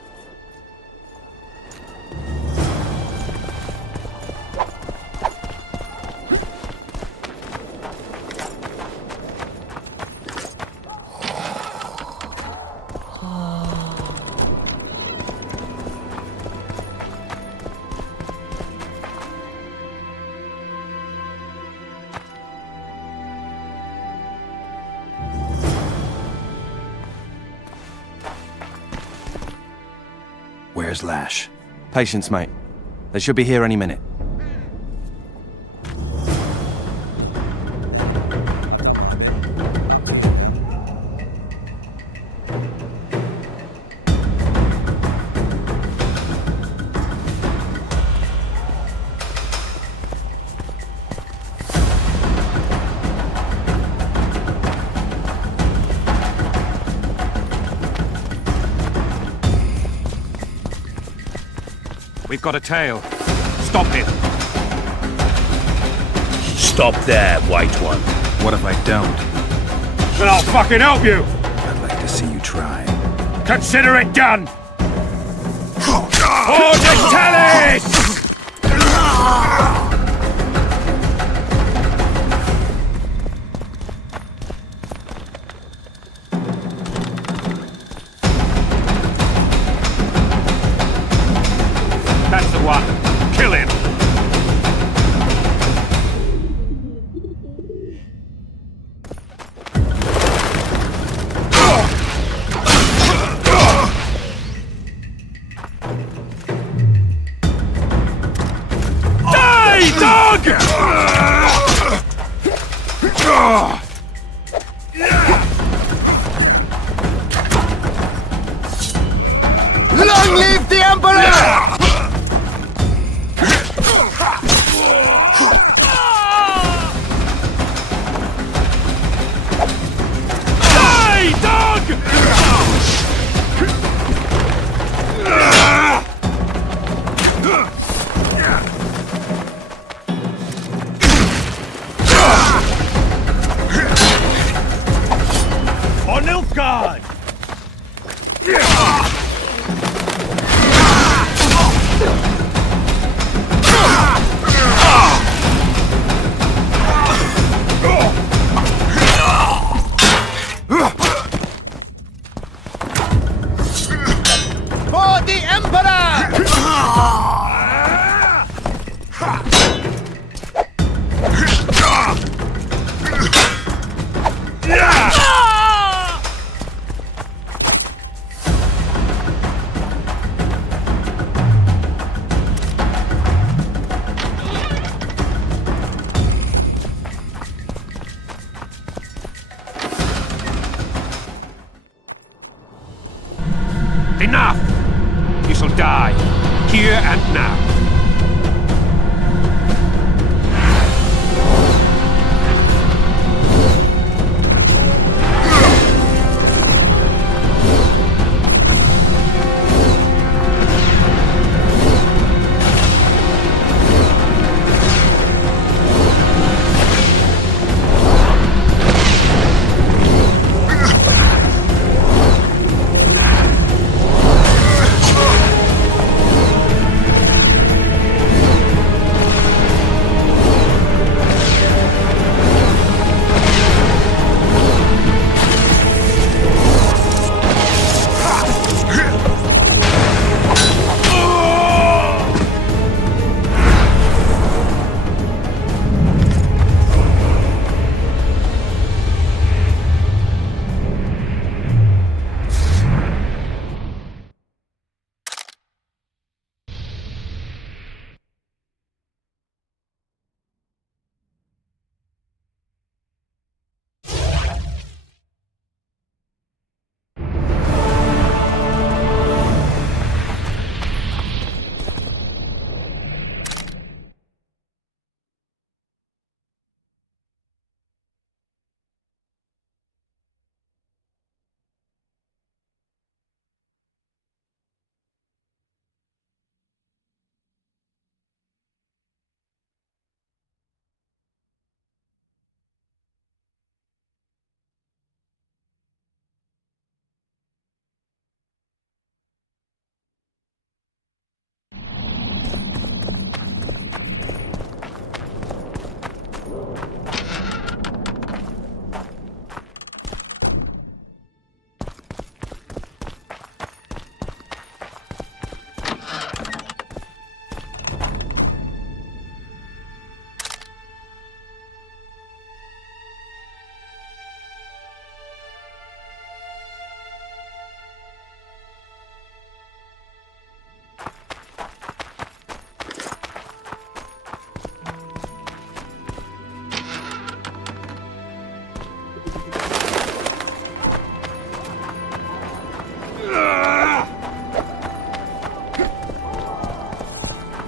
Where's Lash? Patience, mate. They should be here any minute. We've got a tail. Stop him. Stop there, White One. What if I don't? Then I'll fucking help you! I'd like to see you try. Consider it done! Ordentalis! That's the one. Kill him! Die, dog! Long live the Emperor! On Nilfgaard! For the Emperor! Enough! You shall die, here and now.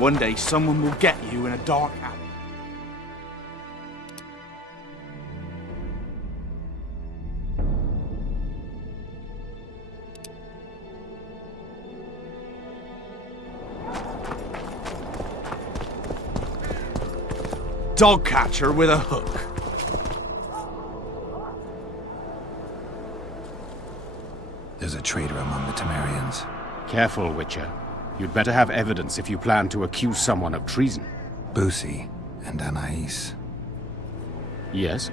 One day someone will get you in a dark alley. Dog catcher with a hook. There's a traitor among the Temerians. Careful, Witcher. You'd better have evidence if you plan to accuse someone of treason. Busi and Anais. Yes?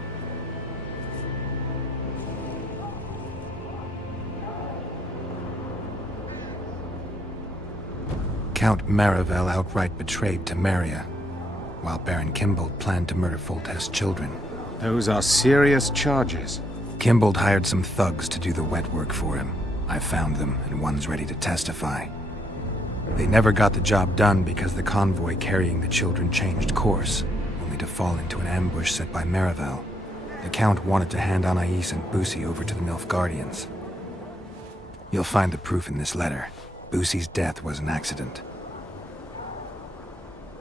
Count Merigold outright betrayed Temeria, while Baron Kimbold planned to murder Foltest's children. Those are serious charges. Kimbold hired some thugs to do the wet work for him. I found them, and one's ready to testify. They never got the job done because the convoy carrying the children changed course, only to fall into an ambush set by Merigold. The Count wanted to hand Anais and Busi over to the Nilfgaardians. You'll find the proof in this letter. Busi's death was an accident.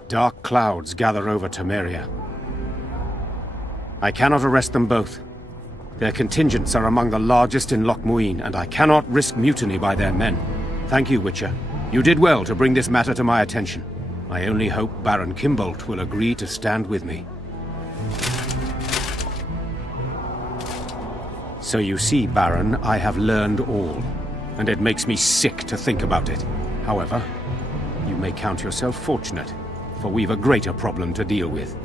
Dark clouds gather over Temeria. I cannot arrest them both. Their contingents are among the largest in Loc Mune, and I cannot risk mutiny by their men. Thank you, Witcher. You did well to bring this matter to my attention. I only hope Baron Kimbold will agree to stand with me. So you see, Baron, I have learned all, and it makes me sick to think about it. However, you may count yourself fortunate, for we've a greater problem to deal with.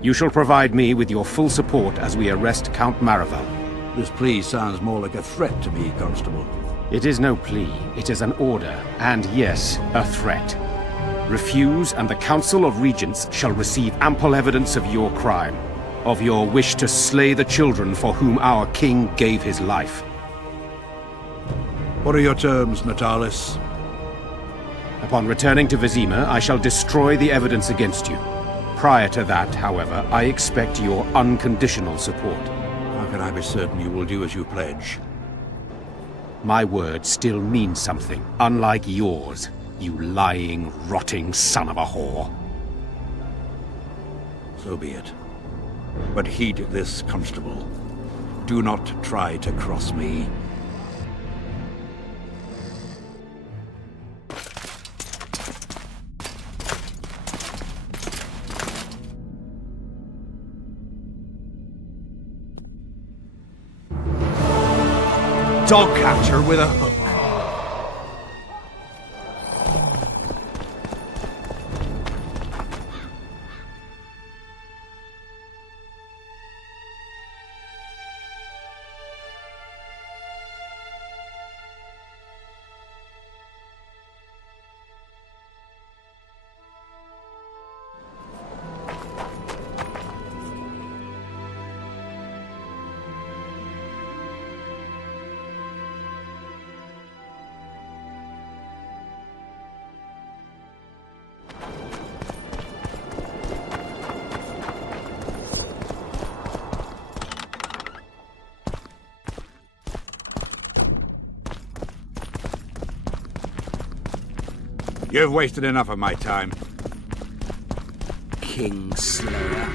You shall provide me with your full support as we arrest Count Merigold. This plea sounds more like a threat to me, Constable. It is no plea, it is an order, and yes, a threat. Refuse, and the Council of Regents shall receive ample evidence of your crime, of your wish to slay the children for whom our king gave his life. What are your terms, Natalis? Upon returning to Vizima, I shall destroy the evidence against you. Prior to that, however, I expect your unconditional support. How can I be certain you will do as you pledge? My word still means something, unlike yours, you lying, rotting son of a whore. So be it. But heed this, Constable. Do not try to cross me. Dog catcher with a hook. You've wasted enough of my time. Kingslayer.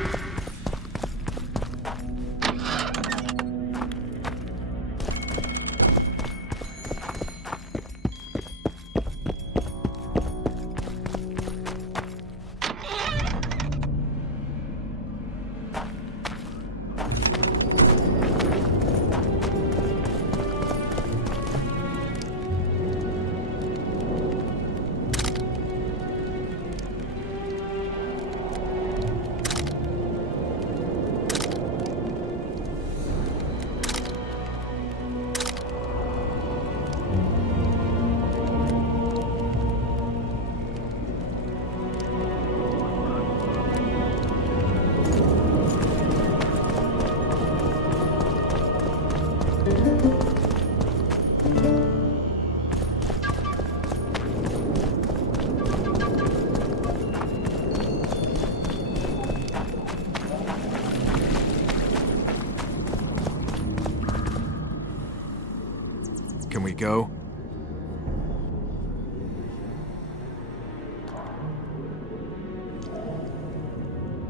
Can we go?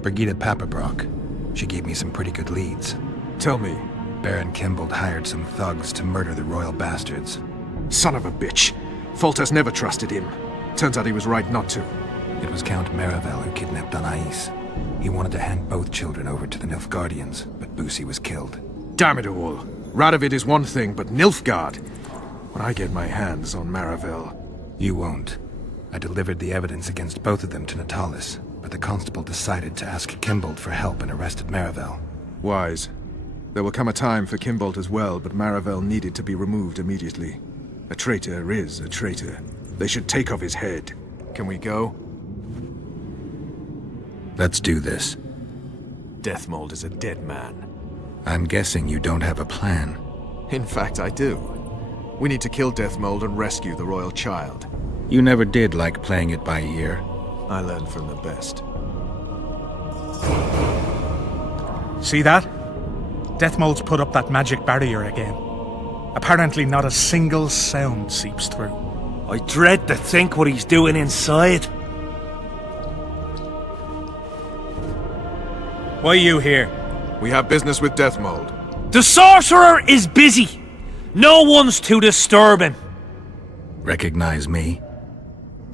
Brigida Papperbrock. She gave me some pretty good leads. Tell me. Baron Kimbold hired some thugs to murder the royal bastards. Son of a bitch. Foltest never trusted him. Turns out he was right not to. It was Count Merigold who kidnapped Anais. He wanted to hand both children over to the Nilfgaardians, but Busi was killed. Damn it all. Radovid is one thing, but Nilfgaard... When I get my hands on Merigold... You won't. I delivered the evidence against both of them to Natalis, but the constable decided to ask Kimbold for help and arrested Merigold. Wise. There will come a time for Kimbold as well, but Merigold needed to be removed immediately. A traitor is a traitor. They should take off his head. Can we go? Let's do this. Dethmold is a dead man. I'm guessing you don't have a plan. In fact, I do. We need to kill Dethmold and rescue the royal child. You never did like playing it by ear. I learned from the best. See that? Dethmold's put up that magic barrier again. Apparently not a single sound seeps through. I dread to think what he's doing inside. Why are you here? We have business with Dethmold. The sorcerer is busy. No one's to disturb him. Recognize me?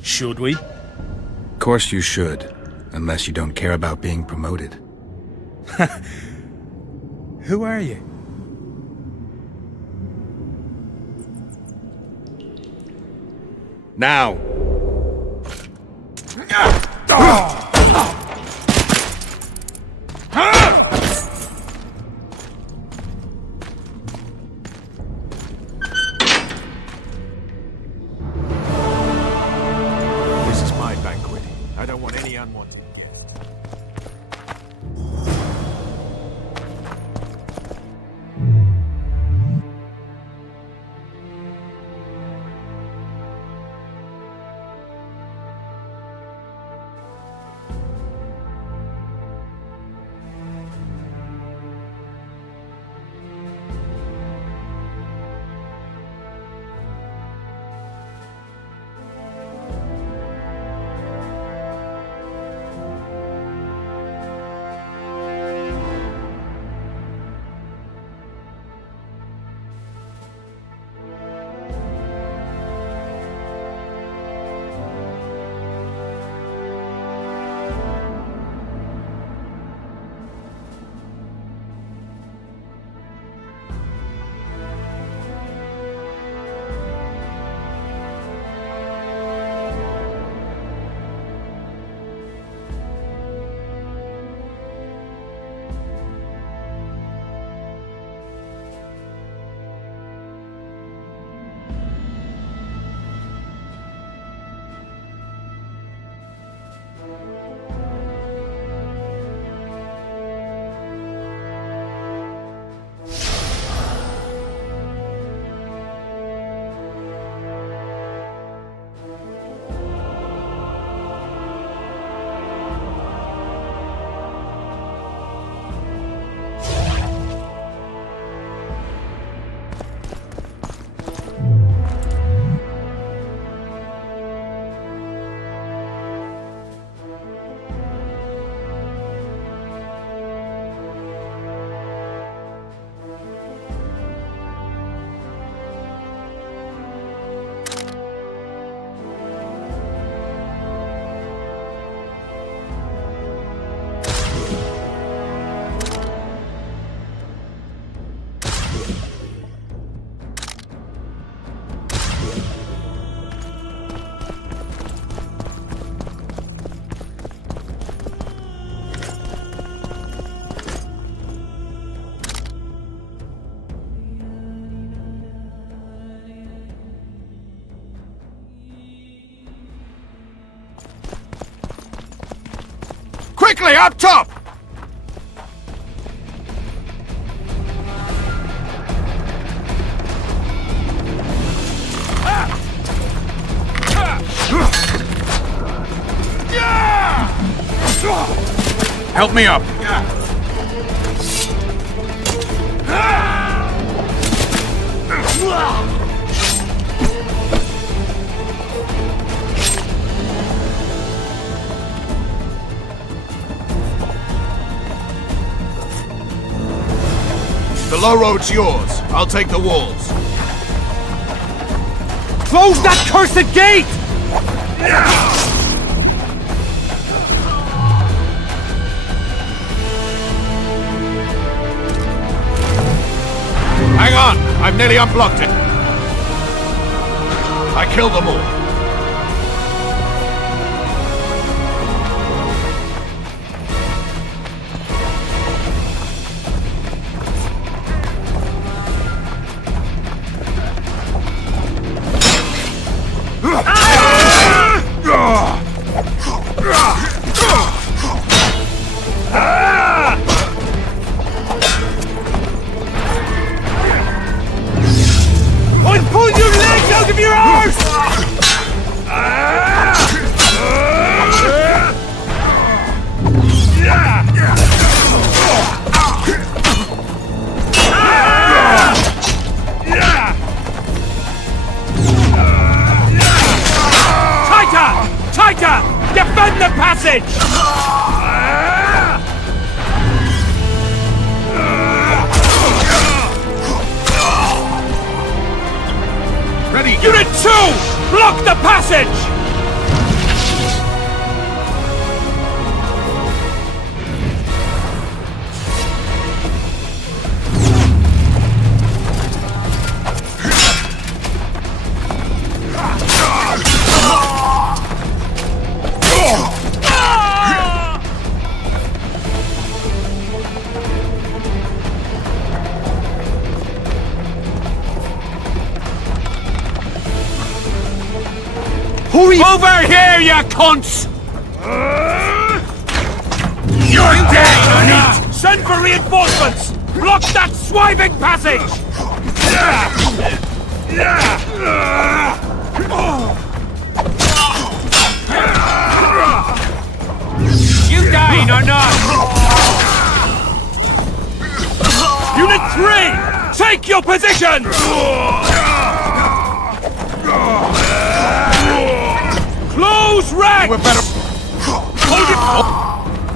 Should we? Of course you should, unless you don't care about being promoted. Who are you? Now! This is my banquet. I don't want any unwanted guests. Quickly, up top! Help me up! The low road's yours. I'll take the walls. Close that cursed gate! Hang on! I've nearly unblocked it. I killed them all. Pull your legs out of your arse! Tighter! Tighter! Defend the passage! Ready! Unit 2! Block the passage! Hurry! Over here, you cunts! You're dead, Anais! Send for reinforcements! Block that swiving passage! You dying or not? Unit 3! Take your position! Close ranks! We're better. Hold it!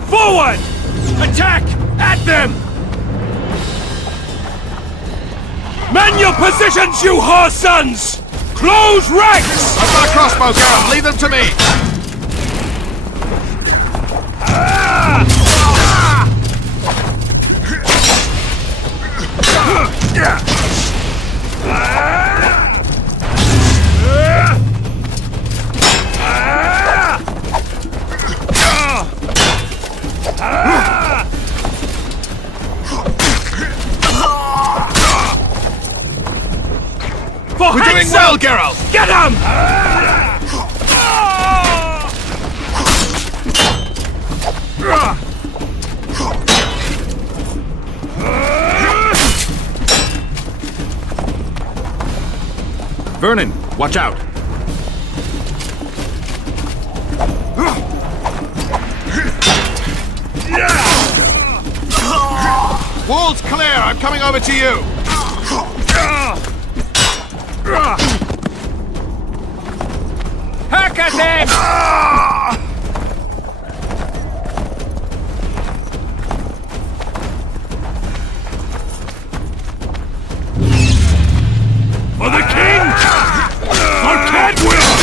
Forward! Attack! At them! Man your positions, you whore sons! Close ranks! I've got a crossbow, Geralt. Leave them to me. We're doing well, Geralt! Get him! Vernon, watch out! Wall's clear! I'm coming over to you! Hack at them! For the king! For Cadwell!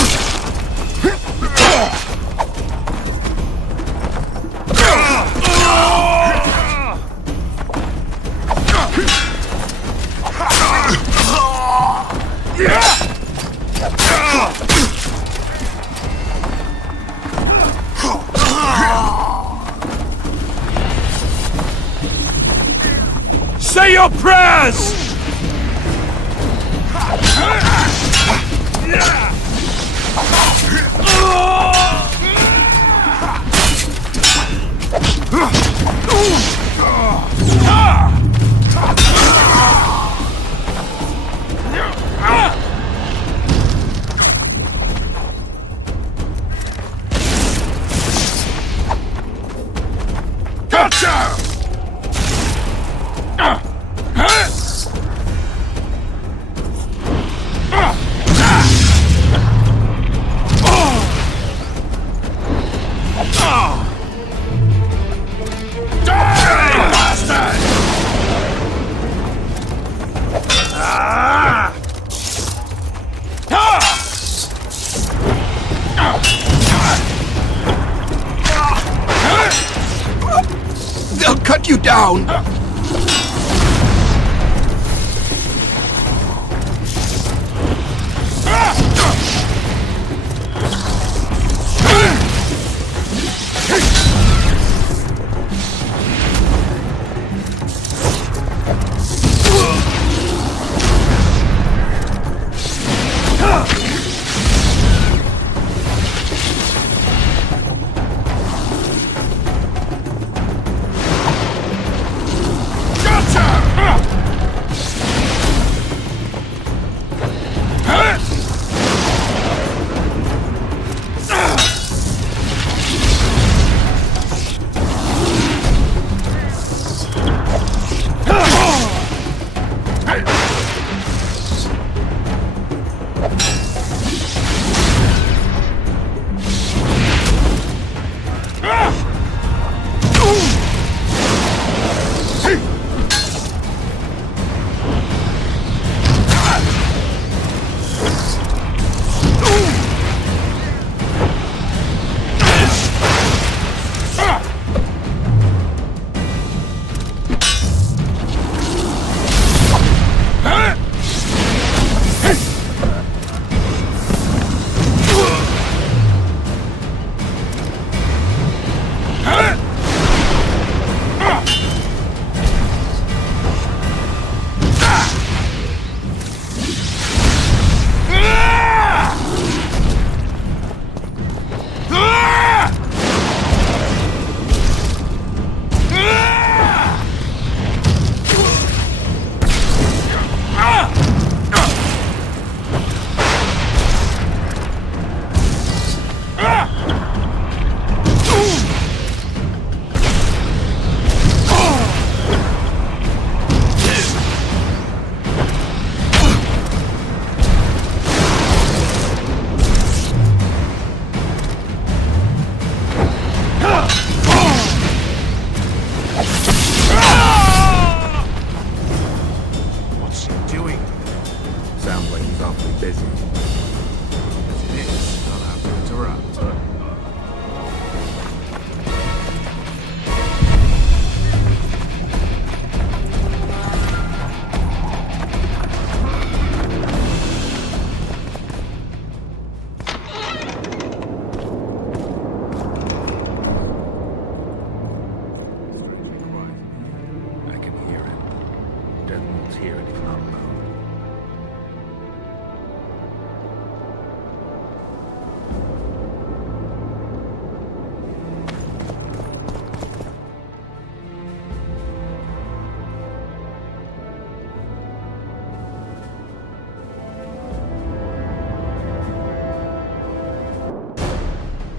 Say your prayers! Gotcha! hunt you down!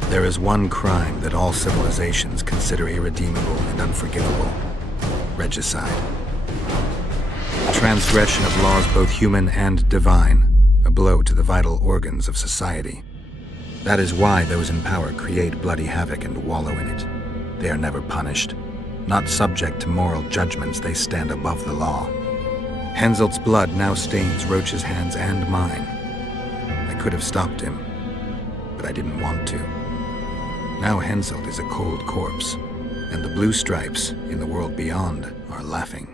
There is one crime that all civilizations consider irredeemable and unforgivable: regicide. Transgression of laws both human and divine, a blow to the vital organs of society. That is why those in power create bloody havoc and wallow in it. They are never punished. Not subject to moral judgments, they stand above the law. Henselt's blood now stains Roche's hands and mine. I could have stopped him, but I didn't want to. Now Henselt is a cold corpse, and the blue stripes in the world beyond are laughing.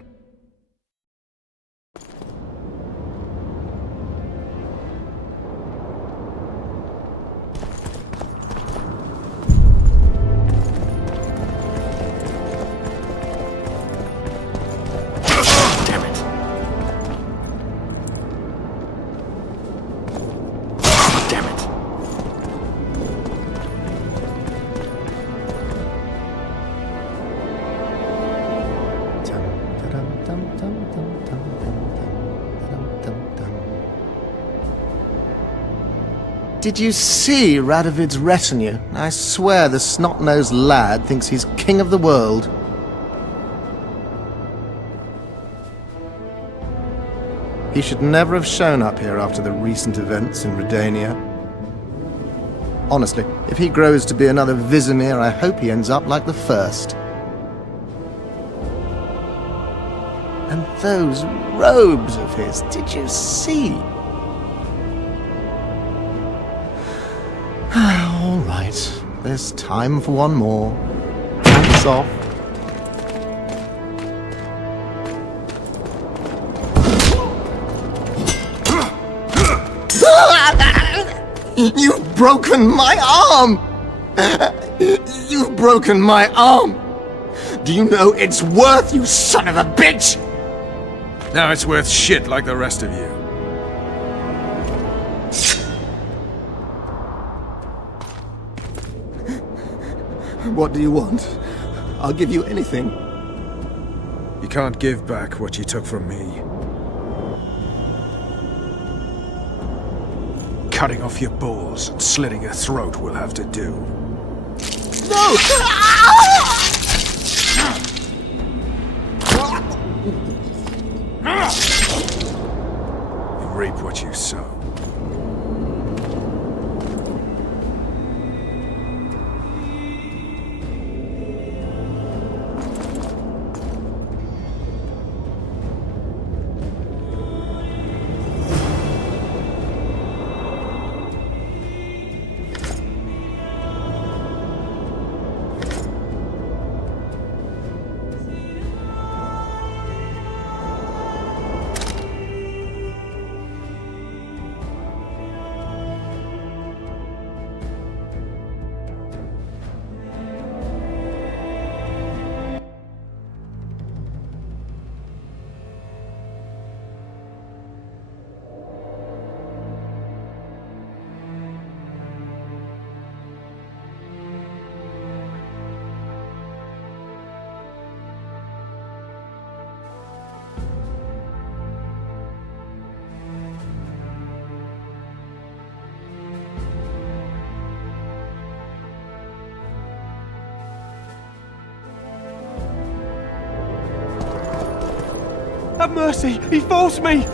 Did you see Radovid's retinue? I swear the snot-nosed lad thinks he's king of the world. He should never have shown up here after the recent events in Redania. Honestly, if he grows to be another Vizimir, I hope he ends up like the first. And those robes of his, did you see? All right, there's time for one more. Hands off. You've broken my arm! You've broken my arm! Do you know its worth, you son of a bitch? Now it's worth shit like the rest of you. What do you want? I'll give you anything. You can't give back what you took from me. Cutting off your balls and slitting your throat will have to do. No! You reap what you sow. Have mercy! He forced me!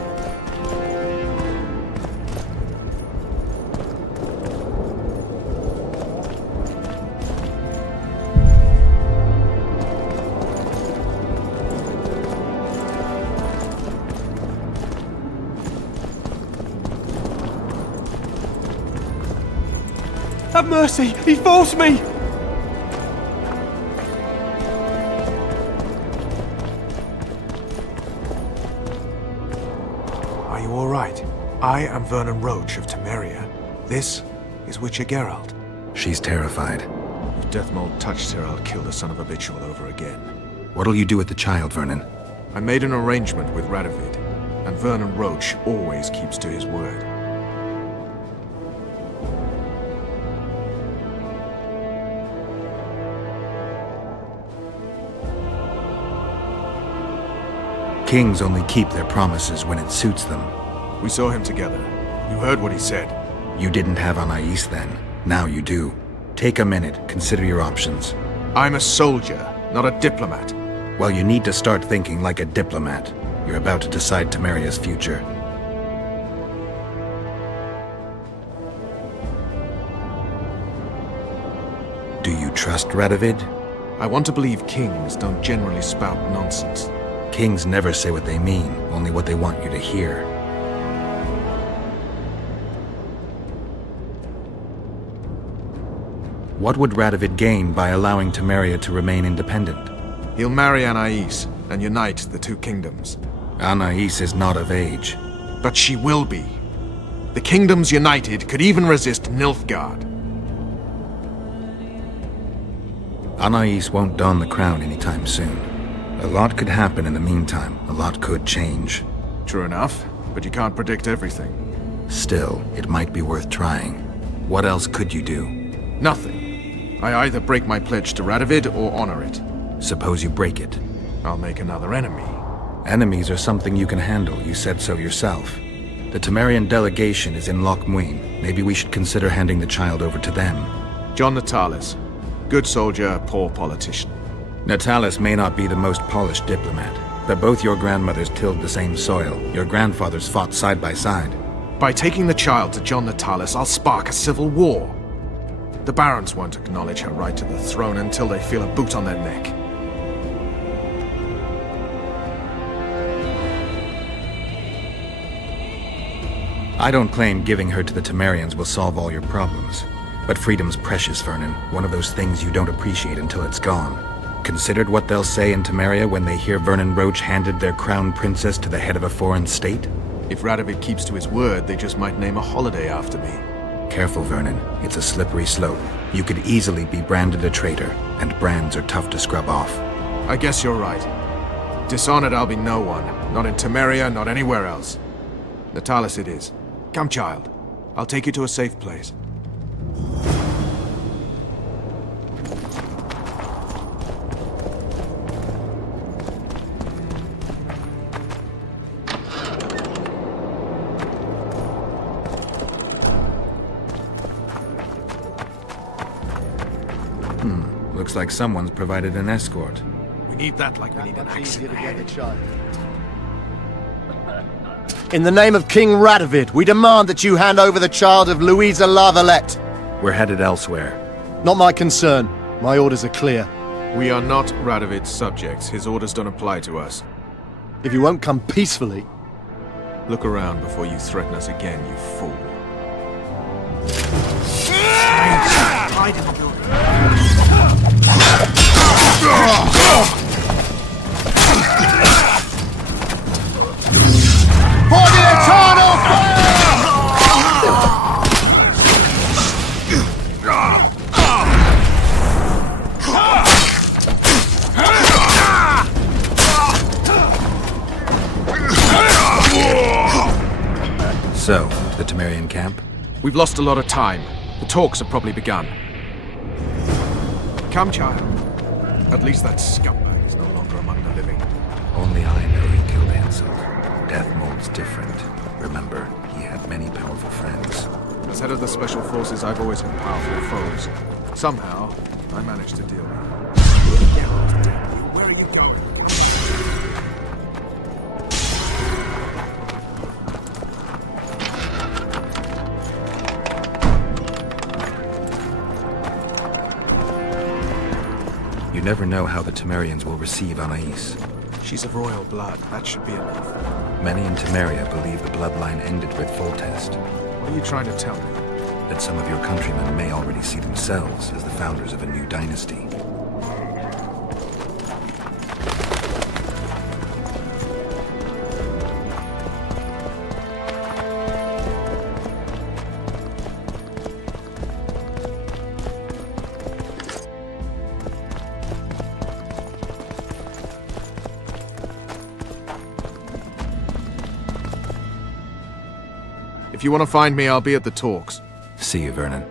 Have mercy! He forced me! I am Vernon Roche of Temeria. This is Witcher Geralt. She's terrified. If Dethmold touched her, I'll kill the son of a bitch all over again. What'll you do with the child, Vernon? I made an arrangement with Radovid, and Vernon Roche always keeps to his word. Kings only keep their promises when it suits them. We saw him together. You heard what he said. You didn't have Anais then. Now you do. Take a minute, consider your options. I'm a soldier, not a diplomat. Well, you need to start thinking like a diplomat. You're about to decide Temeria's future. Do you trust Radovid? I want to believe kings don't generally spout nonsense. Kings never say what they mean, only what they want you to hear. What would Radovid gain by allowing Temeria to remain independent? He'll marry Anais and unite the two kingdoms. Anais is not of age. But she will be. The kingdoms united could even resist Nilfgaard. Anais won't don the crown anytime soon. A lot could happen in the meantime. A lot could change. True enough, but you can't predict everything. Still, it might be worth trying. What else could you do? Nothing. I either break my pledge to Radovid or honor it. Suppose you break it. I'll make another enemy. Enemies are something you can handle, you said so yourself. The Temerian delegation is in Loc Mune. Maybe we should consider handing the child over to them. John Natalis. Good soldier, poor politician. Natalis may not be the most polished diplomat, but both your grandmothers tilled the same soil. Your grandfathers fought side by side. By taking the child to John Natalis, I'll spark a civil war. The barons won't acknowledge her right to the throne until they feel a boot on their neck. I don't claim giving her to the Temerians will solve all your problems. But freedom's precious, Vernon. One of those things you don't appreciate until it's gone. Considered what they'll say in Temeria when they hear Vernon Roche handed their crown princess to the head of a foreign state? If Radovid keeps to his word, they just might name a holiday after me. Careful, Vernon. It's a slippery slope. You could easily be branded a traitor, and brands are tough to scrub off. I guess you're right. Dishonored I'll be no one. Not in Temeria, not anywhere else. Natalis it is. Come, child. I'll take you to a safe place. Looks like someone's provided an escort. We need that like we need an accident. In the name of King Radovid, we demand that you hand over the child of Louisa la Valette. We're headed elsewhere. Not my concern. My orders are clear. We are not Radovid's subjects. His orders don't apply to us. If you won't come peacefully... Look around before you threaten us again, you fool. Hide in the building. For the eternal So, the Temerian camp? We've lost a lot of time. The talks have probably begun. Come, child. At least that scumbag is no longer among the living. Only I know he killed Ansel. Dethmold's different. Remember, he had many powerful friends. As head of the Special Forces, I've always had powerful foes. Somehow, I managed to deal with them. Geralt, damn you, where are you going? You never know how the Temerians will receive Anais. She's of royal blood. That should be enough. Many in Temeria believe the bloodline ended with Foltest. What are you trying to tell me? That some of your countrymen may already see themselves as the founders of a new dynasty. If you want to find me, I'll be at the talks. See you, Vernon.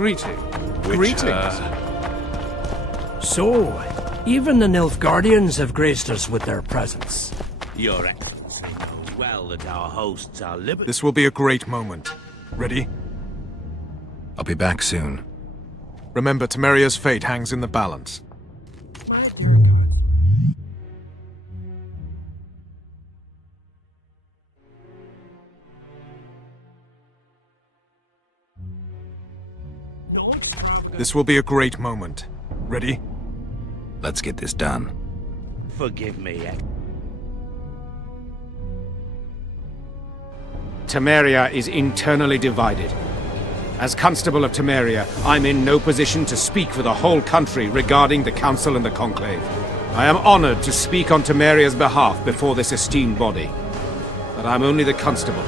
greeting. Greetings. So, even the Nilfgaardians have graced us with their presence. Your Excellency knows well that our hosts are liberty. This will be a great moment. Ready? I'll be back soon. Remember, Temeria's fate hangs in the balance. This will be a great moment. Ready? Let's get this done. Forgive me, Temeria is internally divided. As Constable of Temeria, I'm in no position to speak for the whole country regarding the Council and the Conclave. I am honored to speak on Temeria's behalf before this esteemed body. But I'm only the Constable.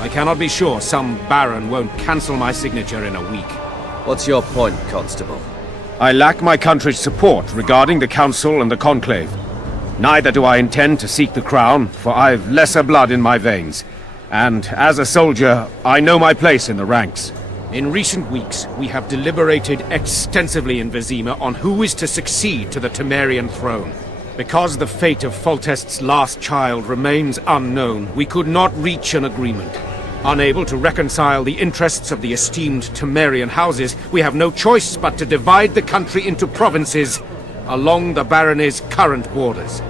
I cannot be sure some Baron won't cancel my signature in a week. What's your point, Constable? I lack my country's support regarding the Council and the Conclave. Neither do I intend to seek the crown, for I've lesser blood in my veins. And as a soldier, I know my place in the ranks. In recent weeks, we have deliberated extensively in Vizima on who is to succeed to the Temerian throne. Because the fate of Foltest's last child remains unknown, we could not reach an agreement. Unable to reconcile the interests of the esteemed Temerian houses, we have no choice but to divide the country into provinces along the barony's current borders.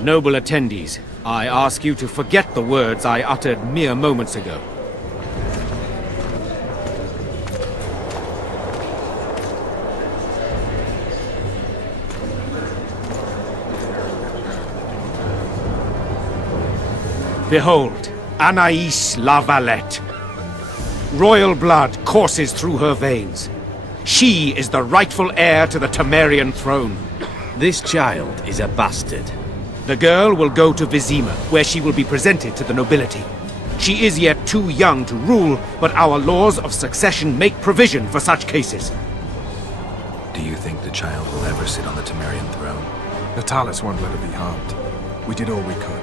Noble attendees, I ask you to forget the words I uttered mere moments ago. Behold, Anais la Valette. Royal blood courses through her veins. She is the rightful heir to the Temerian throne. This child is a bastard. The girl will go to Vizima, where she will be presented to the nobility. She is yet too young to rule, but our laws of succession make provision for such cases. Do you think the child will ever sit on the Temerian throne? Natalis won't let her be harmed. We did all we could.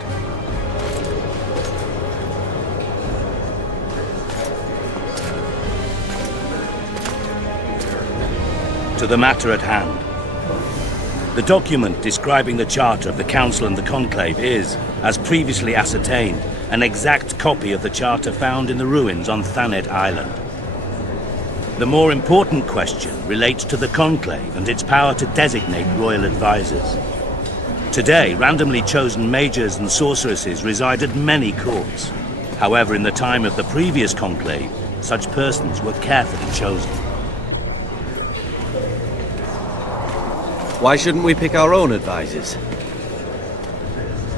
To the matter at hand. The document describing the charter of the Council and the Conclave is, as previously ascertained, an exact copy of the charter found in the ruins on Thanet Island. The more important question relates to the Conclave and its power to designate royal advisors. Today, randomly chosen mages and sorceresses reside at many courts. However, in the time of the previous Conclave, such persons were carefully chosen. Why shouldn't we pick our own advisors?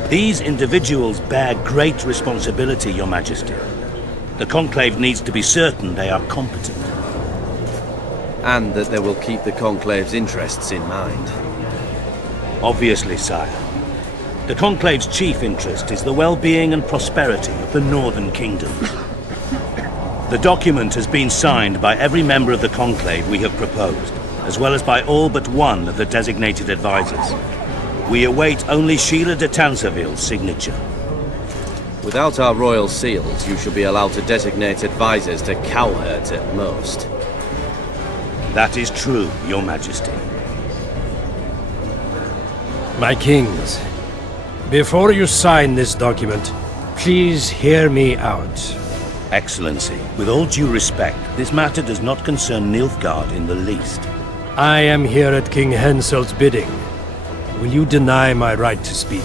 These individuals bear great responsibility, Your Majesty. The Conclave needs to be certain they are competent. And that they will keep the Conclave's interests in mind. Obviously, sire. The Conclave's chief interest is the well-being and prosperity of the Northern Kingdoms. The document has been signed by every member of the Conclave we have proposed, as well as by all but one of the designated advisors. We await only Sheila de Tansarville's signature. Without our royal seals, you should be allowed to designate advisors to cowherds at most. That is true, Your Majesty. My kings, before you sign this document, please hear me out. Excellency, with all due respect, this matter does not concern Nilfgaard in the least. I am here at King Henselt's bidding. Will you deny my right to speak?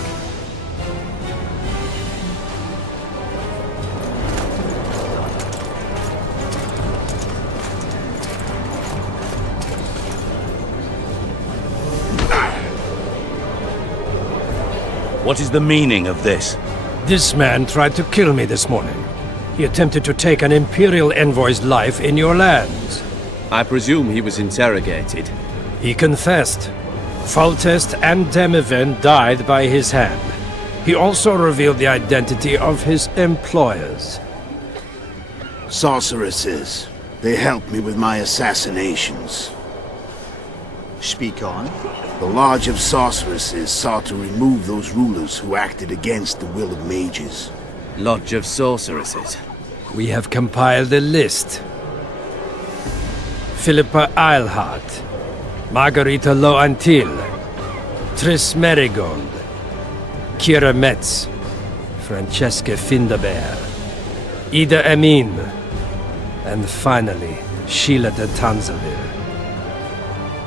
What is the meaning of this? This man tried to kill me this morning. He attempted to take an Imperial envoy's life in your lands. I presume he was interrogated. He confessed. Foltest and Demiven died by his hand. He also revealed the identity of his employers. Sorceresses. They help me with my assassinations. Speak on. The Lodge of Sorceresses sought to remove those rulers who acted against the will of mages. Lodge of Sorceresses. We have compiled a list. Philippa Eilhart, Margarita Loantil, Triss Merigold, Kira Metz, Francesca Findaber, Ida Amin, and finally, Sheila de Tansarville.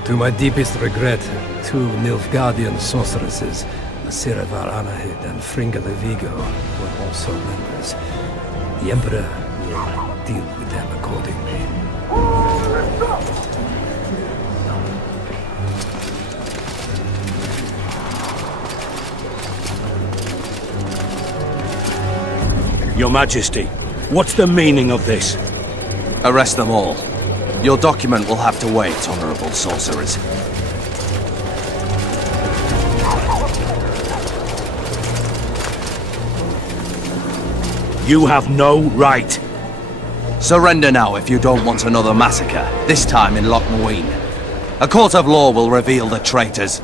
To my deepest regret, 2 Nilfgaardian sorceresses, Asiravar Anahid and Fringa de Vigo, were also members. The Emperor will deal with them accordingly. Your Majesty, what's the meaning of this? Arrest them all. Your document will have to wait, honorable sorcerers. You have no right. Surrender now if you don't want another massacre, this time in Loc Mune. A court of law will reveal the traitors.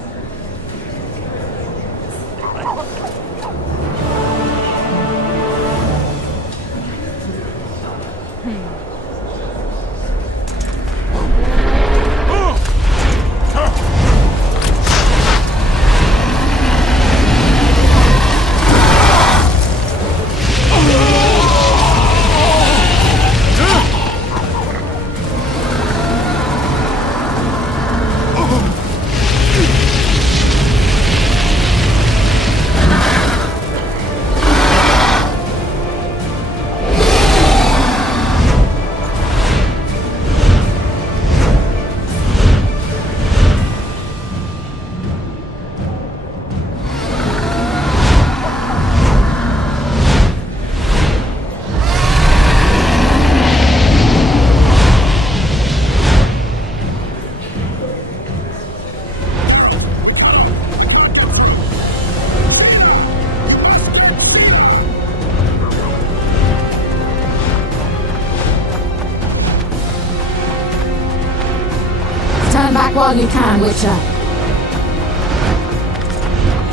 While you can, Witcher.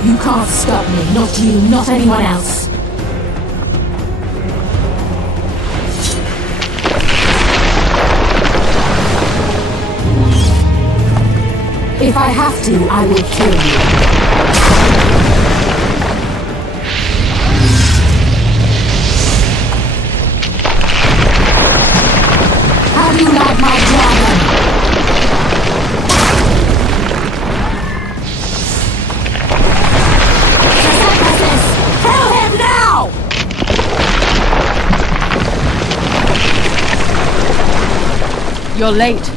You can't stop me, not you, not anyone else. If I have to, I will kill you. How do you like my dragon? You're late.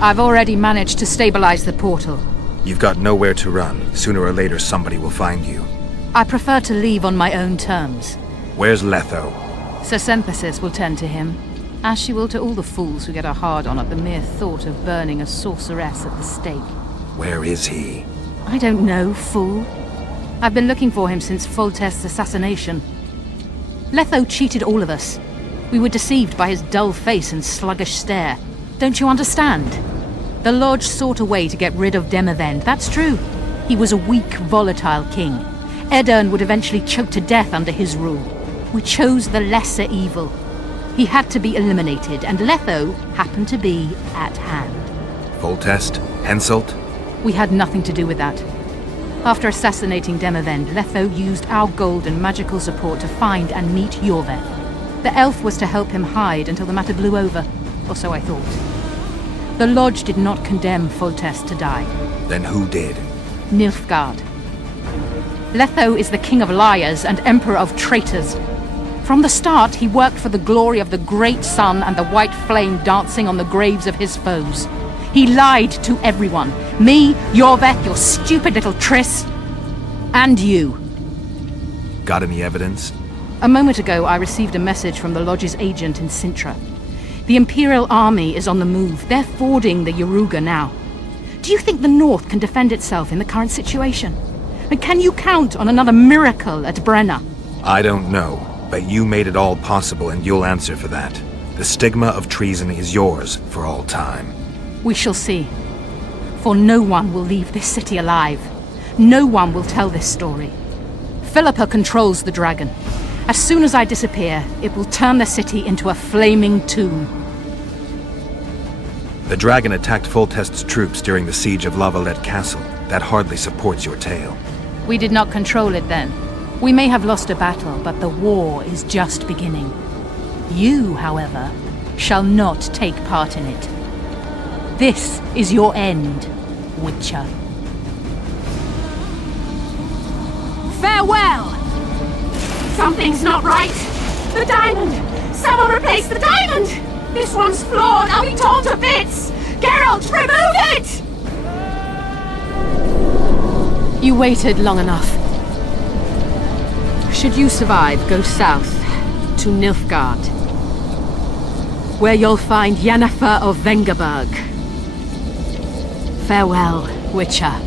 I've already managed to stabilize the portal. You've got nowhere to run. Sooner or later, somebody will find you. I prefer to leave on my own terms. Where's Letho? Synthesis will tend to him, as she will to all the fools who get a hard-on at the mere thought of burning a sorceress at the stake. Where is he? I don't know, fool. I've been looking for him since Foltest's assassination. Letho cheated all of us. We were deceived by his dull face and sluggish stare. Don't you understand? The Lodge sought a way to get rid of Demavend, that's true. He was a weak, volatile king. Yrden would eventually choke to death under his rule. We chose the lesser evil. He had to be eliminated, and Letho happened to be at hand. Foltest? Henselt? We had nothing to do with that. After assassinating Demavend, Letho used our gold and magical support to find and meet Yorveth. The elf was to help him hide until the matter blew over. Or so I thought. The Lodge did not condemn Foltest to die. Then who did? Nilfgaard. Letho is the king of liars and emperor of traitors. From the start, he worked for the glory of the great sun and the white flame dancing on the graves of his foes. He lied to everyone. Me, Yorveth, your stupid little Triss, and you. Got any evidence? A moment ago, I received a message from the Lodge's agent in Sintra. The Imperial Army is on the move. They're fording the Yaruga now. Do you think the North can defend itself in the current situation? And can you count on another miracle at Brenna? I don't know, but you made it all possible and you'll answer for that. The stigma of treason is yours for all time. We shall see. For no one will leave this city alive. No one will tell this story. Philippa controls the dragon. As soon as I disappear, it will turn the city into a flaming tomb. The dragon attacked Foltest's troops during the siege of La Valette Castle. That hardly supports your tale. We did not control it then. We may have lost a battle, but the war is just beginning. You, however, shall not take part in it. This is your end, Witcher. Farewell! Something's not right! The diamond! Someone replace the diamond! This one's flawed! I'll be torn to bits! Geralt, remove it! You waited long enough. Should you survive, go south to Nilfgaard, where you'll find Yennefer of Vengerberg. Farewell, Witcher.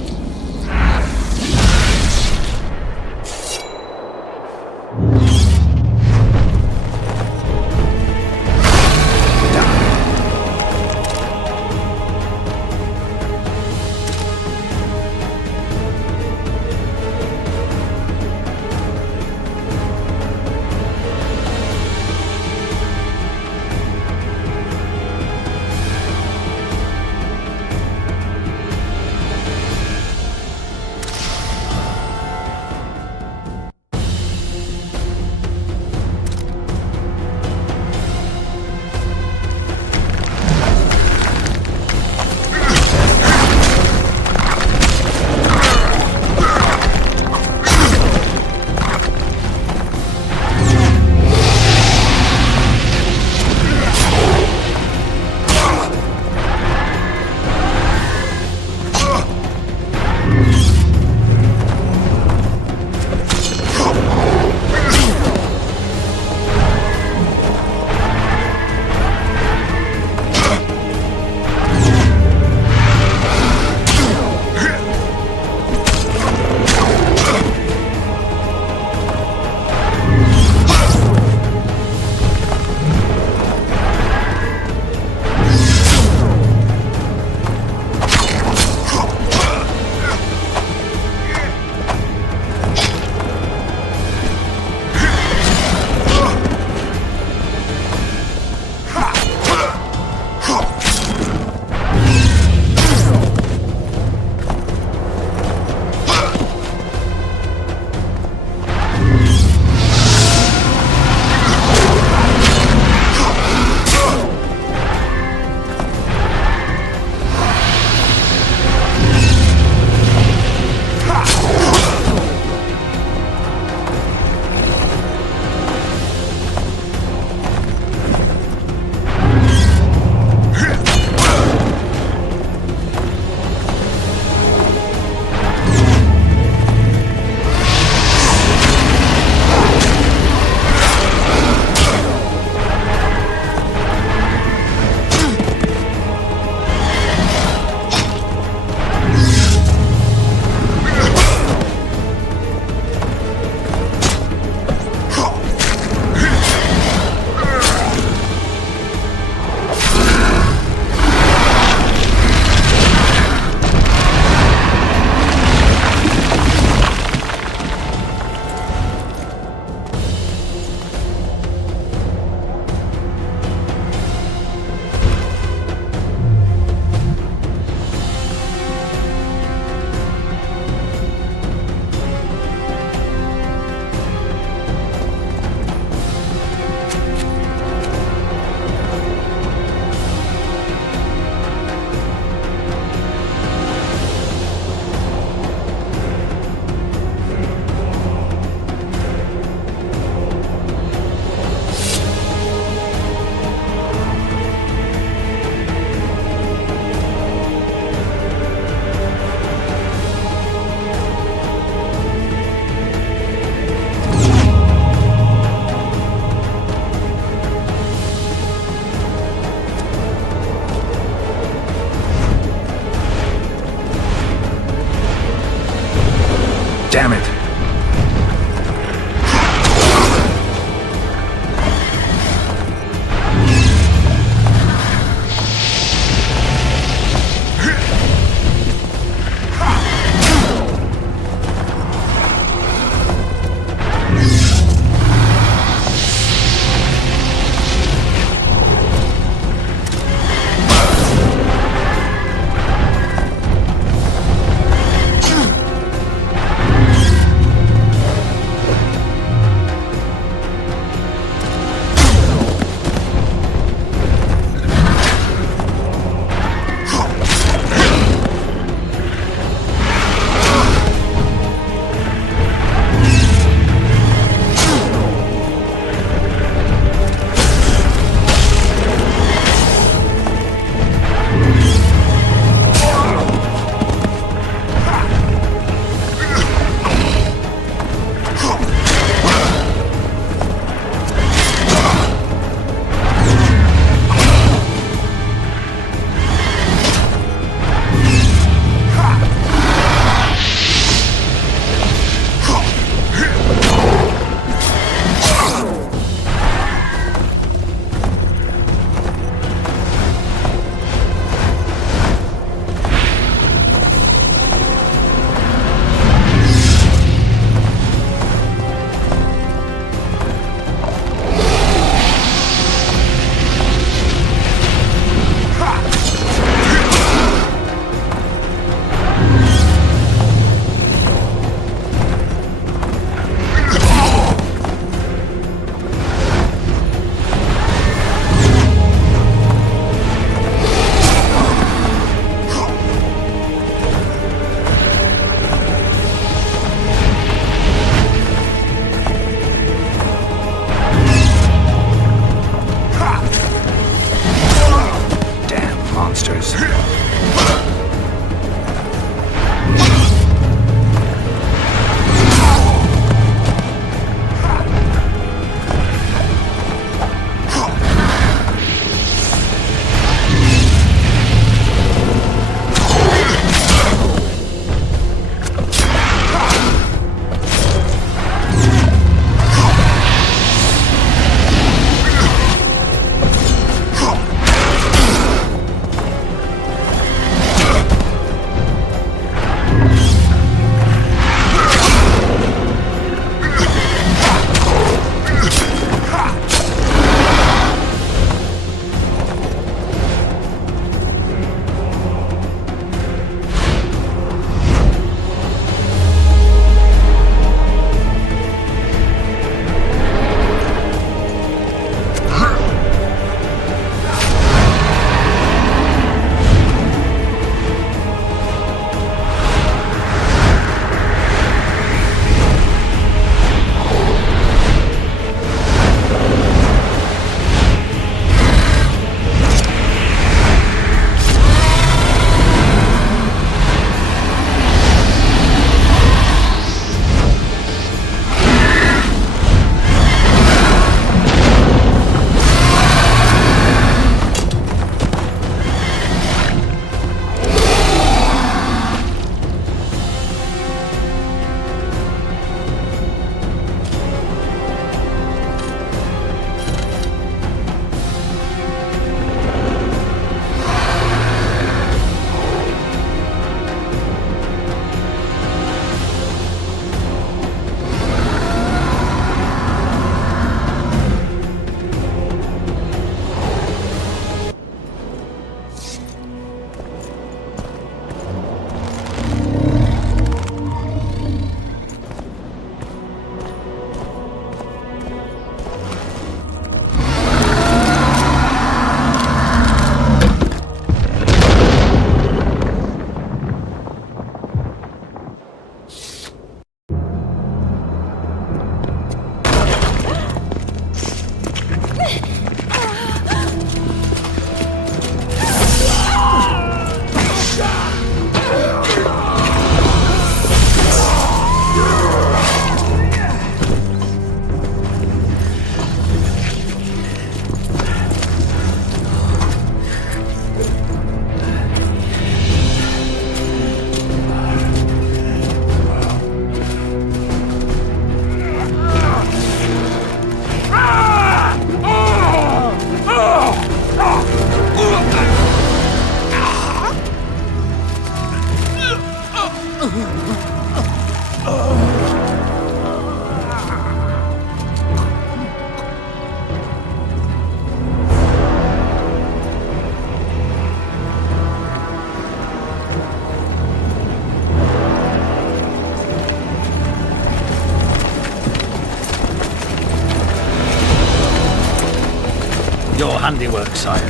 Your handiwork, sire.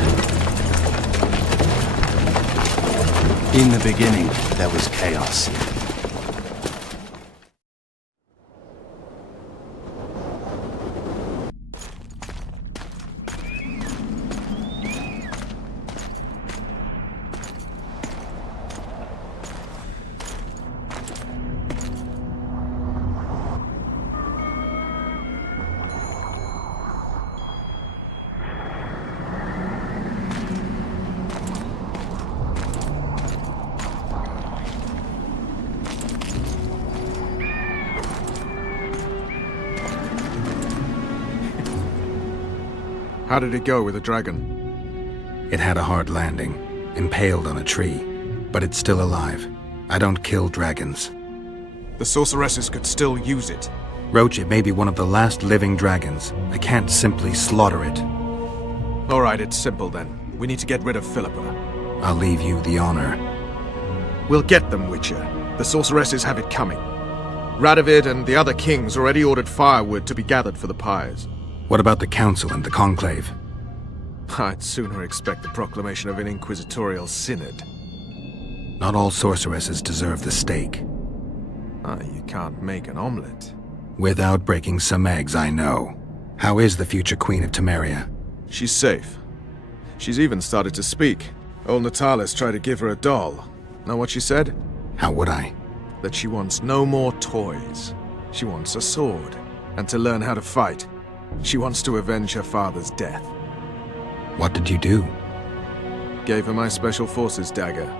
In the beginning, there was chaos. How did it go with the dragon? It had a hard landing, impaled on a tree, but it's still alive. I don't kill dragons. The sorceresses could still use it. Roche, it may be one of the last living dragons. I can't simply slaughter it. All right, it's simple then. We need to get rid of Philippa. I'll leave you the honor. We'll get them, Witcher. The sorceresses have it coming. Radovid and the other kings already ordered firewood to be gathered for the pyres. What about the council and the conclave? I'd sooner expect the proclamation of an inquisitorial synod. Not all sorceresses deserve the stake. You can't make an omelette. Without breaking some eggs, I know. How is the future Queen of Temeria? She's safe. She's even started to speak. Old Natalis tried to give her a doll. Know what she said? How would I? That she wants no more toys. She wants a sword, and to learn how to fight. She wants to avenge her father's death. What did you do? Gave her my Special Forces dagger.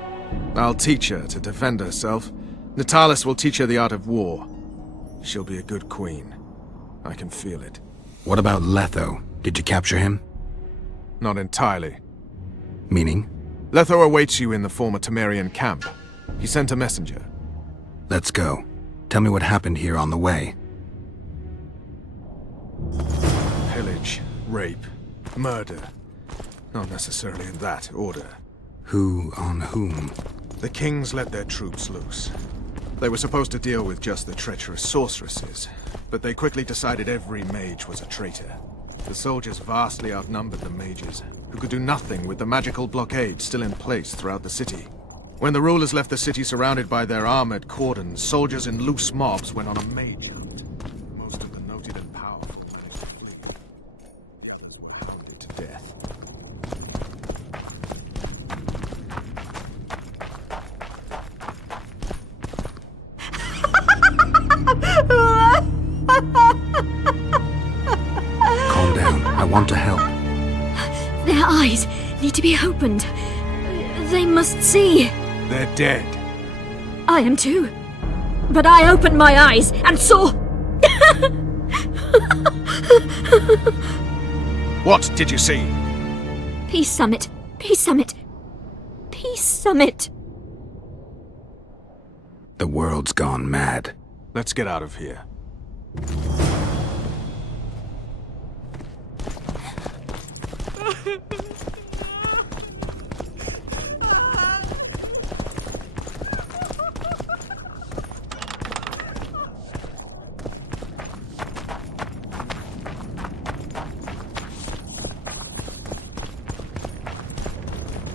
I'll teach her to defend herself. Natalis will teach her the art of war. She'll be a good queen. I can feel it. What about Letho? Did you capture him? Not entirely. Meaning? Letho awaits you in the former Temerian camp. He sent a messenger. Let's go. Tell me what happened here on the way. Pillage, rape, murder. Not necessarily in that order. Who on whom? The kings let their troops loose. They were supposed to deal with just the treacherous sorceresses, but they quickly decided every mage was a traitor. The soldiers vastly outnumbered the mages, who could do nothing with the magical blockade still in place throughout the city. When the rulers left the city surrounded by their armored cordons, soldiers in loose mobs went on a mage hunt. Most of the noted and powerful managed to flee. The others were hounded to death. Calm down. I want to help. Their eyes need to be opened. They must see. They're dead. I am too. But I opened my eyes and saw... What did you see? Peace Summit. Peace Summit. Peace Summit. The world's gone mad. Let's get out of here.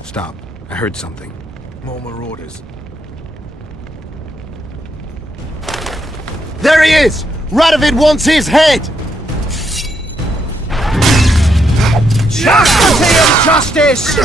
Stop. I heard something. More marauders. There he is! Radovid wants his head! Chastity and justice!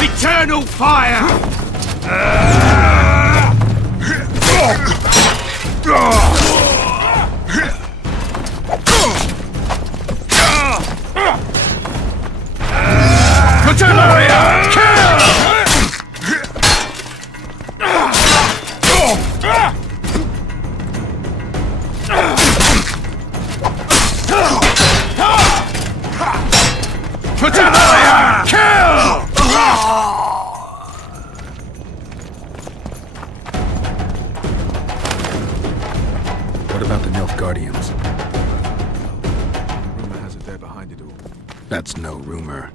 Eternal fire! What about the Nilfgaardians? Rumor has it they're behind it all. That's no rumor.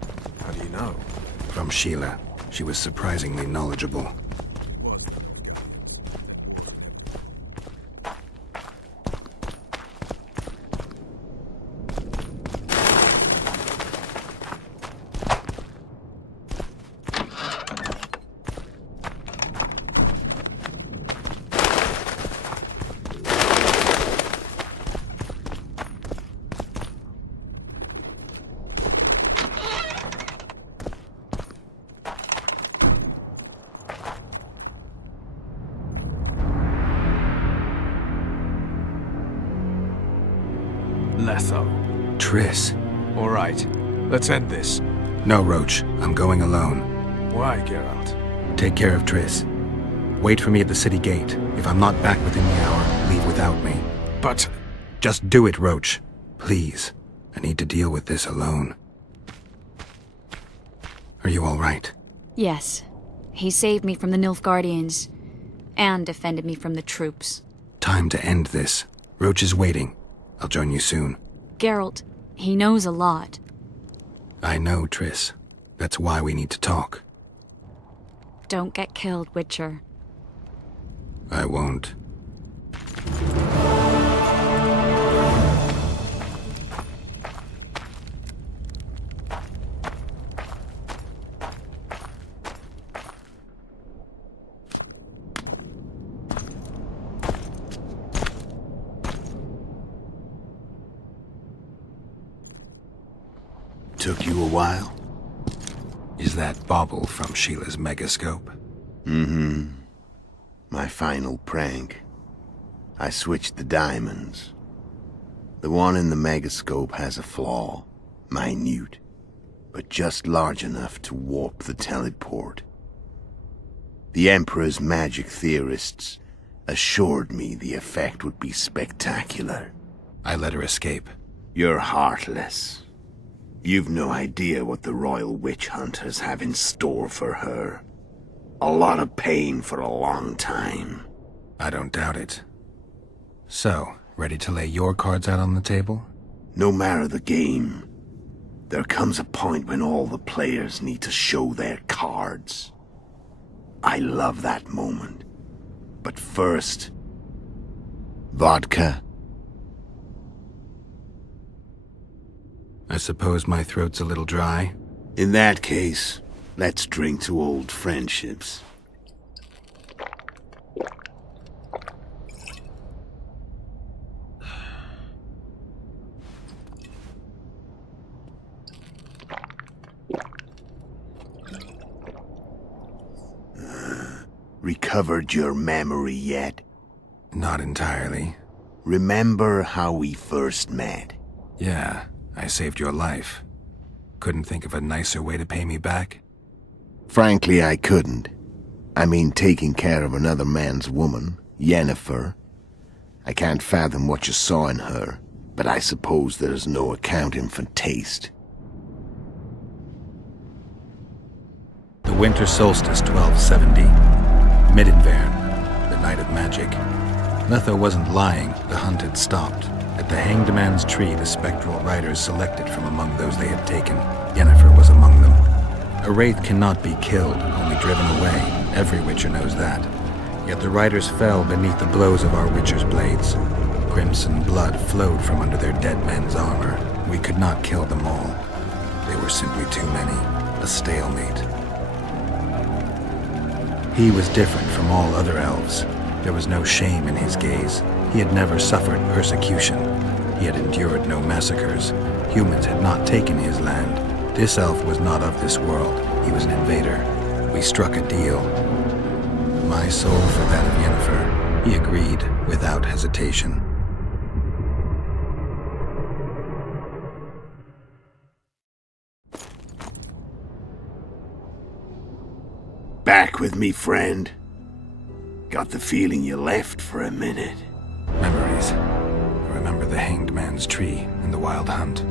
How do you know? From Sheila. She was surprisingly knowledgeable. Letho. Triss. All right. Let's end this. No, Roche. I'm going alone. Why, Geralt? Take care of Triss. Wait for me at the city gate. If I'm not back within the hour, leave without me. But... Just do it, Roche. Please. I need to deal with this alone. Are you all right? Yes. He saved me from the Nilfgaardians, and defended me from the troops. Time to end this. Roche is waiting. I'll join you soon. Geralt, he knows a lot. I know, Triss. That's why we need to talk. Don't get killed, Witcher. I won't. Took you a while? Is that bauble from Sheila's megascope? Mm-hmm. My final prank. I switched the diamonds. The one in the megascope has a flaw. Minute. But just large enough to warp the teleport. The Emperor's magic theorists assured me the effect would be spectacular. I let her escape. You're heartless. You've no idea what the royal witch hunters have in store for her. A lot of pain for a long time. I don't doubt it. So, ready to lay your cards out on the table? No matter the game, there comes a point when all the players need to show their cards. I love that moment. But first, vodka. I suppose my throat's a little dry. In that case, let's drink to old friendships. Recovered your memory yet? Not entirely. Remember how we first met? Yeah. I saved your life. Couldn't think of a nicer way to pay me back? Frankly, I couldn't. I mean, taking care of another man's woman, Yennefer. I can't fathom what you saw in her, but I suppose there's no accounting for taste. The winter solstice 1270. Middenvern, the night of magic. Letho wasn't lying, the hunt had stopped. At the Hanged Man's Tree, the spectral riders selected from among those they had taken. Yennefer was among them. A wraith cannot be killed, only driven away. Every Witcher knows that. Yet the riders fell beneath the blows of our Witcher's blades. Crimson blood flowed from under their dead men's armor. We could not kill them all. They were simply too many. A stalemate. He was different from all other elves. There was no shame in his gaze. He had never suffered persecution. He had endured no massacres. Humans had not taken his land. This elf was not of this world. He was an invader. We struck a deal. My soul for that of Yennefer. He agreed without hesitation. Back with me, friend. Got the feeling you left for a minute. Memories. I remember the Hanged Man's Tree and the Wild Hunt.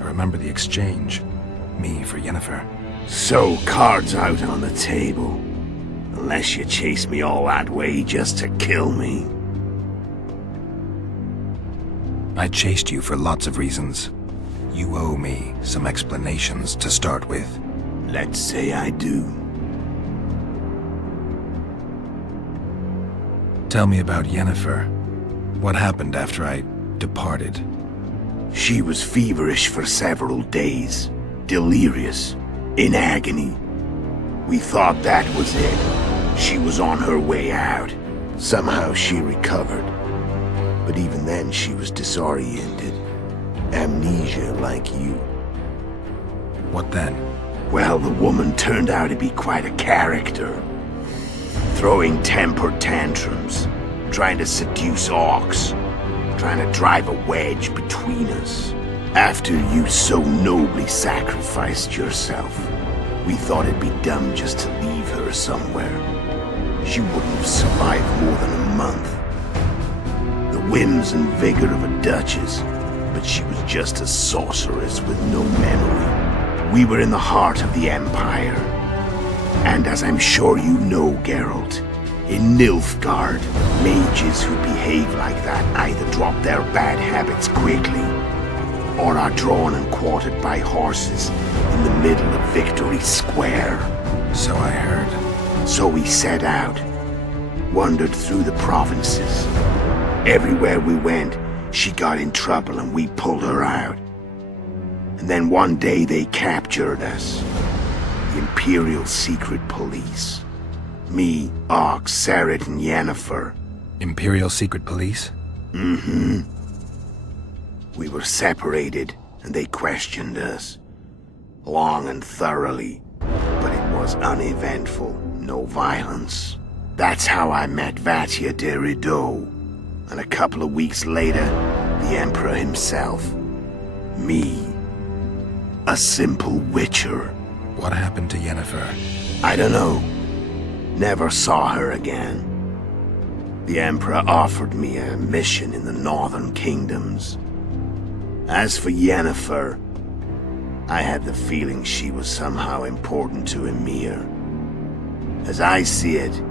I remember the exchange. Me for Yennefer. So, cards out on the table. Unless you chase me all that way just to kill me. I chased you for lots of reasons. You owe me some explanations to start with. Let's say I do. Tell me about Yennefer. What happened after I departed? She was feverish for several days. Delirious. In agony. We thought that was it. She was on her way out. Somehow she recovered. But even then she was disoriented. Amnesia like you. What then? Well, the woman turned out to be quite a character. Throwing temper tantrums. Trying to seduce orcs. Trying to drive a wedge between us. After you so nobly sacrificed yourself, we thought it'd be dumb just to leave her somewhere. She wouldn't have survived more than a month. The whims and vigor of a duchess, but she was just a sorceress with no memory. We were in the heart of the Empire. And as I'm sure you know, Geralt, in Nilfgaard, mages who behave like that either drop their bad habits quickly, or are drawn and quartered by horses in the middle of Victory Square. So I heard. So we set out, wandered through the provinces. Everywhere we went, she got in trouble and we pulled her out. And then one day they captured us. The Imperial Secret Police. Me, Ox, Sareth, and Yennefer. Imperial Secret Police? Mm-hmm. We were separated, and they questioned us. Long and thoroughly, but it was uneventful, no violence. That's how I met Vatia de Rideau, and a couple of weeks later, the Emperor himself. Me. A simple witcher. What happened to Yennefer? I don't know. Never saw her again. The Emperor offered me a mission in the northern kingdoms. As for Yennefer, I had the feeling she was somehow important to Emir. As I see it,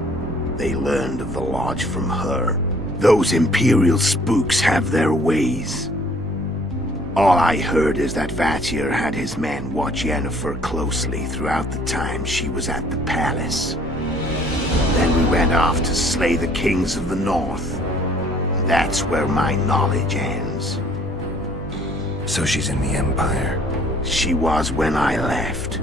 they learned of the Lodge from her. Those Imperial spooks have their ways. All I heard is that Vatir had his men watch Yennefer closely throughout the time she was at the palace. Then we went off to slay the kings of the north. That's where my knowledge ends. So she's in the Empire? She was when I left.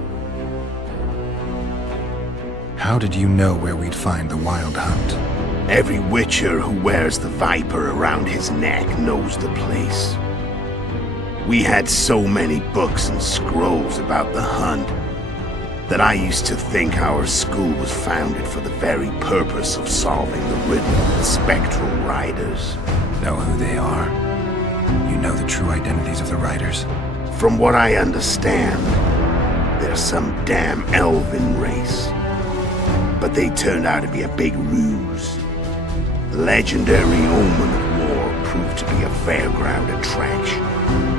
How did you know where we'd find the Wild Hunt? Every witcher who wears the viper around his neck knows the place. We had so many books and scrolls about the hunt that I used to think our school was founded for the very purpose of solving the riddle of the spectral riders. Know who they are? You know the true identities of the riders? From what I understand, they're some damn elven race. But they turned out to be a big ruse. The legendary Omen of War proved to be a fairground attraction.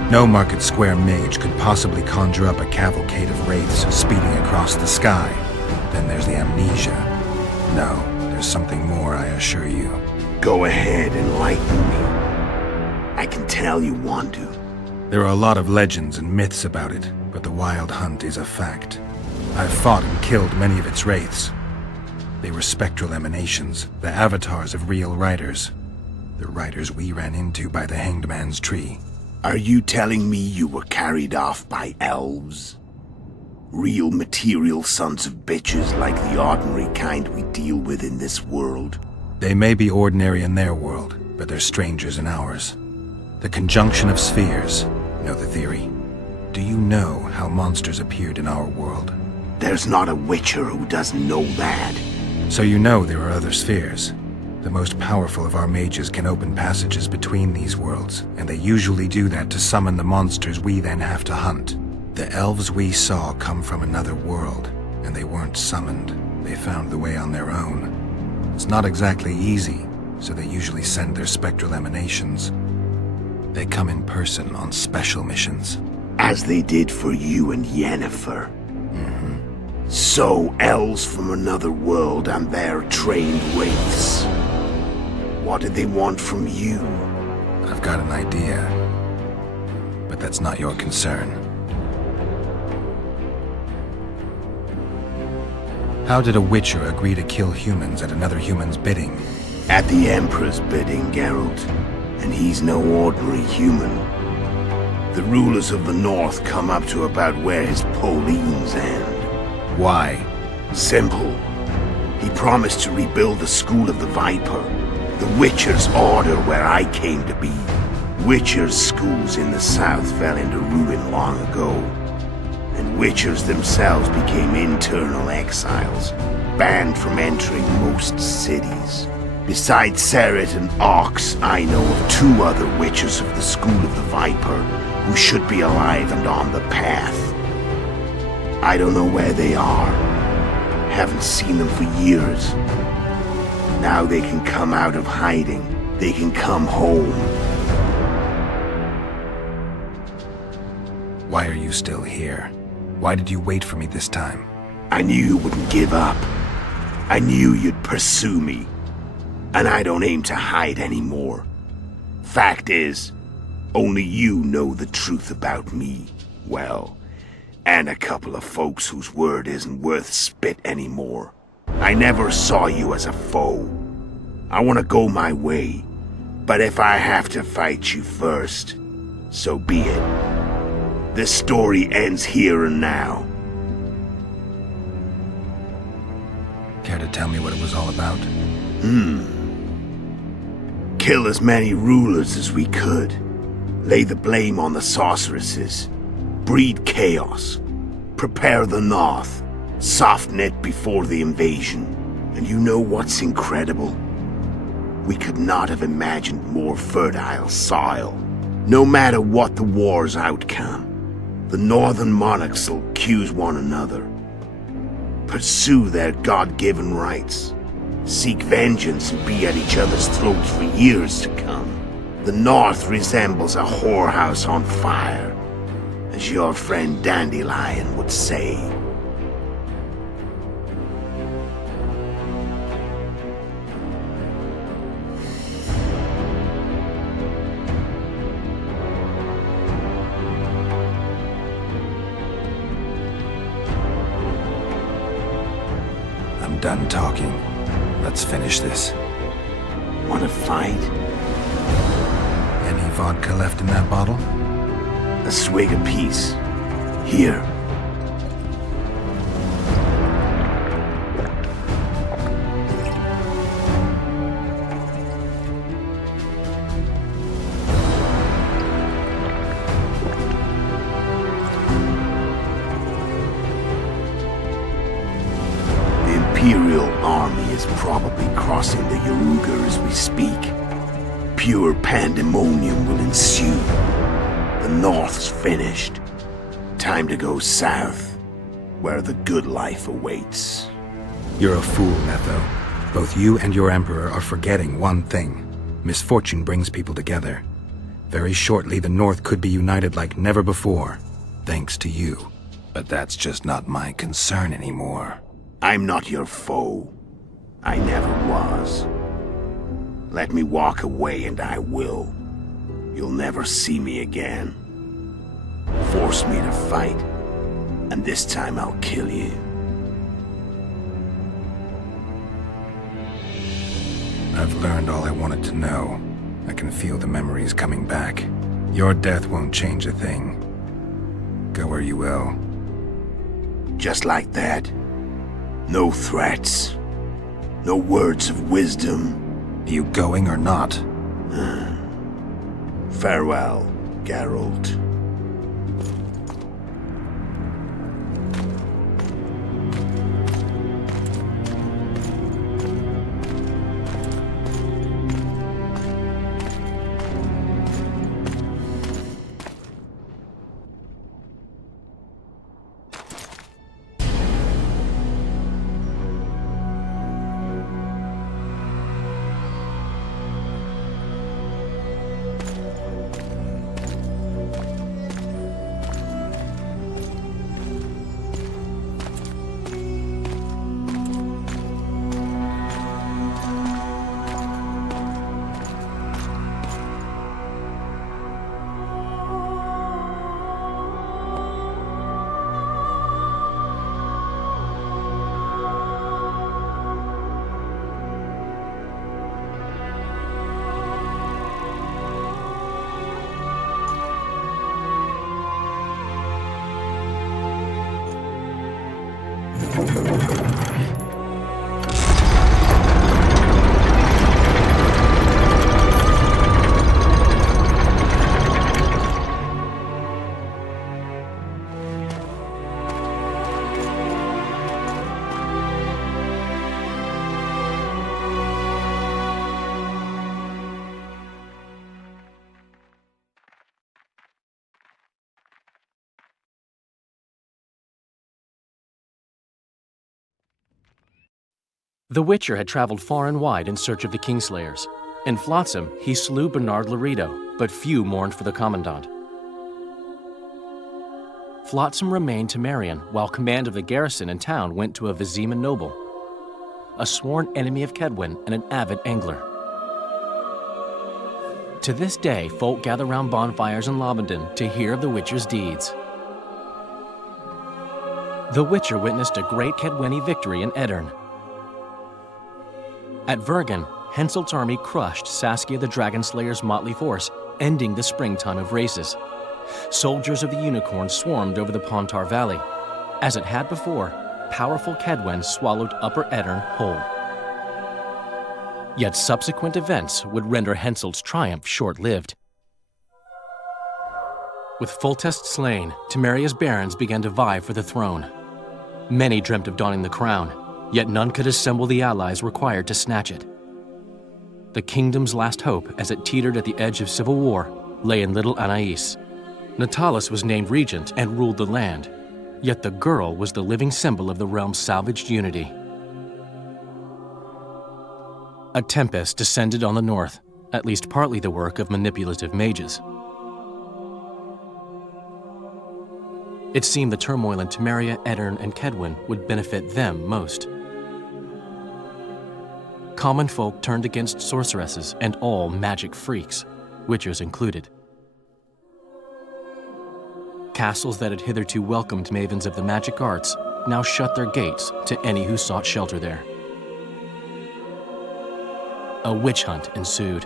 No Market Square mage could possibly conjure up a cavalcade of wraiths speeding across the sky. Then there's the amnesia. No, there's something more, I assure you. Go ahead, enlighten me. I can tell you want to. There are a lot of legends and myths about it, but the Wild Hunt is a fact. I've fought and killed many of its wraiths. They were spectral emanations, the avatars of real riders. The riders we ran into by the Hanged Man's Tree. Are you telling me you were carried off by elves? Real material sons of bitches like the ordinary kind we deal with in this world? They may be ordinary in their world, but they're strangers in ours. The conjunction of spheres, know the theory. Do you know how monsters appeared in our world? There's not a witcher who doesn't know that. So you know there are other spheres. The most powerful of our mages can open passages between these worlds, and they usually do that to summon the monsters we then have to hunt. The elves we saw come from another world, and they weren't summoned. They found the way on their own. It's not exactly easy, so they usually send their spectral emanations. They come in person on special missions. As they did for you and Yennefer. So, elves from another world and their trained wraiths. What did they want from you? I've got an idea, but that's not your concern. How did a witcher agree to kill humans at another human's bidding? At the Emperor's bidding, Geralt. And he's no ordinary human. The rulers of the North come up to about where his Pauline's end. Why? Simple. He promised to rebuild the School of the Viper, the Witcher's order where I came to be. Witcher's schools in the south fell into ruin long ago, and Witchers themselves became internal exiles, banned from entering most cities. Besides Sareth and Ox, I know of 2 other Witchers of the School of the Viper who should be alive and on the path. I don't know where they are. Haven't seen them for years. Now they can come out of hiding. They can come home. Why are you still here? Why did you wait for me this time? I knew you wouldn't give up. I knew you'd pursue me. And I don't aim to hide anymore. Fact is, only you know the truth about me. Well, and a couple of folks whose word isn't worth spit anymore. I never saw you as a foe. I want to go my way. But if I have to fight you first, so be it. This story ends here and now. Care to tell me what it was all about? Kill as many rulers as we could. Lay the blame on the sorceresses. Breed chaos. Prepare the North. Soften it before the invasion. And you know what's incredible? We could not have imagined more fertile soil. No matter what the war's outcome, the northern monarchs will accuse one another. Pursue their God-given rights. Seek vengeance and be at each other's throats for years to come. The North resembles a whorehouse on fire, as your friend Dandelion would say. I'm done talking. Let's finish this. Want to fight? Any vodka left in that bottle? A swig apiece. Here. Imperial army is probably crossing the Yaruga as we speak. Pure pandemonium will ensue. The North's finished. Time to go south, where the good life awaits. You're a fool, Letho. Both you and your Emperor are forgetting one thing. Misfortune brings people together. Very shortly, the North could be united like never before, thanks to you. But that's just not my concern anymore. I'm not your foe. I never was. Let me walk away and I will. You'll never see me again. Force me to fight, and this time I'll kill you. I've learned all I wanted to know. I can feel the memories coming back. Your death won't change a thing. Go where you will. Just like that. No threats. No words of wisdom. You going or not? Farewell, Geralt. The Witcher had traveled far and wide in search of the Kingslayers. In Flotsam, he slew Bernard Laredo, but few mourned for the Commandant. Flotsam remained Temerian, while command of the garrison and town went to a Vizima noble, a sworn enemy of Kedwen and an avid angler. To this day, folk gather round bonfires in Lobenden to hear of the Witcher's deeds. The Witcher witnessed a great Kedweni victory in Yrden. At Vergen, Henselt's army crushed Saskia the Dragonslayer's motley force, ending the springtime of races. Soldiers of the Unicorn swarmed over the Pontar Valley. As it had before, powerful Kedwen swallowed Upper Yrden whole. Yet subsequent events would render Henselt's triumph short-lived. With Foltest slain, Temeria's barons began to vie for the throne. Many dreamt of donning the crown, yet none could assemble the allies required to snatch it. The kingdom's last hope, as it teetered at the edge of civil war, lay in little Anais. Natalis was named regent and ruled the land, yet the girl was the living symbol of the realm's salvaged unity. A tempest descended on the north, at least partly the work of manipulative mages. It seemed the turmoil in Temeria, Yrden, and Kedwen would benefit them most. Common folk turned against sorceresses and all magic freaks, witchers included. Castles that had hitherto welcomed mavens of the magic arts now shut their gates to any who sought shelter there. A witch hunt ensued.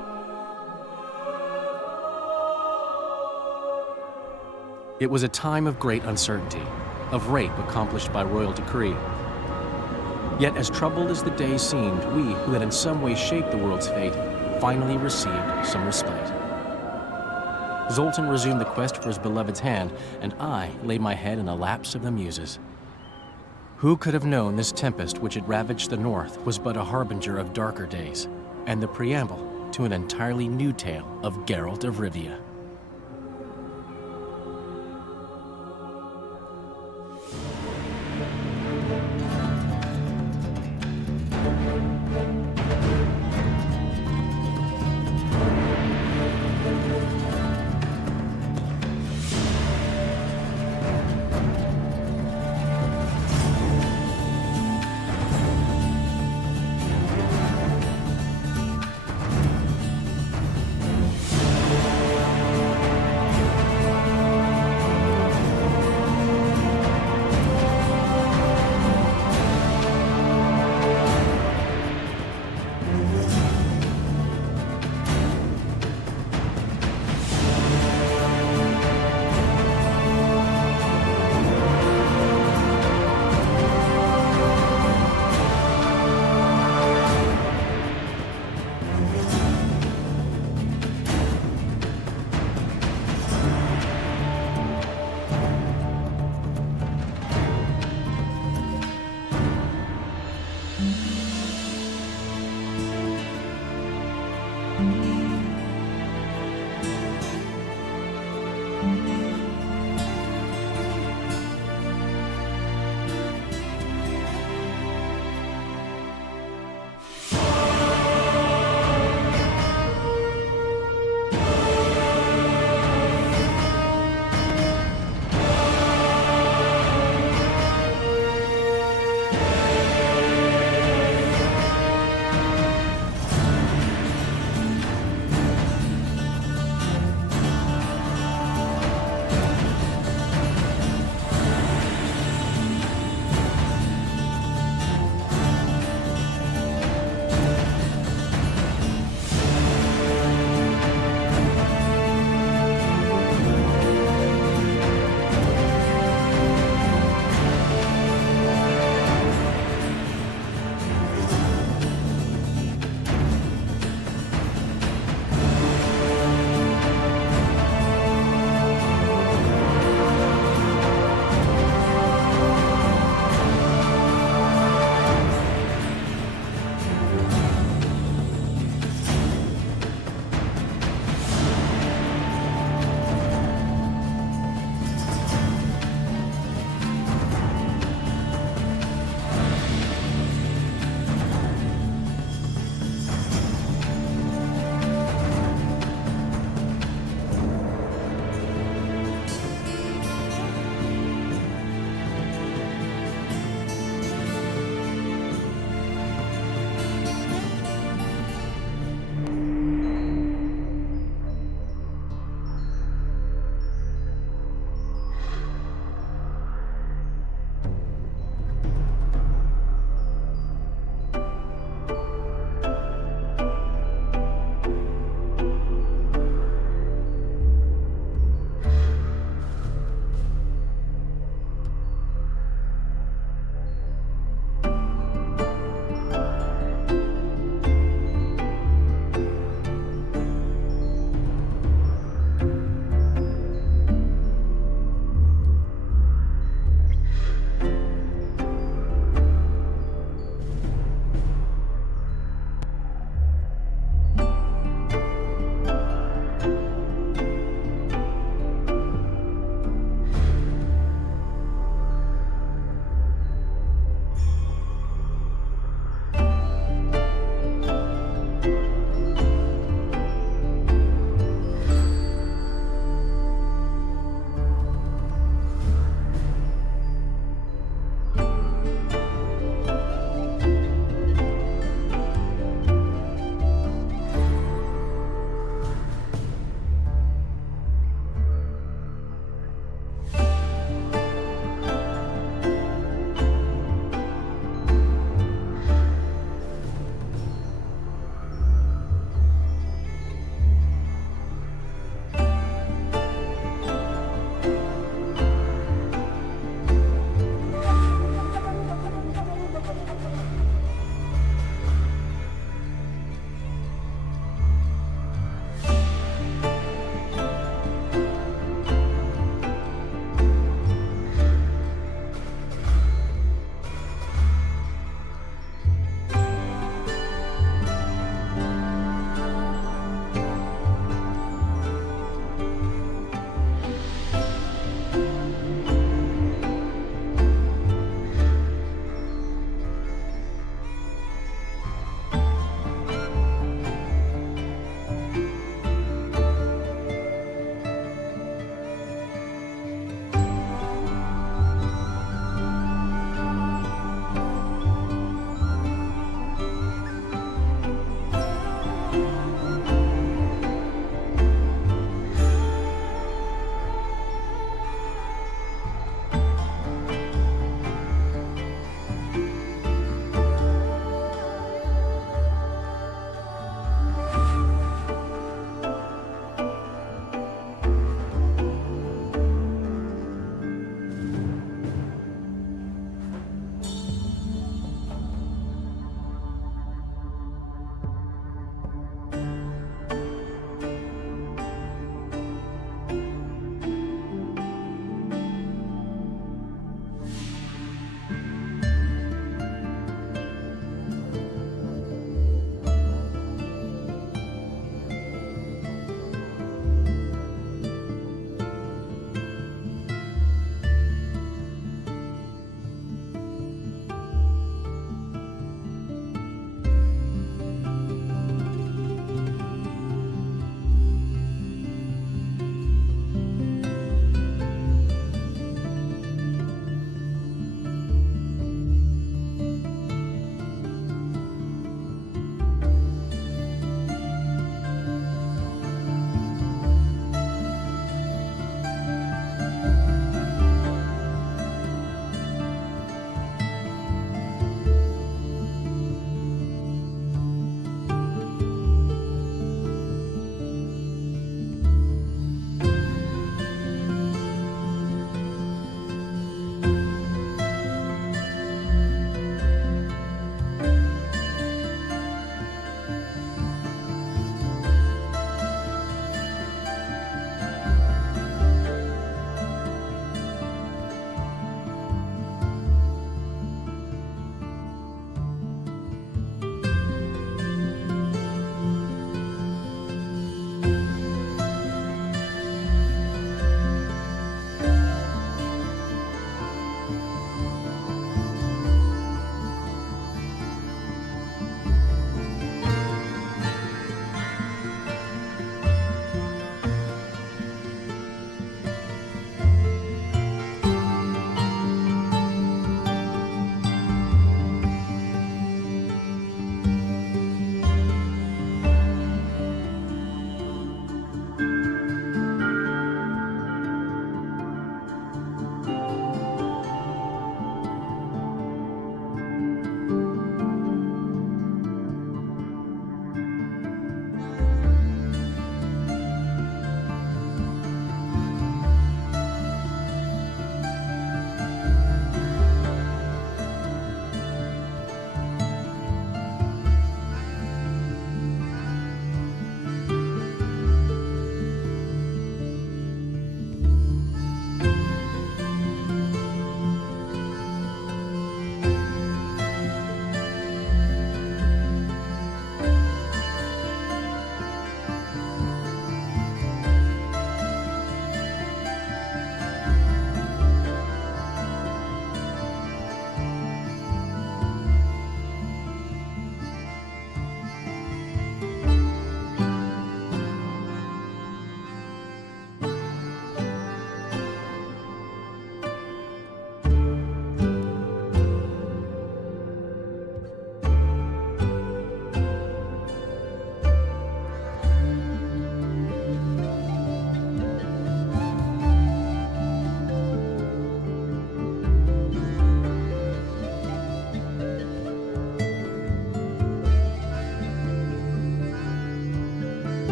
It was a time of great uncertainty, of rape accomplished by royal decree. Yet as troubled as the days seemed, we, who had in some way shaped the world's fate, finally received some respite. Zoltan resumed the quest for his beloved's hand, and I laid my head in the laps of the muses. Who could have known this tempest which had ravaged the north was but a harbinger of darker days, and the preamble to an entirely new tale of Geralt of Rivia.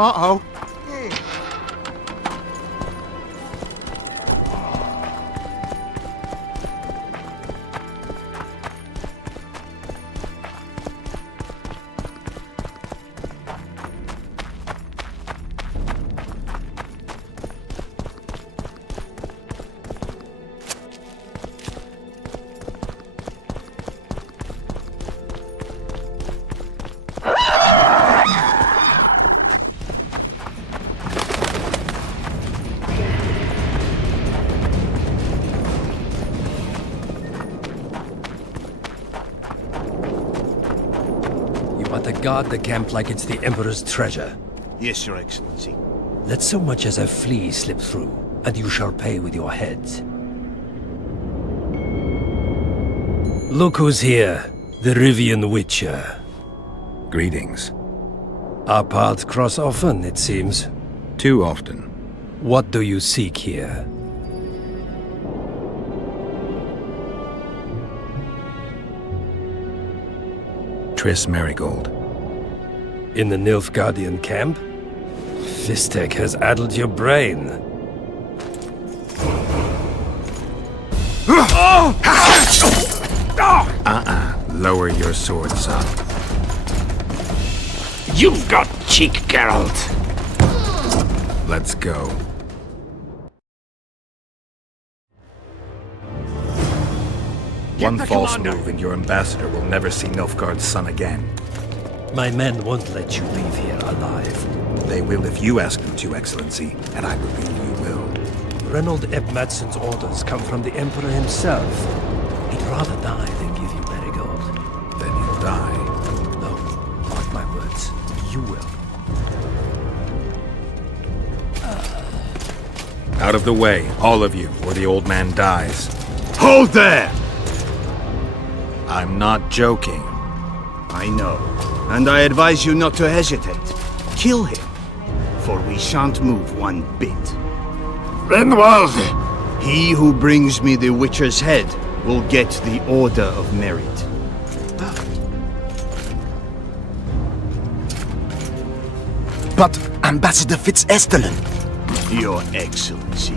Uh-oh. Guard the camp like it's the Emperor's treasure. Yes, Your Excellency. Let so much as a flea slip through, and you shall pay with your heads. Look who's here, the Rivian Witcher. Greetings. Our paths cross often, it seems. Too often. What do you seek here? Triss Merigold. In the Nilfgaardian camp? Fistek has addled your brain. Lower your sword, son. You've got cheek, Geralt. Let's go. One false move and your ambassador will never see Nilfgaard's son again. My men won't let you leave here alive. They will if you ask them to, Excellency, and I believe you will. Reynold Ep Madsen's orders come from the Emperor himself. He'd rather die than give you Merigold. Then he'll die. No, mark my words. You will. Out of the way, all of you, or the old man dies. Hold there! I'm not joking. I know, and I advise you not to hesitate. Kill him, for we shan't move one bit. Renwald! He who brings me the Witcher's head will get the Order of Merit. But Ambassador Fitzestellen... Your Excellency.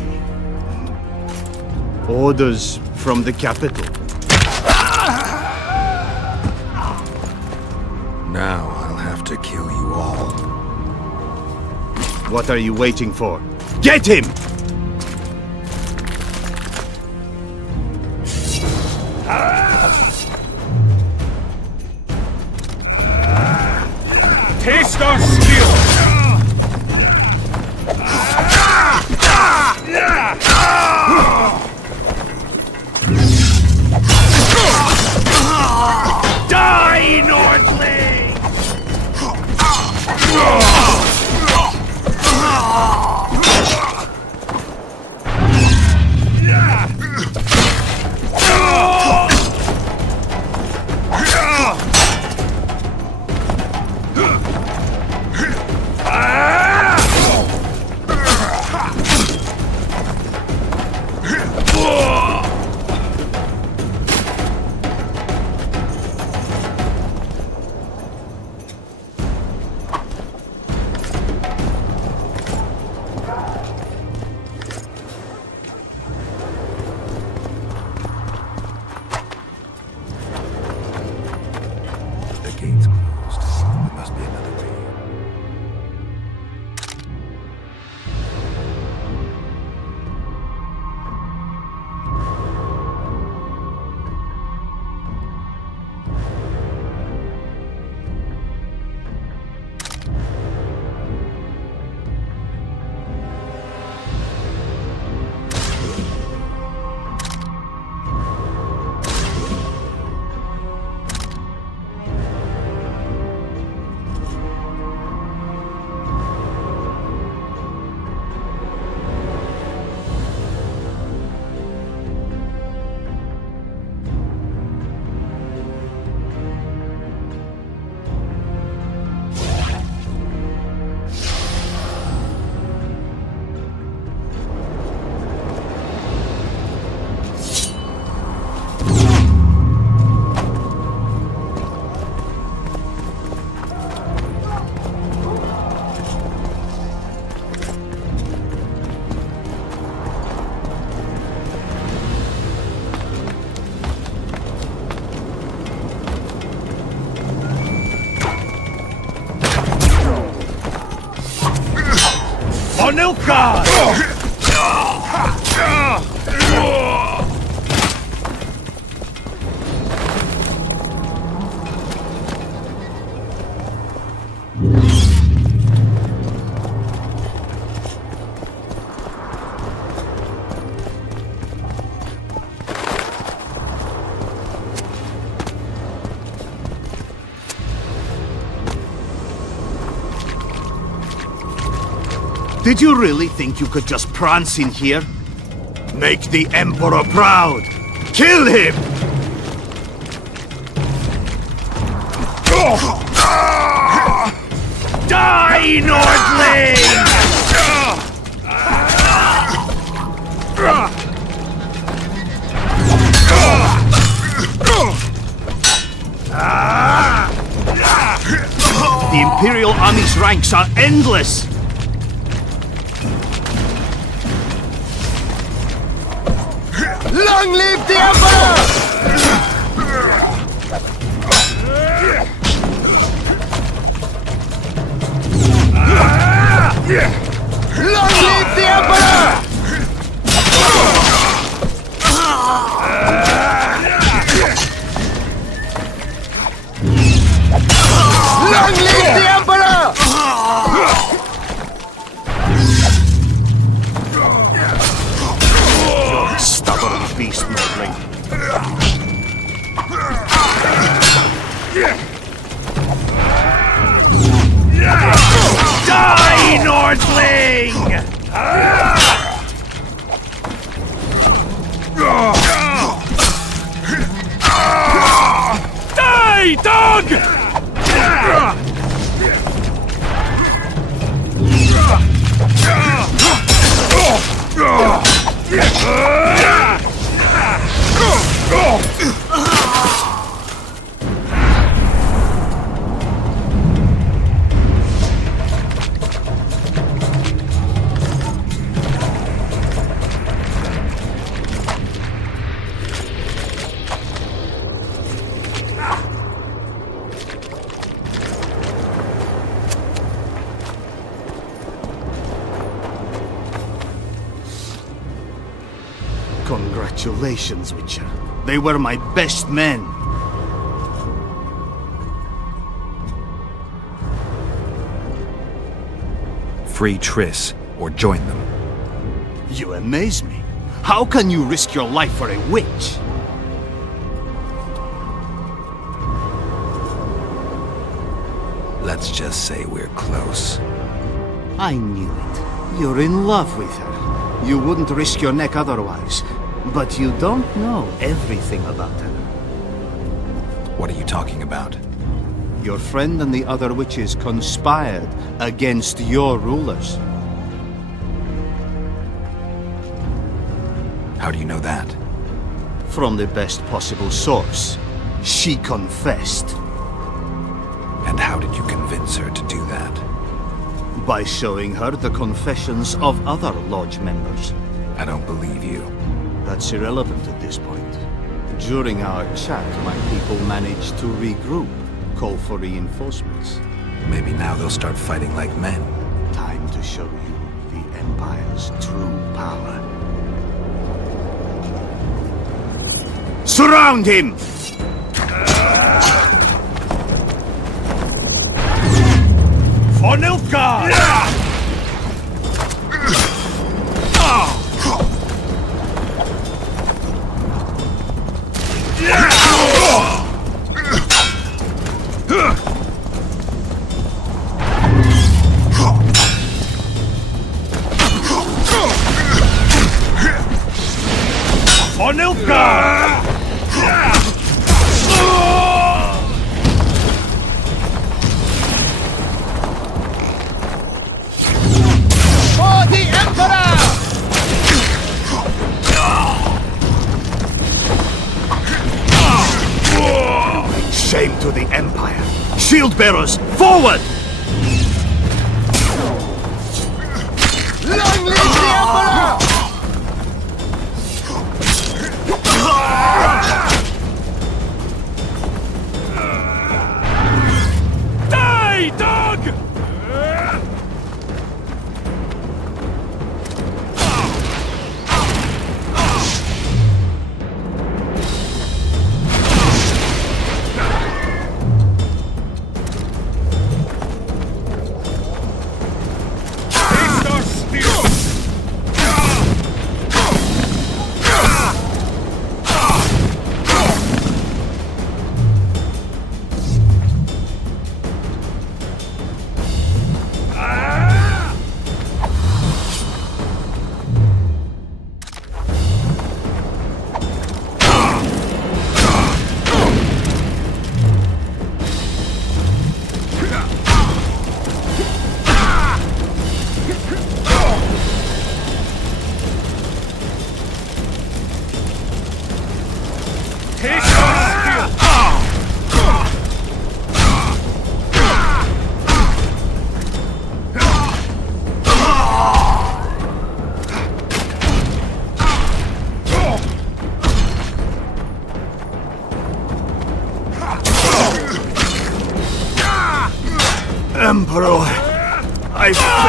Orders from the capital. Now I'll have to kill you all. What are you waiting for? Get him! Taste our skill! Die, Nordling! For Nilfgaard! Did you really think you could just prance in here? Make the Emperor proud! Kill him! Die, Nordling! The Imperial Army's ranks are endless! Long live the Emperor! Long live the Emperor! Long live the Emperor! Stubborn beast, Nordling. Die, Nordling! Die, dog! Congratulations, Witcher. They were my best men. Free Triss, or join them. You amaze me. How can you risk your life for a witch? Let's just say we're close. I knew it. You're in love with her. You wouldn't risk your neck otherwise. But you don't know everything about her. What are you talking about? Your friend and the other witches conspired against your rulers. How do you know that? From the best possible source. She confessed. And how did you convince her to do that? By showing her the confessions of other Lodge members. I don't believe you. That's irrelevant at this point. During our chat, my people managed to regroup, call for reinforcements. Maybe now they'll start fighting like men. Time to show you the Empire's true power. Surround him! For Nilfgaard! For Nilfgaard! For the Emperor! Shame to the Empire! Shield bearers, forward! Long live the Emperor! Die, dog!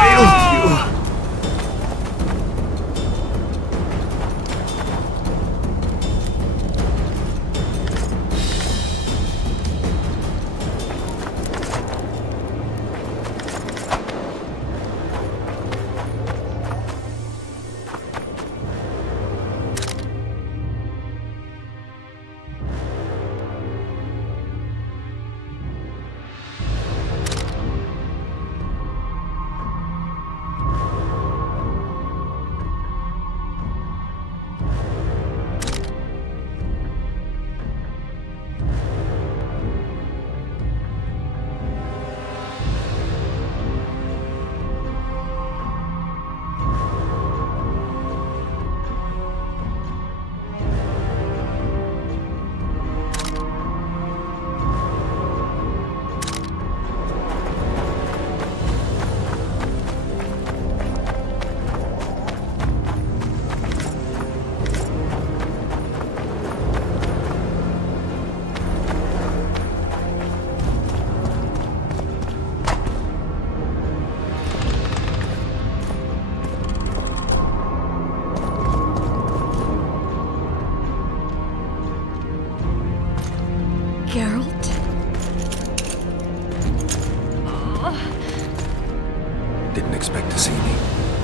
failed you.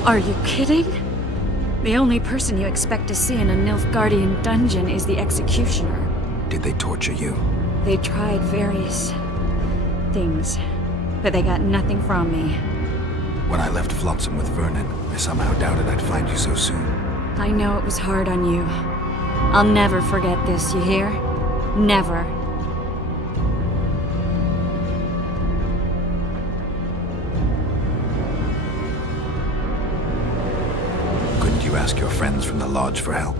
Are you kidding? The only person you expect to see in a Nilfgaardian dungeon is the executioner. Did they torture you? They tried various things, but they got nothing from me. When I left Flotsam with Vernon, I somehow doubted I'd find you so soon. I know it was hard on you. I'll never forget this, you hear? Never. Ask your friends from the Lodge for help.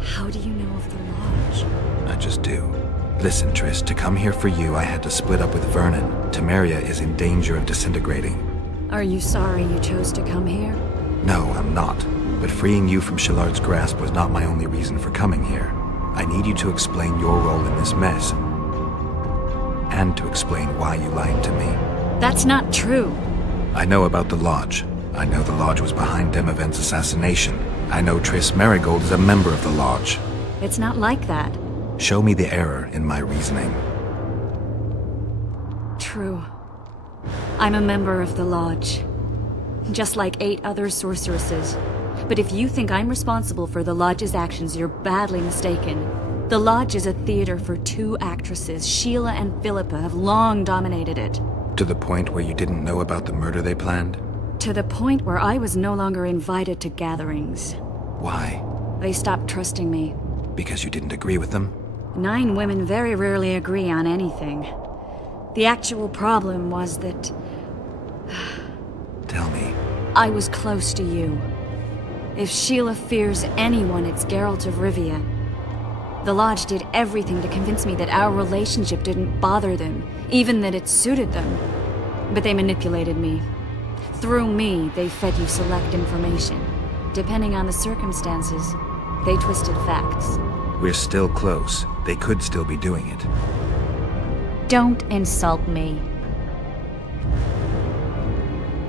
How do you know of the Lodge? I just do. Listen, Triss, to come here for you, I had to split up with Vernon. Temeria is in danger of disintegrating. Are you sorry you chose to come here? No, I'm not. But freeing you from Shillard's grasp was not my only reason for coming here. I need you to explain your role in this mess. And to explain why you lied to me. That's not true. I know about the Lodge. I know the Lodge was behind Demavend's assassination. I know Triss Merigold is a member of the Lodge. It's not like that. Show me the error in my reasoning. True. I'm a member of the Lodge. Just like 8 other sorceresses. But if you think I'm responsible for the Lodge's actions, you're badly mistaken. The Lodge is a theater for 2 actresses. Sheila and Philippa have long dominated it. To the point where you didn't know about the murder they planned? To the point where I was no longer invited to gatherings. Why? They stopped trusting me. Because you didn't agree with them? 9 women very rarely agree on anything. The actual problem was that... Tell me. I was close to you. If Sheila fears anyone, it's Geralt of Rivia. The Lodge did everything to convince me that our relationship didn't bother them, even that it suited them. But they manipulated me. Through me, they fed you select information. Depending on the circumstances, they twisted facts. We're still close. They could still be doing it. Don't insult me.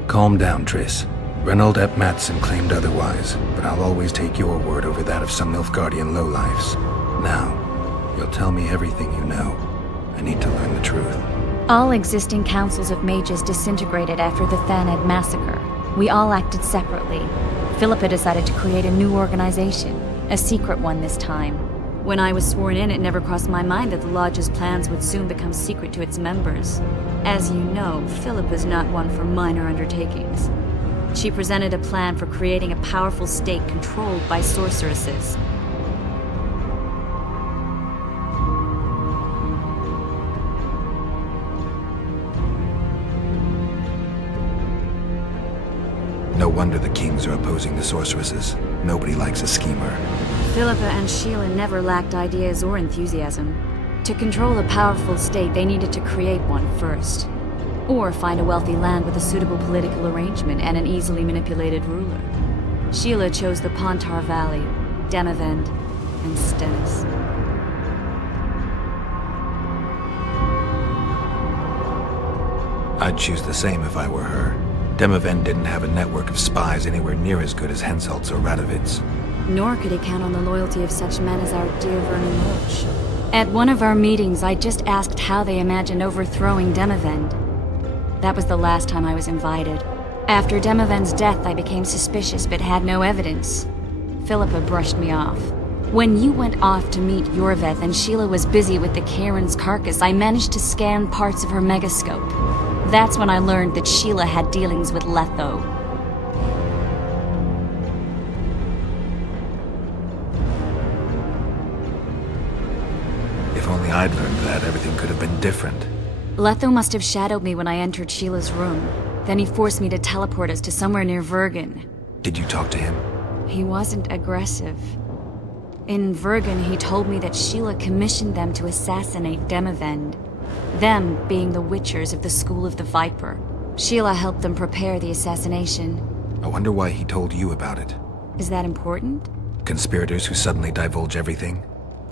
Calm down, Triss. Reynold Ep Matson claimed otherwise, but I'll always take your word over that of some Nilfgaardian lowlifes. Now, you'll tell me everything you know. I need to learn the truth. All existing councils of mages disintegrated after the Thanad massacre. We all acted separately. Philippa decided to create a new organization, a secret one this time. When I was sworn in, it never crossed my mind that the Lodge's plans would soon become secret to its members. As you know, Philippa's not one for minor undertakings. She presented a plan for creating a powerful state controlled by sorceresses. No wonder the kings are opposing the sorceresses. Nobody likes a schemer. Philippa and Sheila never lacked ideas or enthusiasm. To control a powerful state, they needed to create one first. Or find a wealthy land with a suitable political arrangement and an easily manipulated ruler. Sheila chose the Pontar Valley, Demavend, and Stennis. I'd choose the same if I were her. Demavend didn't have a network of spies anywhere near as good as Henselt's or Radovid's. Nor could he count on the loyalty of such men as our dear Vernon Roche. At one of our meetings, I just asked how they imagined overthrowing Demavend. That was the last time I was invited. After Demavend's death, I became suspicious but had no evidence. Philippa brushed me off. When you went off to meet Yrden and Sheila was busy with the Cairn's carcass, I managed to scan parts of her megascope. That's when I learned that Sheila had dealings with Letho. If only I'd learned that, everything could have been different. Letho must have shadowed me when I entered Sheila's room. Then he forced me to teleport us to somewhere near Vran. Did you talk to him? He wasn't aggressive. In Vran, he told me that Sheila commissioned them to assassinate Demavend. Them being the Witchers of the School of the Viper. Sheila helped them prepare the assassination. I wonder why he told you about it. Is that important? Conspirators who suddenly divulge everything?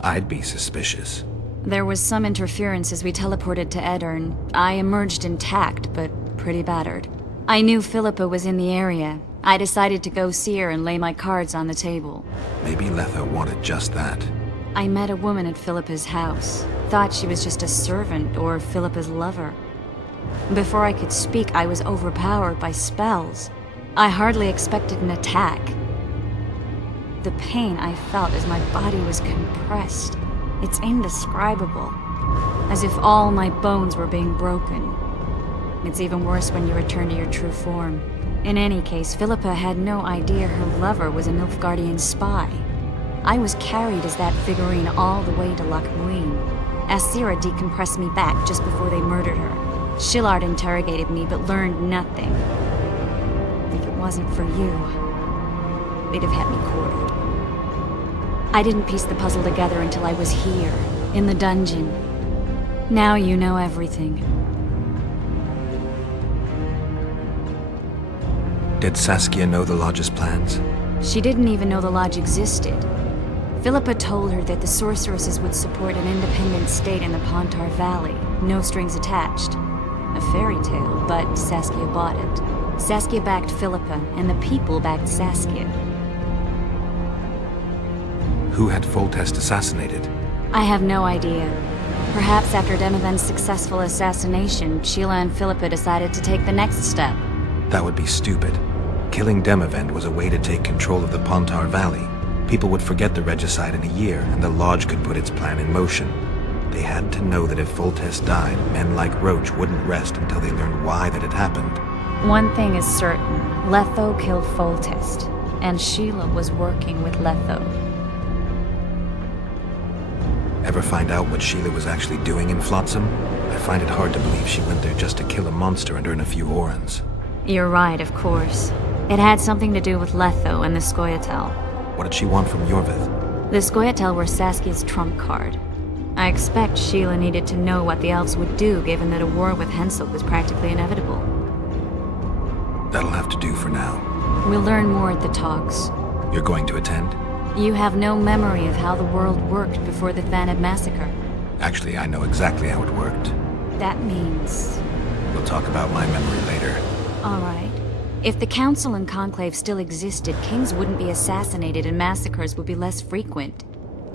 I'd be suspicious. There was some interference as we teleported to Yrden. I emerged intact, but pretty battered. I knew Philippa was in the area. I decided to go see her and lay my cards on the table. Maybe Letho wanted just that. I met a woman at Philippa's house. Thought she was just a servant or Philippa's lover. Before I could speak, I was overpowered by spells. I hardly expected an attack. The pain I felt as my body was compressed. It's indescribable. As if all my bones were being broken. It's even worse when you return to your true form. In any case, Philippa had no idea her lover was a Nilfgaardian spy. I was carried as that figurine all the way to Loc Mune. Asira decompressed me back just before they murdered her. Shillard interrogated me but learned nothing. If it wasn't for you, they'd have had me quartered. I didn't piece the puzzle together until I was here, in the dungeon. Now you know everything. Did Saskia know the Lodge's plans? She didn't even know the Lodge existed. Philippa told her that the sorceresses would support an independent state in the Pontar Valley, no strings attached. A fairy tale, but Saskia bought it. Saskia backed Philippa, and the people backed Saskia. Who had Foltest assassinated? I have no idea. Perhaps after Demavend's successful assassination, Sheila and Philippa decided to take the next step. That would be stupid. Killing Demavend was a way to take control of the Pontar Valley. People would forget the regicide in a year, and the Lodge could put its plan in motion. They had to know that if Foltest died, men like Roche wouldn't rest until they learned why that had happened. One thing is certain. Letho killed Foltest, and Sheila was working with Letho. Ever find out what Sheila was actually doing in Flotsam? I find it hard to believe she went there just to kill a monster and earn a few orans. You're right, of course. It had something to do with Letho and the Scoia'tael. What did she want from Yrden? The Scoia'tael were Saskia's trump card. I expect Sheila needed to know what the elves would do, given that a war with Henselt was practically inevitable. That'll have to do for now. We'll learn more at the talks. You're going to attend? You have no memory of how the world worked before the Thanid massacre. Actually, I know exactly how it worked. That means... We'll talk about my memory later. All right. If the Council and Conclave still existed, kings wouldn't be assassinated and massacres would be less frequent.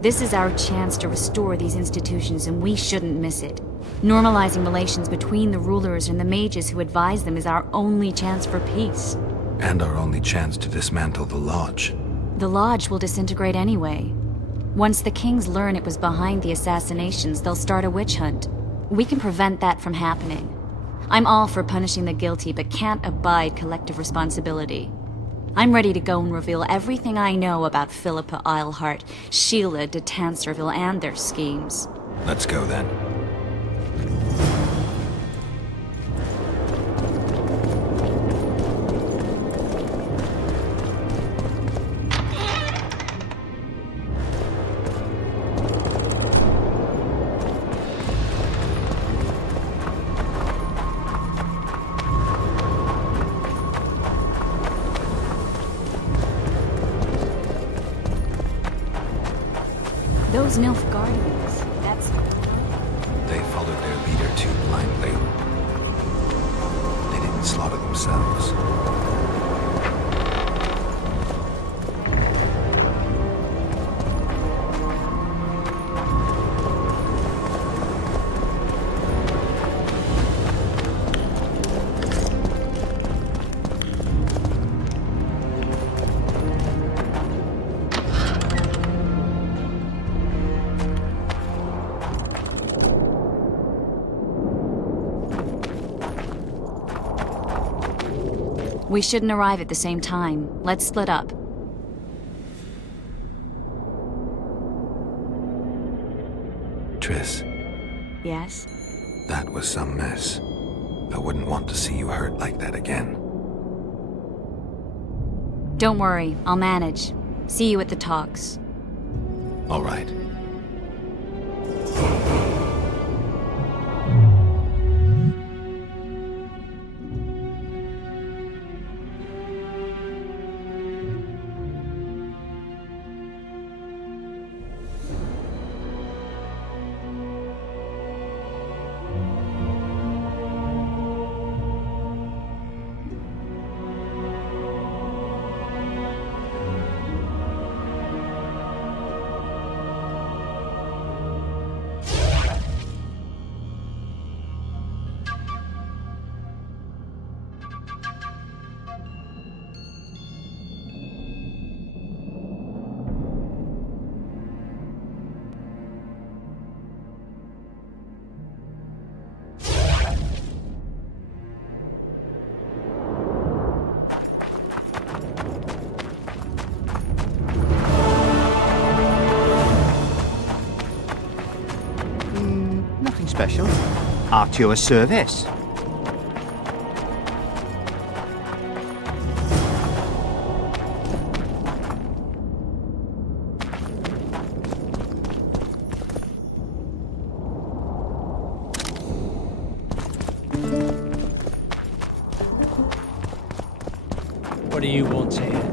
This is our chance to restore these institutions, and we shouldn't miss it. Normalizing relations between the rulers and the mages who advise them is our only chance for peace. And our only chance to dismantle the Lodge. The Lodge will disintegrate anyway. Once the kings learn it was behind the assassinations, they'll start a witch hunt. We can prevent that from happening. I'm all for punishing the guilty, but can't abide collective responsibility. I'm ready to go and reveal everything I know about Philippa Eilhart, Sheila de Tansarville, and their schemes. Let's go then. Those Nilfgaardians, that's... They followed their leader too blindly. They didn't slaughter themselves. We shouldn't arrive at the same time. Let's split up. Triss, Yes? that was some mess. I wouldn't want to see you hurt like that again. Don't worry, I'll manage. See you at the talks. All right. Nothing special. At your service. What do you want here?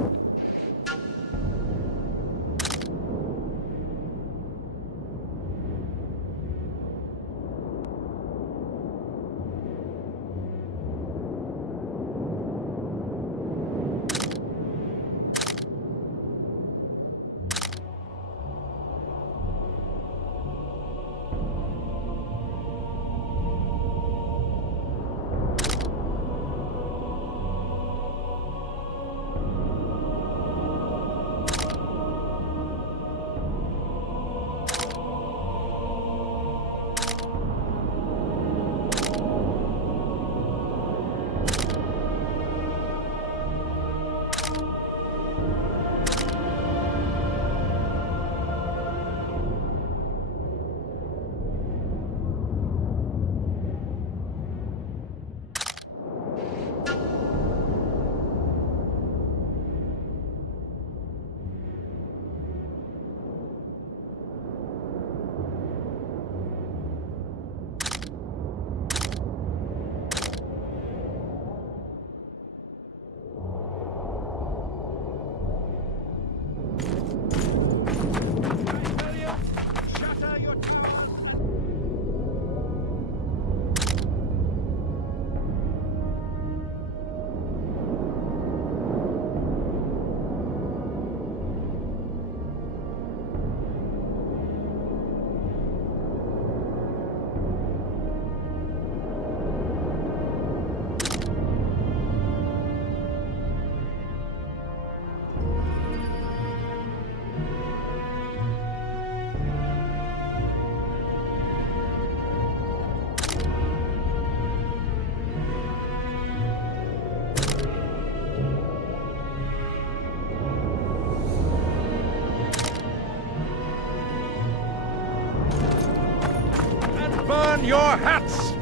Burn your hats!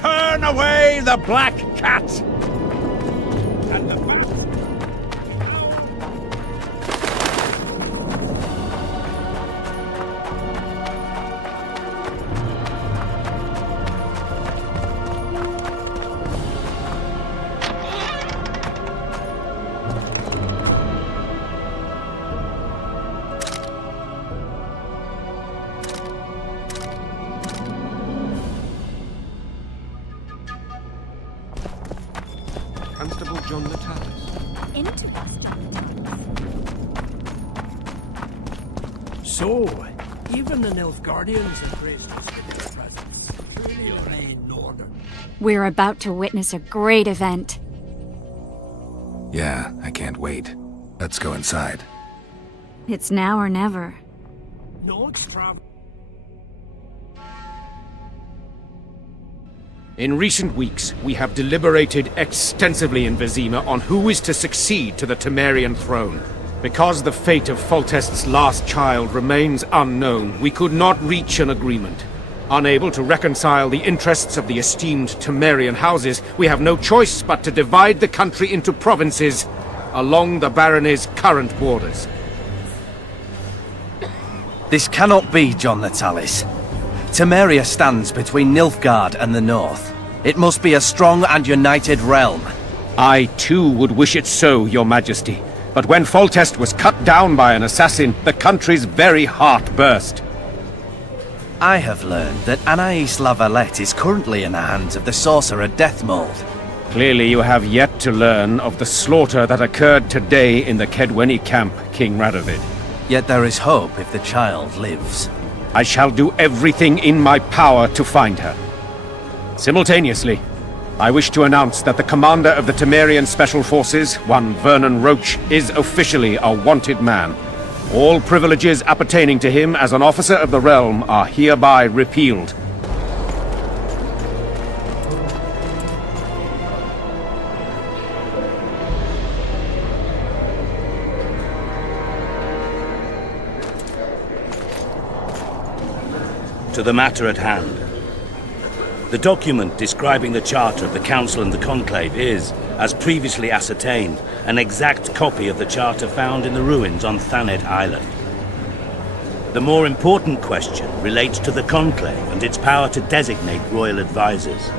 Turn away the black cat! And the bat! Constable John Natalis. So, even the Nilfgaardians embraced us with their presence. Truly remain northern. We're about to witness a great event. Yeah, I can't wait. Let's go inside. It's now or never. No extravagance. In recent weeks, we have deliberated extensively in Vizima on who is to succeed to the Temerian throne. Because the fate of Foltest's last child remains unknown, we could not reach an agreement. Unable to reconcile the interests of the esteemed Temerian houses, we have no choice but to divide the country into provinces along the barony's current borders. This cannot be, John Natalis. Temeria stands between Nilfgaard and the north. It must be a strong and united realm. I too would wish it so, Your Majesty. But when Foltest was cut down by an assassin, the country's very heart burst. I have learned that Anais la Valette is currently in the hands of the sorcerer Dethmold. Clearly you have yet to learn of the slaughter that occurred today in the Kedweni camp, King Radovid. Yet there is hope if the child lives. I shall do everything in my power to find her. Simultaneously, I wish to announce that the commander of the Temerian Special Forces, one Vernon Roche, is officially a wanted man. All privileges appertaining to him as an officer of the realm are hereby repealed. To the matter at hand. The document describing the charter of the Council and the Conclave is, as previously ascertained, an exact copy of the charter found in the ruins on Thanet Island. The more important question relates to the Conclave and its power to designate royal advisors.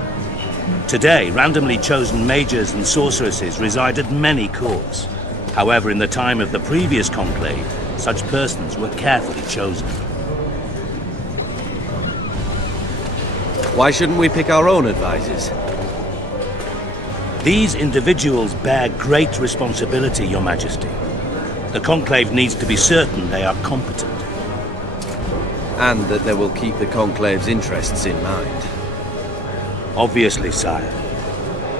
Today, randomly chosen mages and sorceresses reside at many courts. However, in the time of the previous Conclave, such persons were carefully chosen. Why shouldn't we pick our own advisors? These individuals bear great responsibility, Your Majesty. The Conclave needs to be certain they are competent. And that they will keep the Conclave's interests in mind. Obviously, sire.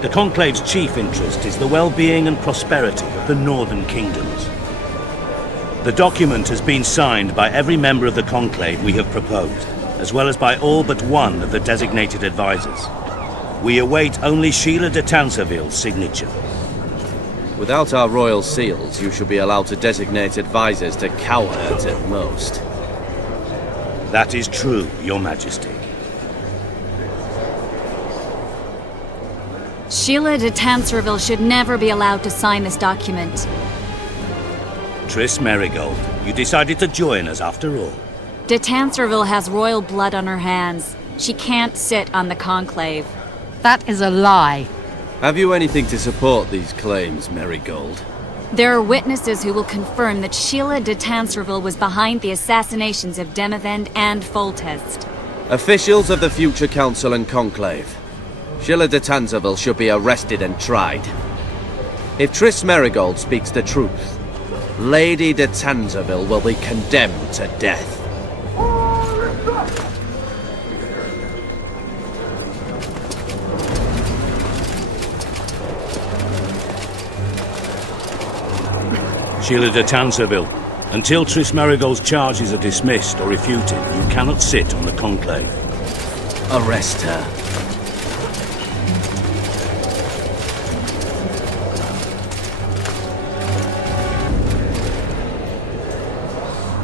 The Conclave's chief interest is the well-being and prosperity of the northern kingdoms. The document has been signed by every member of the Conclave we have proposed, as well as by all but one of the designated advisors. We await only Sile de Tansarville's signature. Without our royal seals, you should be allowed to designate advisors to cowherds at most. That is true, Your Majesty. Sile de Tansarville should never be allowed to sign this document. Triss Merigold, you decided to join us after all. De Tansarville has royal blood on her hands. She can't sit on the Conclave. That is a lie. Have you anything to support these claims, Merigold? There are witnesses who will confirm that Sile de Tansarville was behind the assassinations of Demavend and Foltest. Officials of the future Council and Conclave. Sile de Tansarville should be arrested and tried. If Triss Merigold speaks the truth, Lady de Tansarville will be condemned to death. Sile de Tansarville, until Triss Merigold's charges are dismissed or refuted, you cannot sit on the Conclave. Arrest her.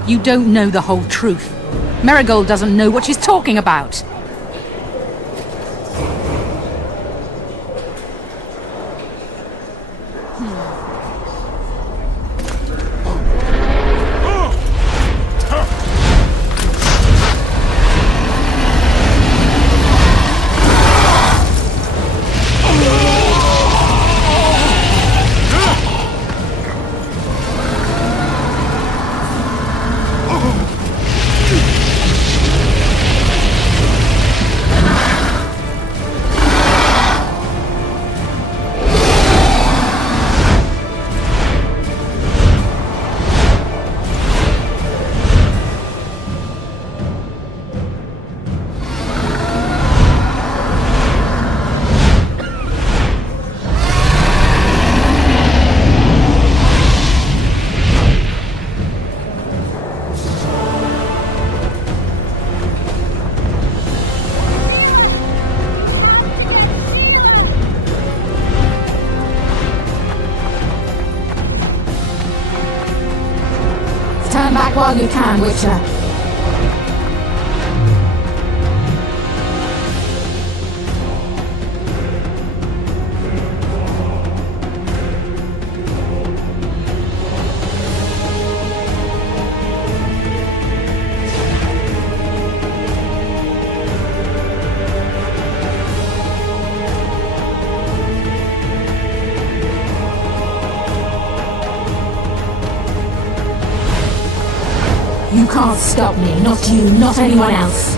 You don't know the whole truth. Merigold doesn't know what she's talking about. back while you can, Witcher. You can't stop me, not you, not anyone else.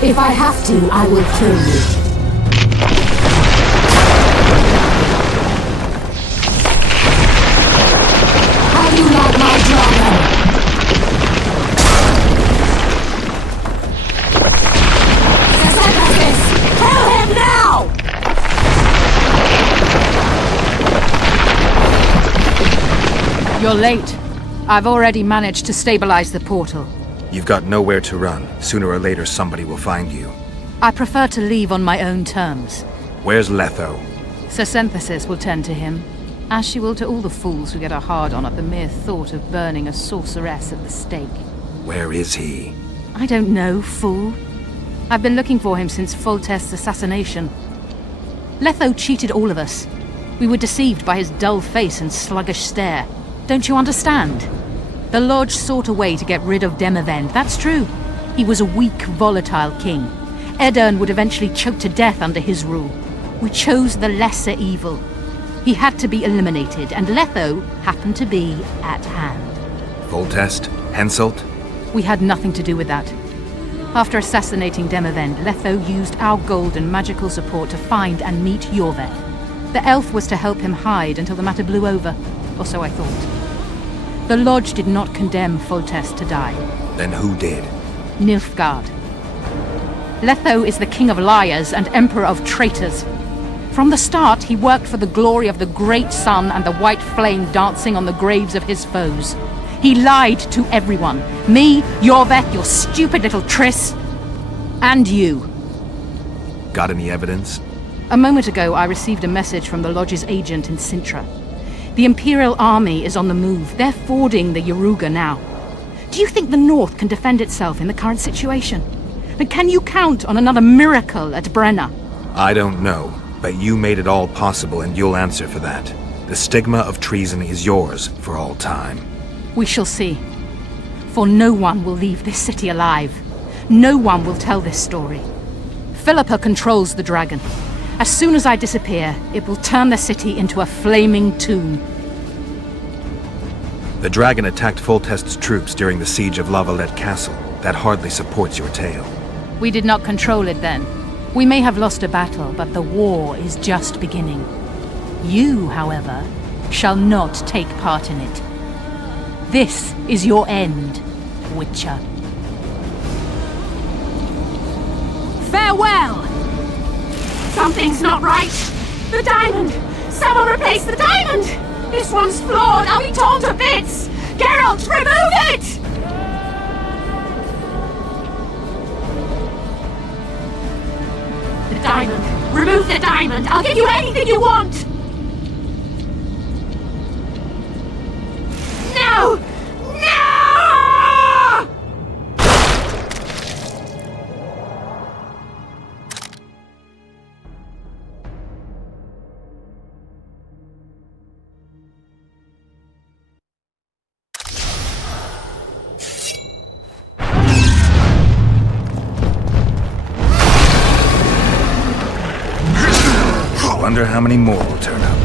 If I have to, I will kill you. How do you like my dragon? Apprentice, kill him now! You're late. I've already managed to stabilize the portal. You've got nowhere to run. Sooner or later, somebody will find you. I prefer to leave on my own terms. Where's Letho? Synthesis will tend to him, as she will to all the fools who get a hard-on at the mere thought of burning a sorceress at the stake. Where is he? I don't know, fool. I've been looking for him since Foltest's assassination. Letho cheated all of us. We were deceived by his dull face and sluggish stare. Don't you understand? The Lodge sought a way to get rid of Demavend, that's true. He was a weak, volatile king. Yrden would eventually choke to death under his rule. We chose the lesser evil. He had to be eliminated, and Letho happened to be at hand. Foltest? Henselt? We had nothing to do with that. After assassinating Demavend, Letho used our gold and magical support to find and meet Yrden. The elf was to help him hide until the matter blew over, or so I thought. The Lodge did not condemn Foltest to die. Then who did? Nilfgaard. Letho is the king of liars and emperor of traitors. From the start, he worked for the glory of the great sun and the white flame dancing on the graves of his foes. He lied to everyone. Me, Yrden, your stupid little Triss, and you. Got any evidence? A moment ago, I received a message from the Lodge's agent in Sintra. The Imperial Army is on the move. They're fording the Yaruga now. Do you think the North can defend itself in the current situation? And can you count on another miracle at Brenna? I don't know, but you made it all possible and you'll answer for that. The stigma of treason is yours for all time. We shall see. For no one will leave this city alive. No one will tell this story. Philippa controls the dragon. As soon as I disappear, it will turn the city into a flaming tomb. The dragon attacked Foltest's troops during the siege of Valette Castle. That hardly supports your tale. We did not control it then. We may have lost a battle, but the war is just beginning. You, however, shall not take part in it. This is your end, Witcher. Farewell! Something's not right! The diamond! Someone replace the diamond! This one's flawed! I'll be torn to bits! Geralt, remove it! The diamond! Remove the diamond! I'll give you anything you want! No! Wonder how many more will turn up.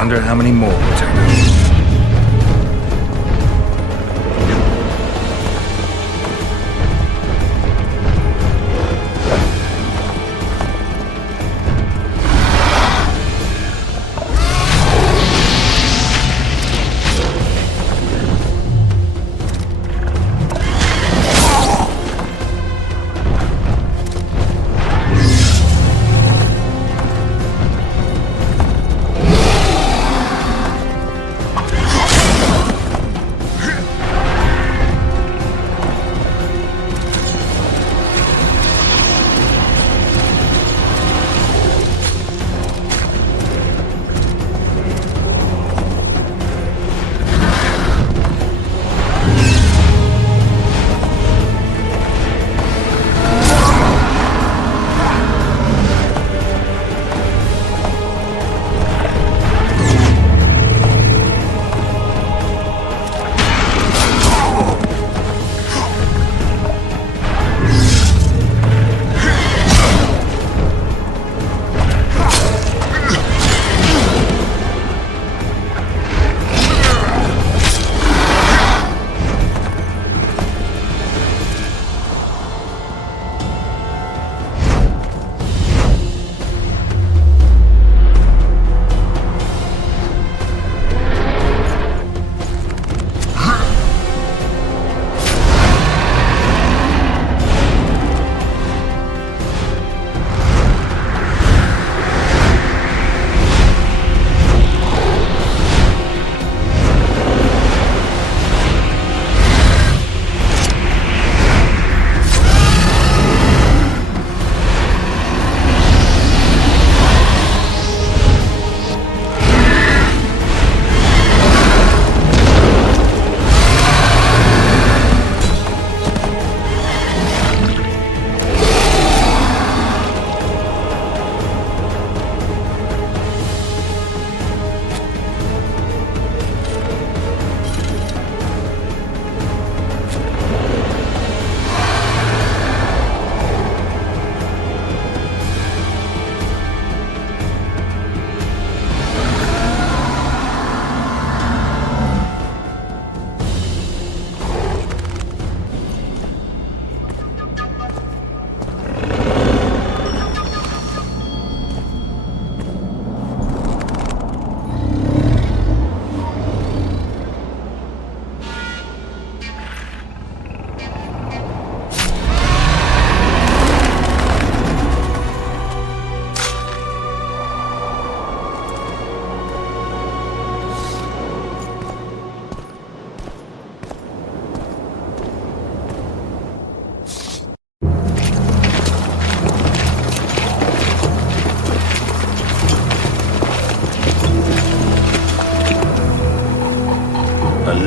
Wonder how many more will turn up.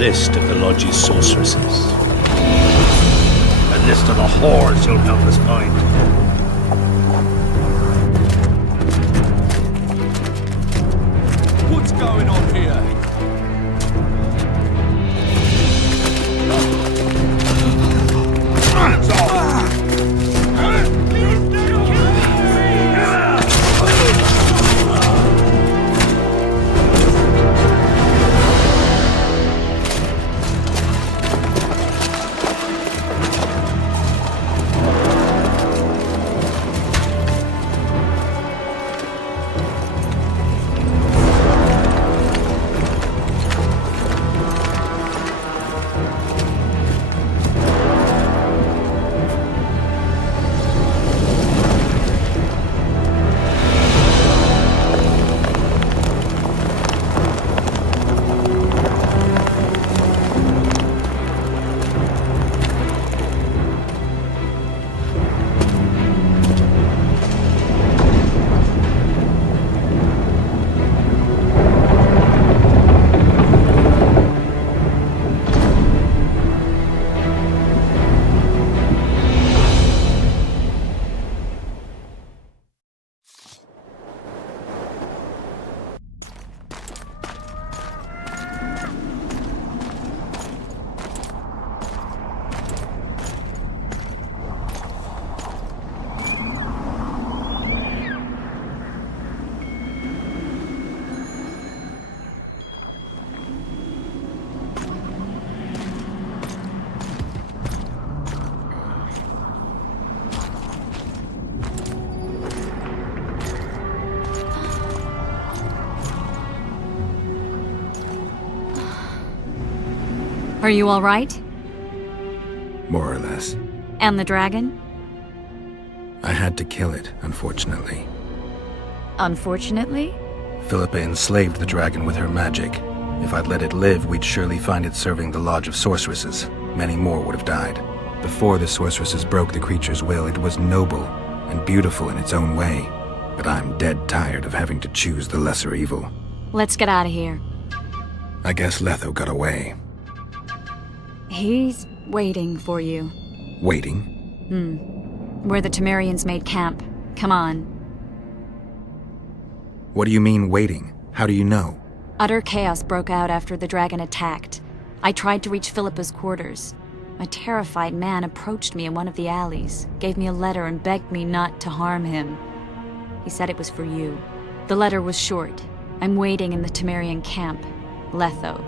List of the Lodge's sorceresses. A list of the whores you'll doubtless find. What's going on here? Hands off! Are you all right? More or less. And the dragon? I had to kill it, unfortunately. Unfortunately? Philippa enslaved the dragon with her magic. If I'd let it live, we'd surely find it serving the Lodge of Sorceresses. Many more would have died. Before the sorceresses broke the creature's will, it was noble and beautiful in its own way. But I'm dead tired of having to choose the lesser evil. Let's get out of here. I guess Letho got away. He's waiting for you. Waiting? Where the Temerians made camp. Come on. What do you mean, waiting? How do you know? Utter chaos broke out after the dragon attacked. I tried to reach Philippa's quarters. A terrified man approached me in one of the alleys, gave me a letter and begged me not to harm him. He said it was for you. The letter was short. I'm waiting in the Temerian camp. Letho.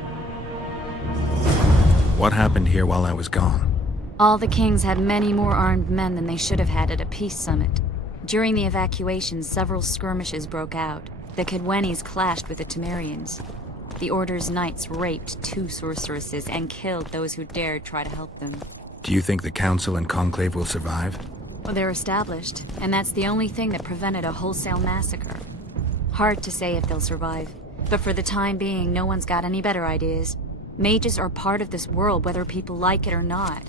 What happened here while I was gone? All the kings had many more armed men than they should have had at a peace summit. During the evacuation, several skirmishes broke out. The Kedwenis clashed with the Temerians. The Order's knights raped 2 sorceresses and killed those who dared try to help them. Do you think the Council and Conclave will survive? Well, they're established, and that's the only thing that prevented a wholesale massacre. Hard to say if they'll survive, but for the time being, no one's got any better ideas. Mages are part of this world, whether people like it or not.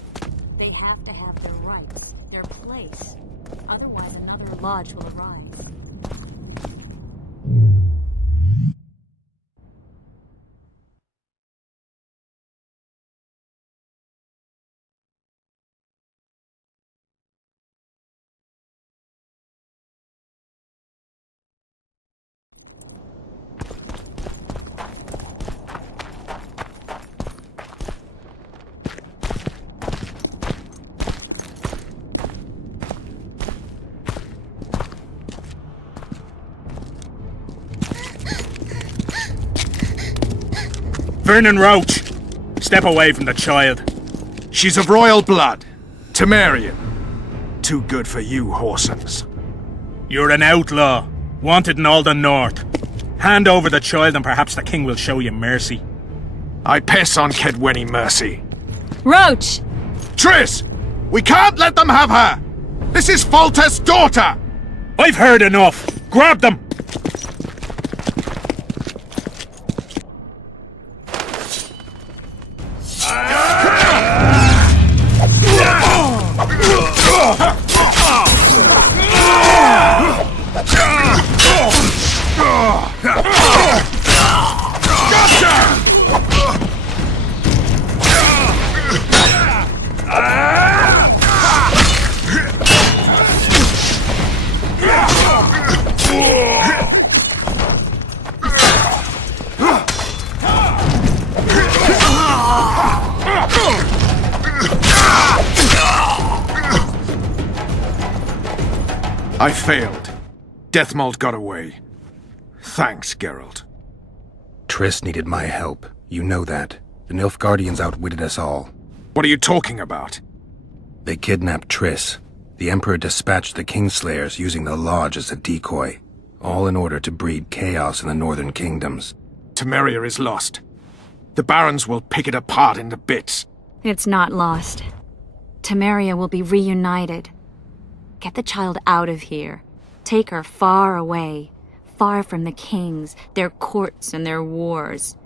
They have to have their rights, their place. Otherwise, another lodge will arise. Vernon Roche! Step away from the child. She's of royal blood. Temerian. Too good for you, Horsens. You're an outlaw, wanted in all the north. Hand over the child and perhaps the king will show you mercy. I piss on Kedweni mercy. Roche! Triss! We can't let them have her! This is Foltest's daughter! I've heard enough! Grab them! I failed. Dethmold got away. Thanks, Geralt. Triss needed my help. You know that. The Nilfgaardians outwitted us all. What are you talking about? They kidnapped Triss. The Emperor dispatched the Kingslayers using the Lodge as a decoy. All in order to breed chaos in the northern kingdoms. Temeria is lost. The Barons will pick it apart into bits. It's not lost. Temeria will be reunited. Get the child out of here. Take her far away. Far from the kings, their courts, and their wars.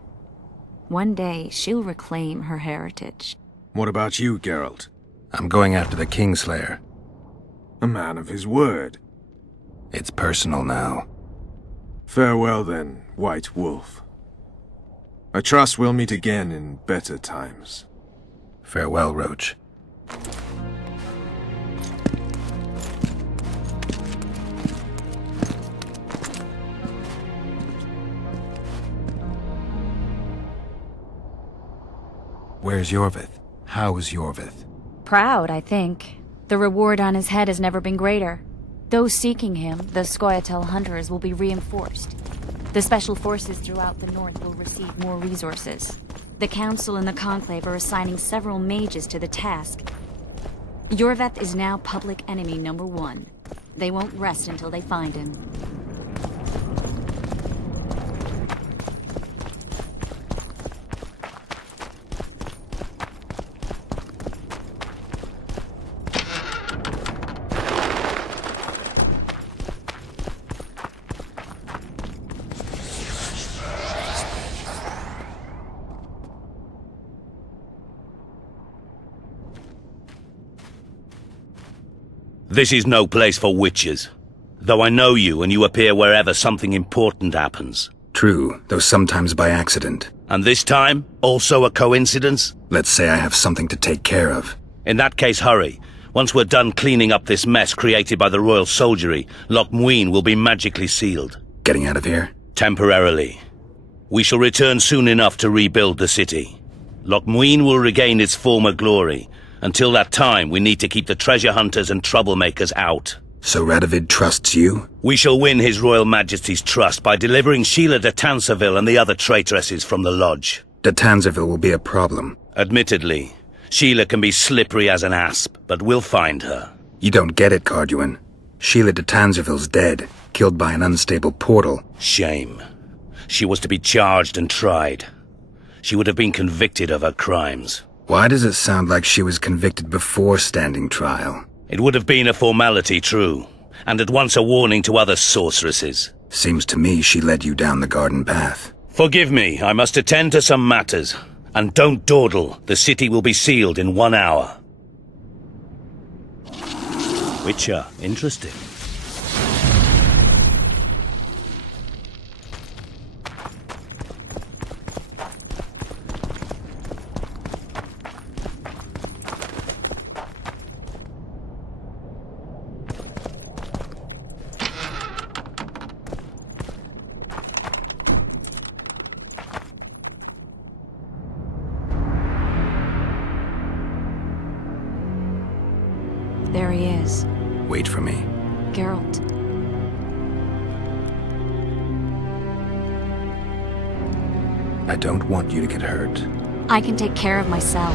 One day, she'll reclaim her heritage. What about you, Geralt? I'm going after the Kingslayer. A man of his word. It's personal now. Farewell then, White Wolf. I trust we'll meet again in better times. Farewell, Roche. Where's Yorvith? How's Yorvith? Proud, I think. The reward on his head has never been greater. Those seeking him, the Scoia'tael hunters, will be reinforced. The special forces throughout the north will receive more resources. The Council and the Conclave are assigning several mages to the task. Yorvith is now public enemy #1. They won't rest until they find him. This is no place for witches. Though I know you and you appear wherever something important happens. True, though sometimes by accident. And this time, also a coincidence? Let's say I have something to take care of. In that case, hurry. Once we're done cleaning up this mess created by the royal soldiery, Loc Mune will be magically sealed. Getting out of here? Temporarily. We shall return soon enough to rebuild the city. Loc Mune will regain its former glory. Until that time, we need to keep the treasure hunters and troublemakers out. So Radovid trusts you? We shall win His Royal Majesty's trust by delivering Sile de Tansarville and the other traitresses from the lodge. De Tansarville will be a problem. Admittedly, Sile can be slippery as an asp, but we'll find her. You don't get it, Gargoyle. Sile de Tansarville's dead, killed by an unstable portal. Shame. She was to be charged and tried. She would have been convicted of her crimes. Why does it sound like she was convicted before standing trial? It would have been a formality, true, and at once a warning to other sorceresses. Seems to me she led you down the garden path. Forgive me, I must attend to some matters. And don't dawdle, the city will be sealed in 1 hour. Witcher, interesting. There he is. Wait for me. Geralt. I don't want you to get hurt. I can take care of myself.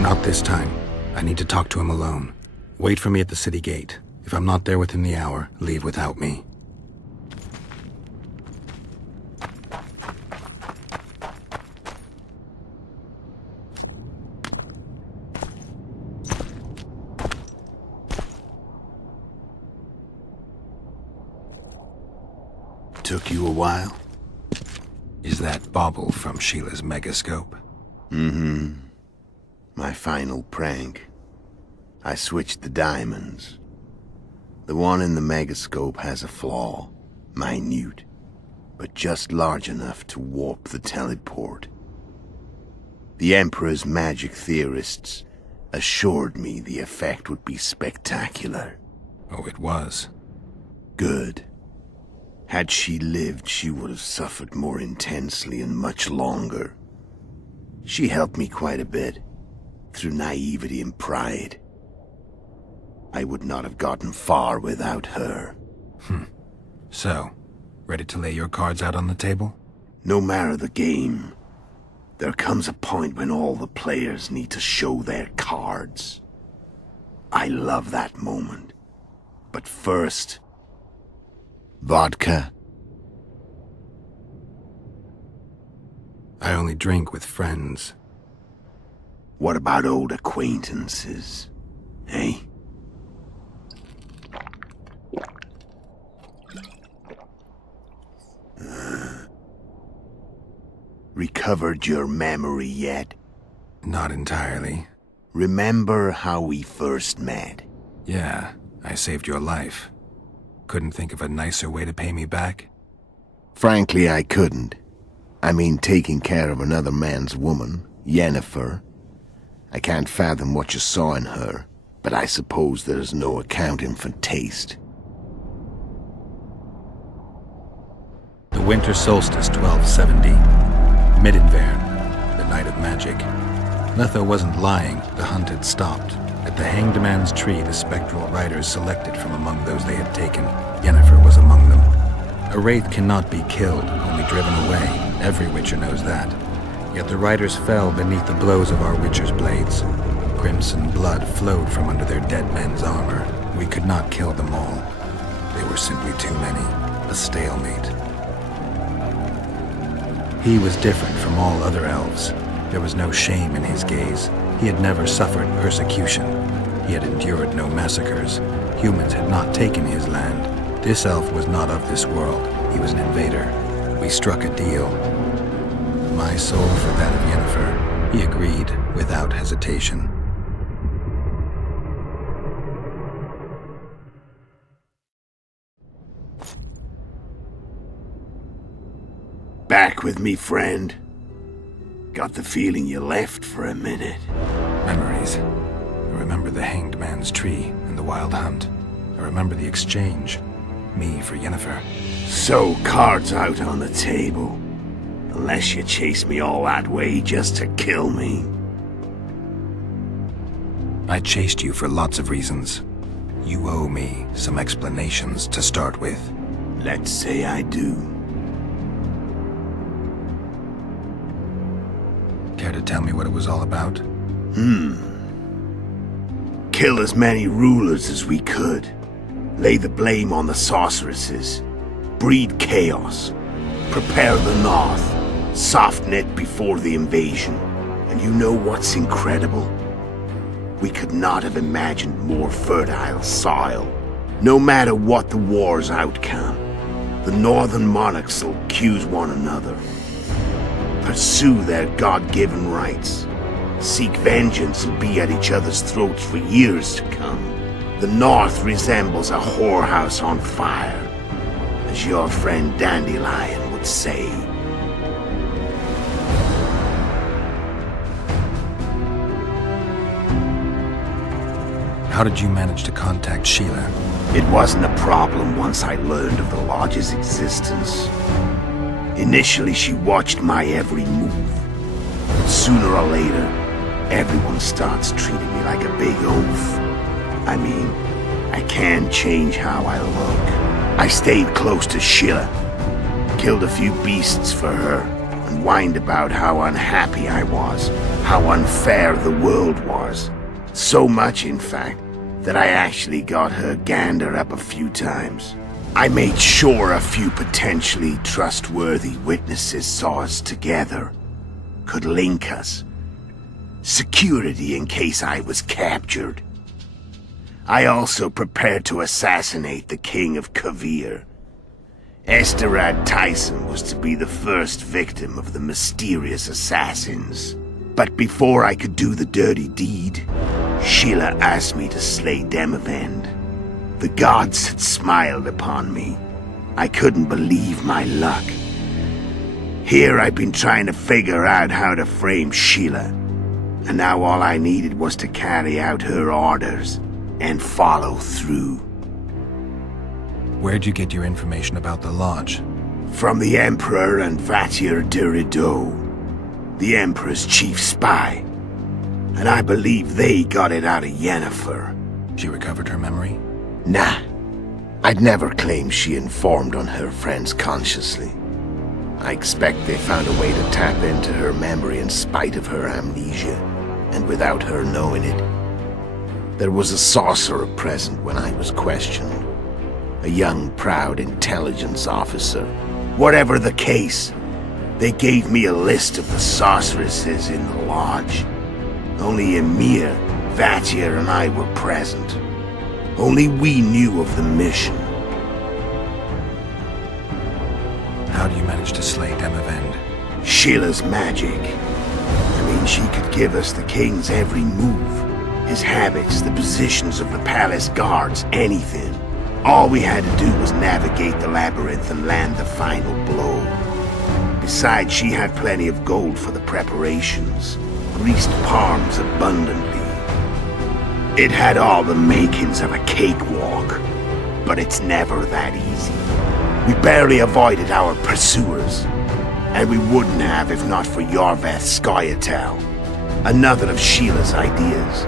Not this time. I need to talk to him alone. Wait for me at the city gate. If I'm not there within the hour, leave without me. Took you a while? Is that bauble from Sheila's megascope? Mm-hmm. My final prank. I switched the diamonds. The one in the megascope has a flaw. Minute. But just large enough to warp the teleport. The Emperor's magic theorists assured me the effect would be spectacular. Oh, it was. Good. Had she lived, she would have suffered more intensely and much longer. She helped me quite a bit, through naivety and pride. I would not have gotten far without her. So, ready to lay your cards out on the table? No matter the game, there comes a point when all the players need to show their cards. I love that moment. But first... vodka? I only drink with friends. What about old acquaintances? Eh? Recovered your memory yet? Not entirely. Remember how we first met? Yeah, I saved your life. Couldn't think of a nicer way to pay me back? Frankly, I couldn't. I mean, taking care of another man's woman, Yennefer. I can't fathom what you saw in her, but I suppose there's no accounting for taste. The winter solstice 1270. Middenvern, the night of magic. Letho wasn't lying, the hunt had stopped. At the Hanged Man's Tree, the spectral riders selected from among those they had taken. Yennefer was among them. A wraith cannot be killed, only driven away. Every Witcher knows that. Yet the riders fell beneath the blows of our Witcher's blades. Crimson blood flowed from under their dead men's armor. We could not kill them all. They were simply too many. A stalemate. He was different from all other elves. There was no shame in his gaze. He had never suffered persecution. He had endured no massacres. Humans had not taken his land. This elf was not of this world. He was an invader. We struck a deal. My soul for that of Yennefer. He agreed without hesitation. Back with me, friend? Got the feeling you left for a minute. Memories. I remember the Hanged Man's tree and the Wild Hunt. I remember the exchange. Me for Yennefer. So, cards out on the table. Unless you chase me all that way just to kill me. I chased you for lots of reasons. You owe me some explanations to start with. Let's say I do. Care to tell me what it was all about? Kill as many rulers as we could. Lay the blame on the sorceresses. Breed chaos. Prepare the north. Soft net before the invasion. And you know what's incredible? We could not have imagined more fertile soil. No matter what the war's outcome, the northern monarchs will accuse one another. Pursue their God-given rights. Seek vengeance and be at each other's throats for years to come. The north resembles a whorehouse on fire, as your friend Dandelion would say. How did you manage to contact Sheila? It wasn't a problem once I learned of the Lodge's existence. Initially, she watched my every move. But sooner or later, everyone starts treating me like a big oaf. I mean, I can't change how I look. I stayed close to Sheila, killed a few beasts for her, and whined about how unhappy I was, how unfair the world was. So much, in fact, that I actually got her gander up a few times. I made sure a few potentially trustworthy witnesses saw us together, could link us. Security in case I was captured. I also prepared to assassinate the King of Kavir. Esterad Tyson was to be the first victim of the mysterious assassins. But before I could do the dirty deed, Sheila asked me to slay Demavend. The gods had smiled upon me. I couldn't believe my luck. Here I've been trying to figure out how to frame Sheila, and now all I needed was to carry out her orders and follow through. Where'd you get your information about the Lodge? From the Emperor and Vatir de Rideau, the Emperor's chief spy. And I believe they got it out of Yennefer. She recovered her memory? Nah. I'd never claim she informed on her friends consciously. I expect they found a way to tap into her memory in spite of her amnesia, and without her knowing it. There was a sorcerer present when I was questioned. A young, proud intelligence officer. Whatever the case, they gave me a list of the sorceresses in the Lodge. Only Emir, Vatir, and I were present. Only we knew of the mission. How do you manage to slay Demavend? Sheila's magic. I mean, she could give us the king's every move. His habits, the positions of the palace guards, anything. All we had to do was navigate the labyrinth and land the final blow. Besides, she had plenty of gold for the preparations. Greased palms abundantly. It had all the makings of a cakewalk, but it's never that easy. We barely avoided our pursuers, and we wouldn't have if not for Yorveth's Scoia'tael, another of Sheila's ideas.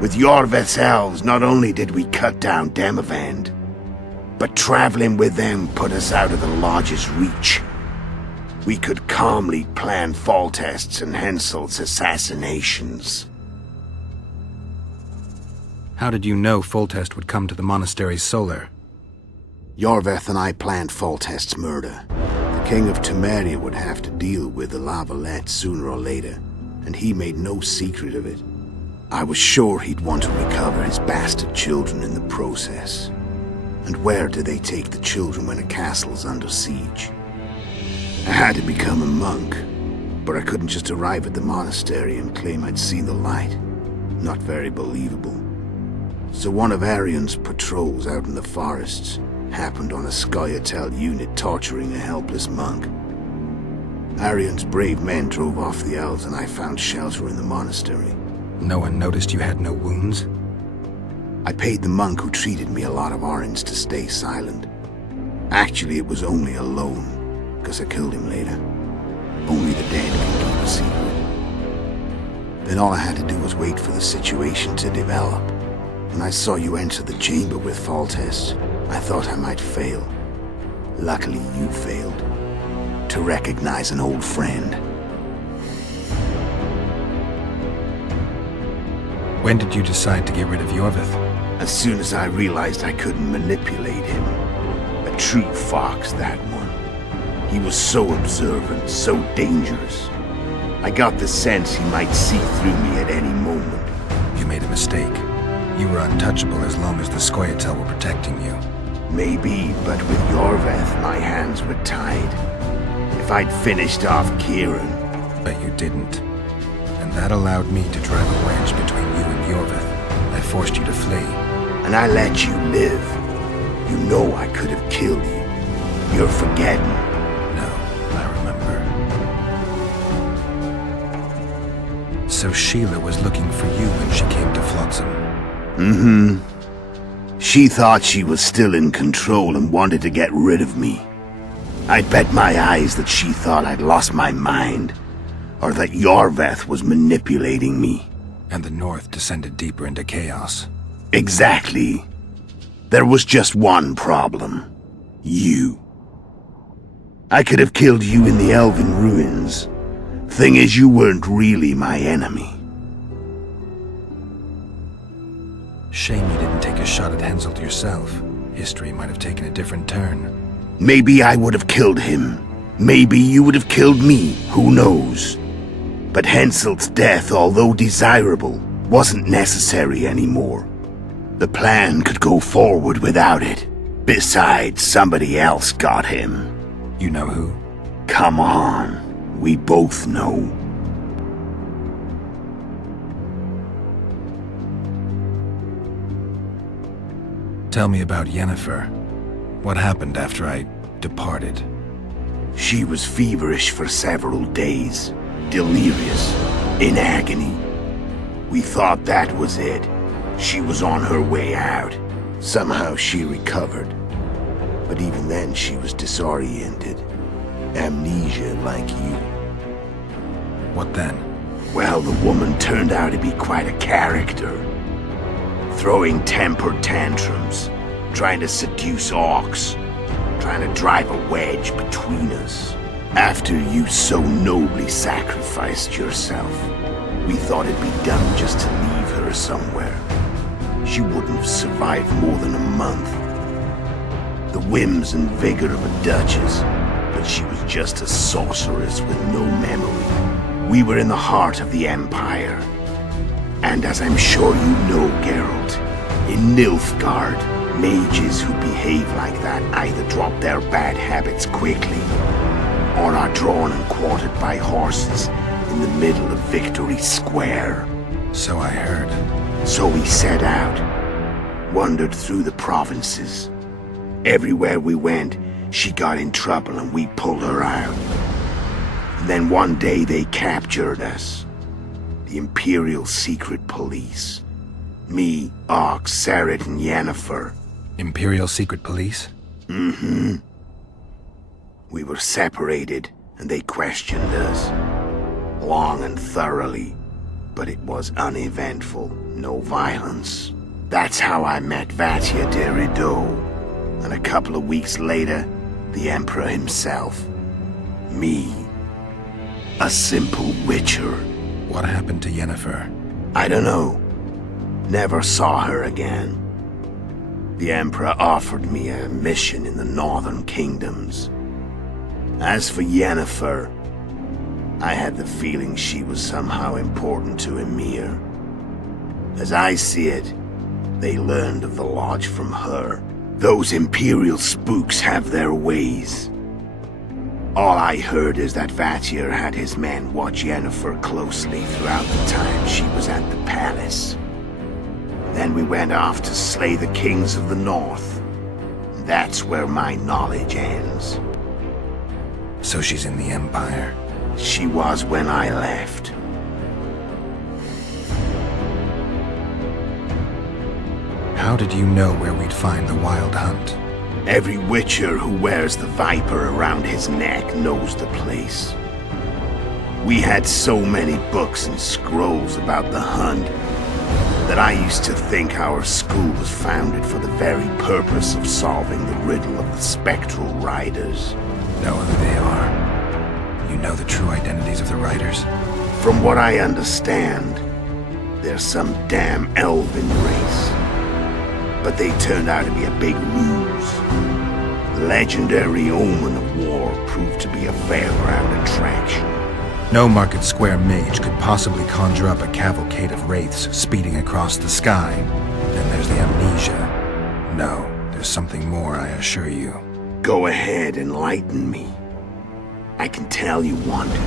With Yorveth's elves, not only did we cut down Demavend, but traveling with them put us out of the Lodge's reach. We could calmly plan Foltest's and Hensel's assassinations. How did you know Foltest would come to the monastery's solar? Yorveth and I planned Foltest's murder. The King of Temeria would have to deal with the Valette sooner or later, and he made no secret of it. I was sure he'd want to recover his bastard children in the process. And where do they take the children when a castle's under siege? I had to become a monk, but I couldn't just arrive at the monastery and claim I'd seen the light. Not very believable. So one of Aryan's patrols out in the forests happened on a Scoia'tael unit torturing a helpless monk. Aryan's brave men drove off the elves and I found shelter in the monastery. No one noticed you had no wounds? I paid the monk who treated me a lot of orange to stay silent. Actually, it was only a loan, because I killed him later. Only the dead can keep a secret. Then all I had to do was wait for the situation to develop. When I saw you enter the chamber with Forets, I thought I might fail. Luckily, you failed. To recognize an old friend. When did you decide to get rid of Yorvith? As soon as I realized I couldn't manipulate him. A true fox, that one. He was so observant, so dangerous. I got the sense he might see through me at any moment. You made a mistake. You were untouchable as long as the Scoia'tael were protecting you. Maybe, but with Yorvith, my hands were tied. If I'd finished off Caerme... But you didn't. And that allowed me to drive a wedge between you and Yorvith. I forced you to flee. And I let you live. You know I could have killed you. You're forgetting. No, I remember. So Sheila was looking for you when she came to Flotsam. Mm-hmm. She thought she was still in control and wanted to get rid of me. I'd bet my eyes that she thought I'd lost my mind, or that Yorvith was manipulating me. And the North descended deeper into chaos. Exactly. There was just one problem. You. I could have killed you in the Elven ruins. Thing is, you weren't really my enemy. Shame you didn't take a shot at Henselt yourself. History might have taken a different turn. Maybe I would have killed him. Maybe you would have killed me, who knows? But Henselt's death, although desirable, wasn't necessary anymore. The plan could go forward without it. Besides, somebody else got him. You know who? Come on, we both know. Tell me about Yennefer. What happened after I departed? She was feverish for several days, delirious, in agony. We thought that was it. She was on her way out. Somehow she recovered. But even then she was disoriented. Amnesia like you. What then? Well, the woman turned out to be quite a character. Throwing temper tantrums, trying to seduce orcs, trying to drive a wedge between us. After you so nobly sacrificed yourself, we thought it'd be done just to leave her somewhere. She wouldn't have survived more than a month. The whims and vigor of a duchess, but she was just a sorceress with no memory. We were in the heart of the Empire. And as I'm sure you know, Geralt, in Nilfgaard, mages who behave like that either drop their bad habits quickly, or are drawn and quartered by horses in the middle of Victory Square. So I heard. So we set out, wandered through the provinces. Everywhere we went, she got in trouble and we pulled her out. And then one day they captured us. The Imperial Secret Police. Me, Ox, Sareth, and Yennefer. Imperial Secret Police? Mm-hmm. We were separated, and they questioned us. Long and thoroughly. But it was uneventful, no violence. That's how I met Vatia de Rideau. And a couple of weeks later, the Emperor himself. Me. A simple witcher. What happened to Yennefer? I don't know. Never saw her again. The Emperor offered me a mission in the northern kingdoms. As for Yennefer, I had the feeling she was somehow important to Emir. As I see it, they learned of the Lodge from her. Those Imperial spooks have their ways. All I heard is that Vatir had his men watch Yennefer closely throughout the time she was at the palace. Then we went off to slay the kings of the north. That's where my knowledge ends. So she's in the Empire? she was when I left. How did you know where we'd find the Wild Hunt? Every Witcher who wears the Viper around his neck knows the place. We had so many books and scrolls about the hunt that I used to think our school was founded for the very purpose of solving the riddle of the spectral riders. Know who they are? You know the true identities of the riders? From what I understand, they're some damn elven race. But they turned out to be a big ruse. The legendary omen of war proved to be a fairground attraction. No Market Square mage could possibly conjure up a cavalcade of wraiths speeding across the sky. Then there's the amnesia. No, there's something more, I assure you. Go ahead, enlighten me. I can tell you want to.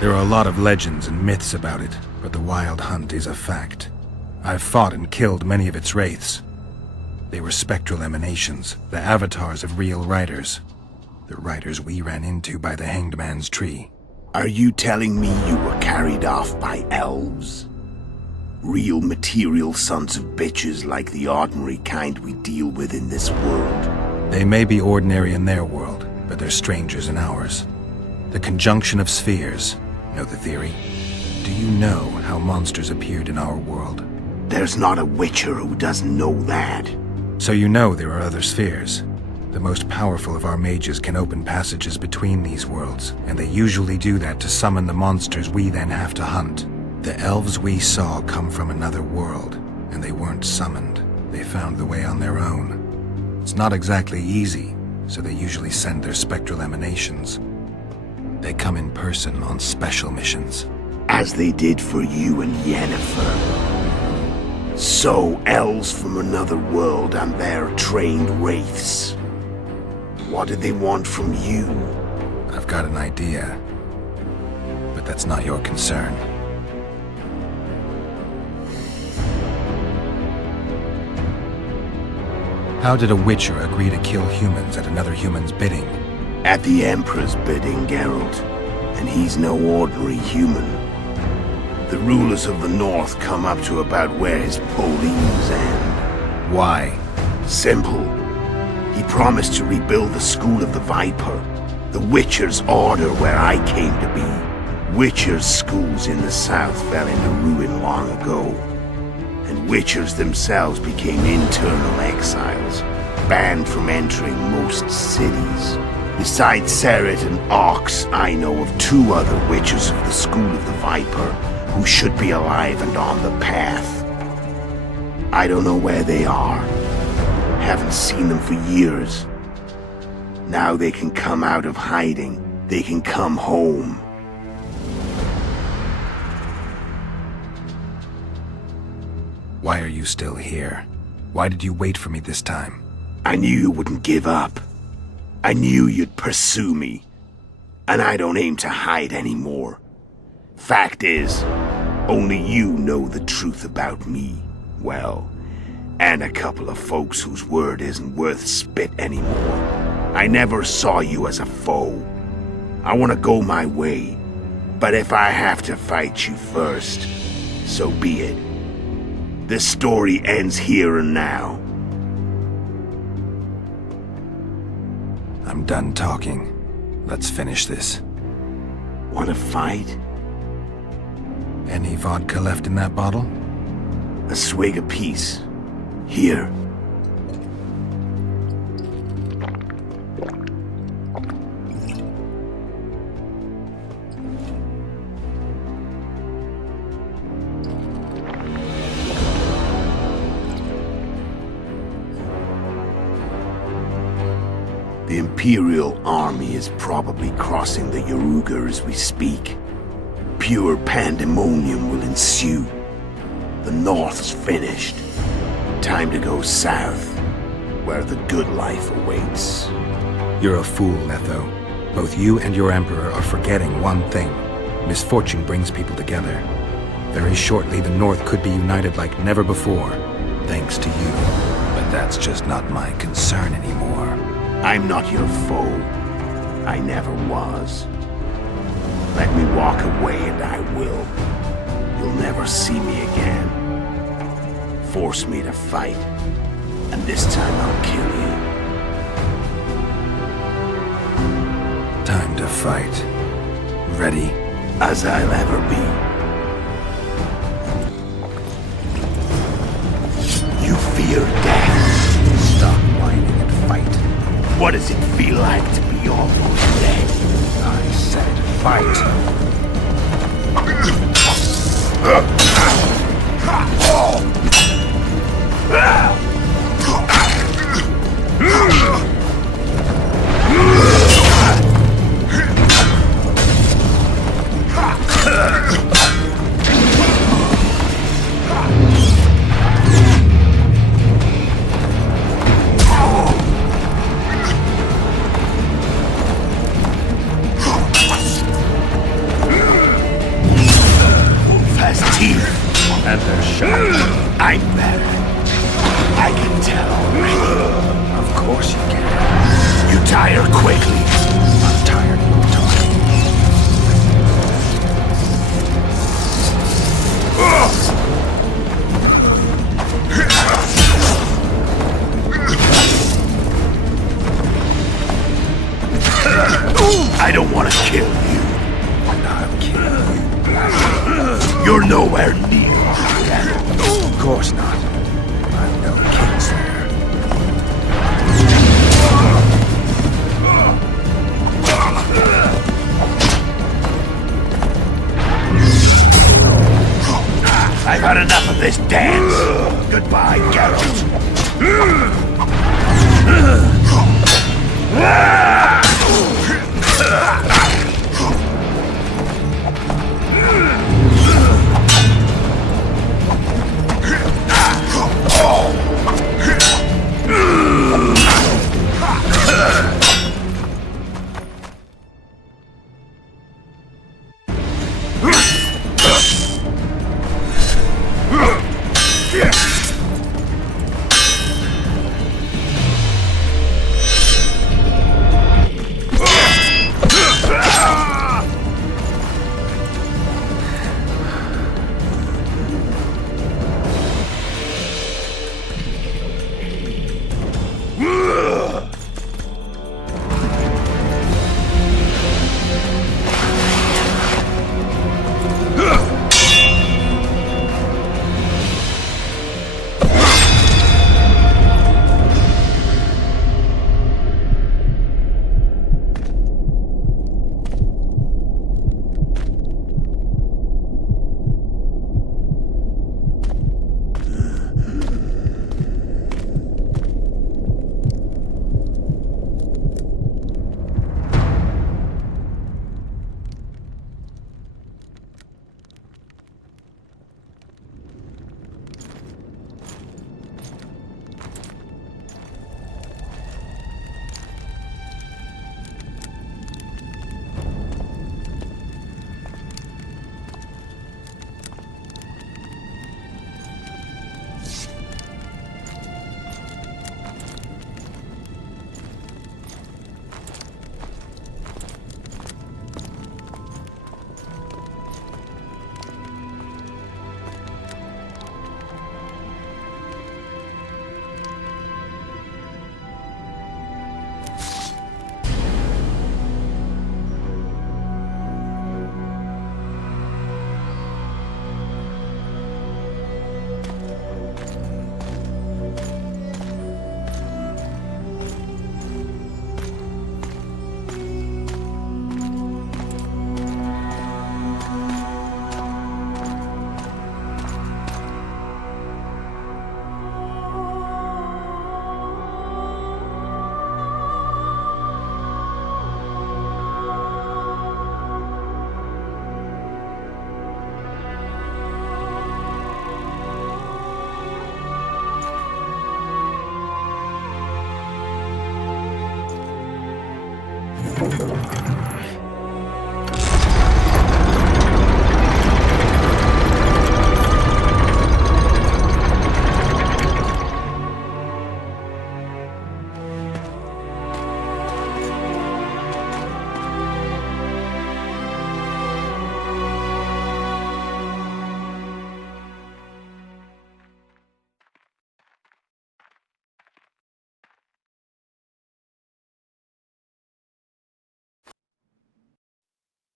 There are a lot of legends and myths about it, but the Wild Hunt is a fact. I've fought and killed many of its wraiths. They were spectral emanations, the avatars of real riders. The riders we ran into by the Hanged Man's Tree. Are you telling me you were carried off by elves? Real material sons of bitches like the ordinary kind we deal with in this world? They may be ordinary in their world, but they're strangers in ours. The conjunction of spheres. Know the theory? Do you know how monsters appeared in our world? There's not a Witcher who doesn't know that. So you know there are other spheres. The most powerful of our mages can open passages between these worlds, and they usually do that to summon the monsters we then have to hunt. The elves we saw come from another world, and they weren't summoned. They found the way on their own. It's not exactly easy, so they usually send their spectral emanations. They come in person on special missions. As they did for you and Yennefer. So, elves from another world and their trained wraiths. What did they want from you? I've got an idea, but that's not your concern. How did a Witcher agree to kill humans at another human's bidding? At the Emperor's bidding, Geralt. And he's no ordinary human. The rulers of the North come up to about where his poleams end. Why? Simple. He promised to rebuild the School of the Viper, the Witcher's order where I came to be. Witcher's schools in the south fell into ruin long ago, and Witchers themselves became internal exiles, banned from entering most cities. Besides Seret and Ox, I know of 2 other Witchers of the School of the Viper who should be alive and on the path. I don't know where they are. Haven't seen them for years. Now they can come out of hiding. They can come home. Why are you still here? Why did you wait for me this time? I knew you wouldn't give up. I knew you'd pursue me. And I don't aim to hide anymore. Fact is, only you know the truth about me. Well, and a couple of folks whose word isn't worth spit anymore. I never saw you as a foe. I want to go my way, but if I have to fight you first, so be it. This story ends here and now. I'm done talking. Let's finish this. Want to fight? Any vodka left in that bottle? A swig apiece. Here. The Imperial army is probably crossing the Yaruga as we speak. Pure pandemonium will ensue. The North's finished. Time to go south, where the good life awaits. You're a fool, Letho. Both you and your Emperor are forgetting one thing. Misfortune brings people together. Very shortly, the North could be united like never before, thanks to you. But that's just not my concern anymore. I'm not your foe. I never was. Let Let me walk away and I will. You'll never see me again. Force me to fight, and this time I'll kill you. Time to fight. Ready? As I'll ever be. You fear death. Stop whining and fight. What does it feel like to be almost dead? I said fight. And they're sharp. I'm better. I can tell already. Of course you can. You tire quickly. I'm tired of your talking. I don't want to kill you. And I'll kill you. You're nowhere near. Of course not. I'm no Kingslayer. I've had enough of this dance. Goodbye, Geralt.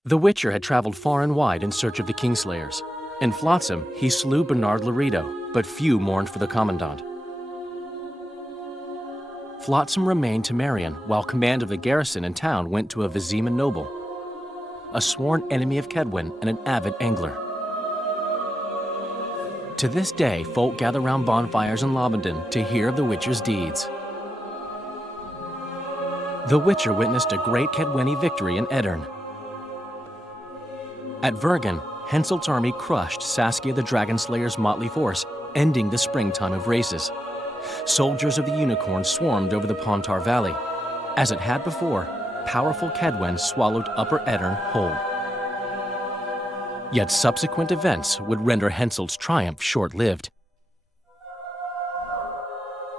The Witcher had traveled far and wide in search of the Kingslayers. In Flotsam, he slew Bernard Laredo, but few mourned for the Commandant. Flotsam remained to Marion, while command of the garrison and town went to a Vizima noble, a sworn enemy of Kedwen and an avid angler. To this day, folk gather round bonfires in Lobenden to hear of the Witcher's deeds. The Witcher witnessed a great Kedweni victory in Yrden. At Vergen, Henselt's army crushed Saskia the Dragonslayer's motley force, ending the springtime of races. Soldiers of the Unicorn swarmed over the Pontar Valley. As it had before, powerful Kedwen swallowed Upper Yrden whole. Yet subsequent events would render Henselt's triumph short-lived.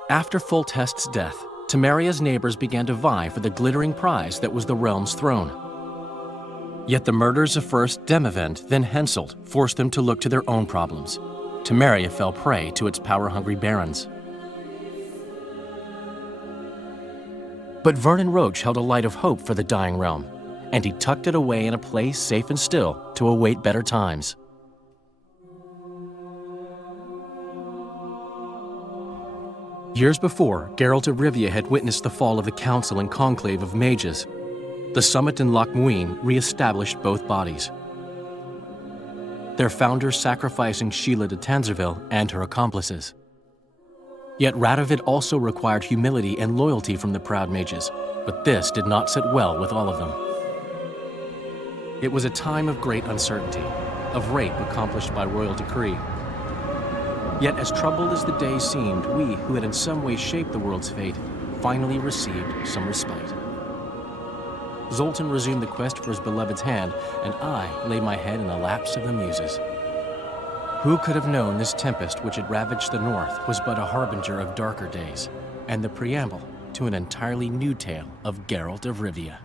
After Foltest's death, Temeria's neighbors began to vie for the glittering prize that was the realm's throne. Yet the murders of first Demavend, then Henselt, forced them to look to their own problems. Temeria fell prey to its power-hungry barons. But Vernon Roche held a light of hope for the dying realm, and he tucked it away in a place safe and still to await better times. Years before, Geralt of Rivia had witnessed the fall of the Council and Conclave of Mages. The summit in Loc Mune re-established both bodies, their founders sacrificing Sheila de Tansarville and her accomplices. Yet Radovid also required humility and loyalty from the proud mages, but this did not sit well with all of them. It was a time of great uncertainty, of rape accomplished by royal decree. Yet as troubled as the day seemed, we, who had in some way shaped the world's fate, finally received some respite. Zoltan resumed the quest for his beloved's hand, and I lay my head in the laps of the muses. Who could have known this tempest which had ravaged the north was but a harbinger of darker days, and the preamble to an entirely new tale of Geralt of Rivia.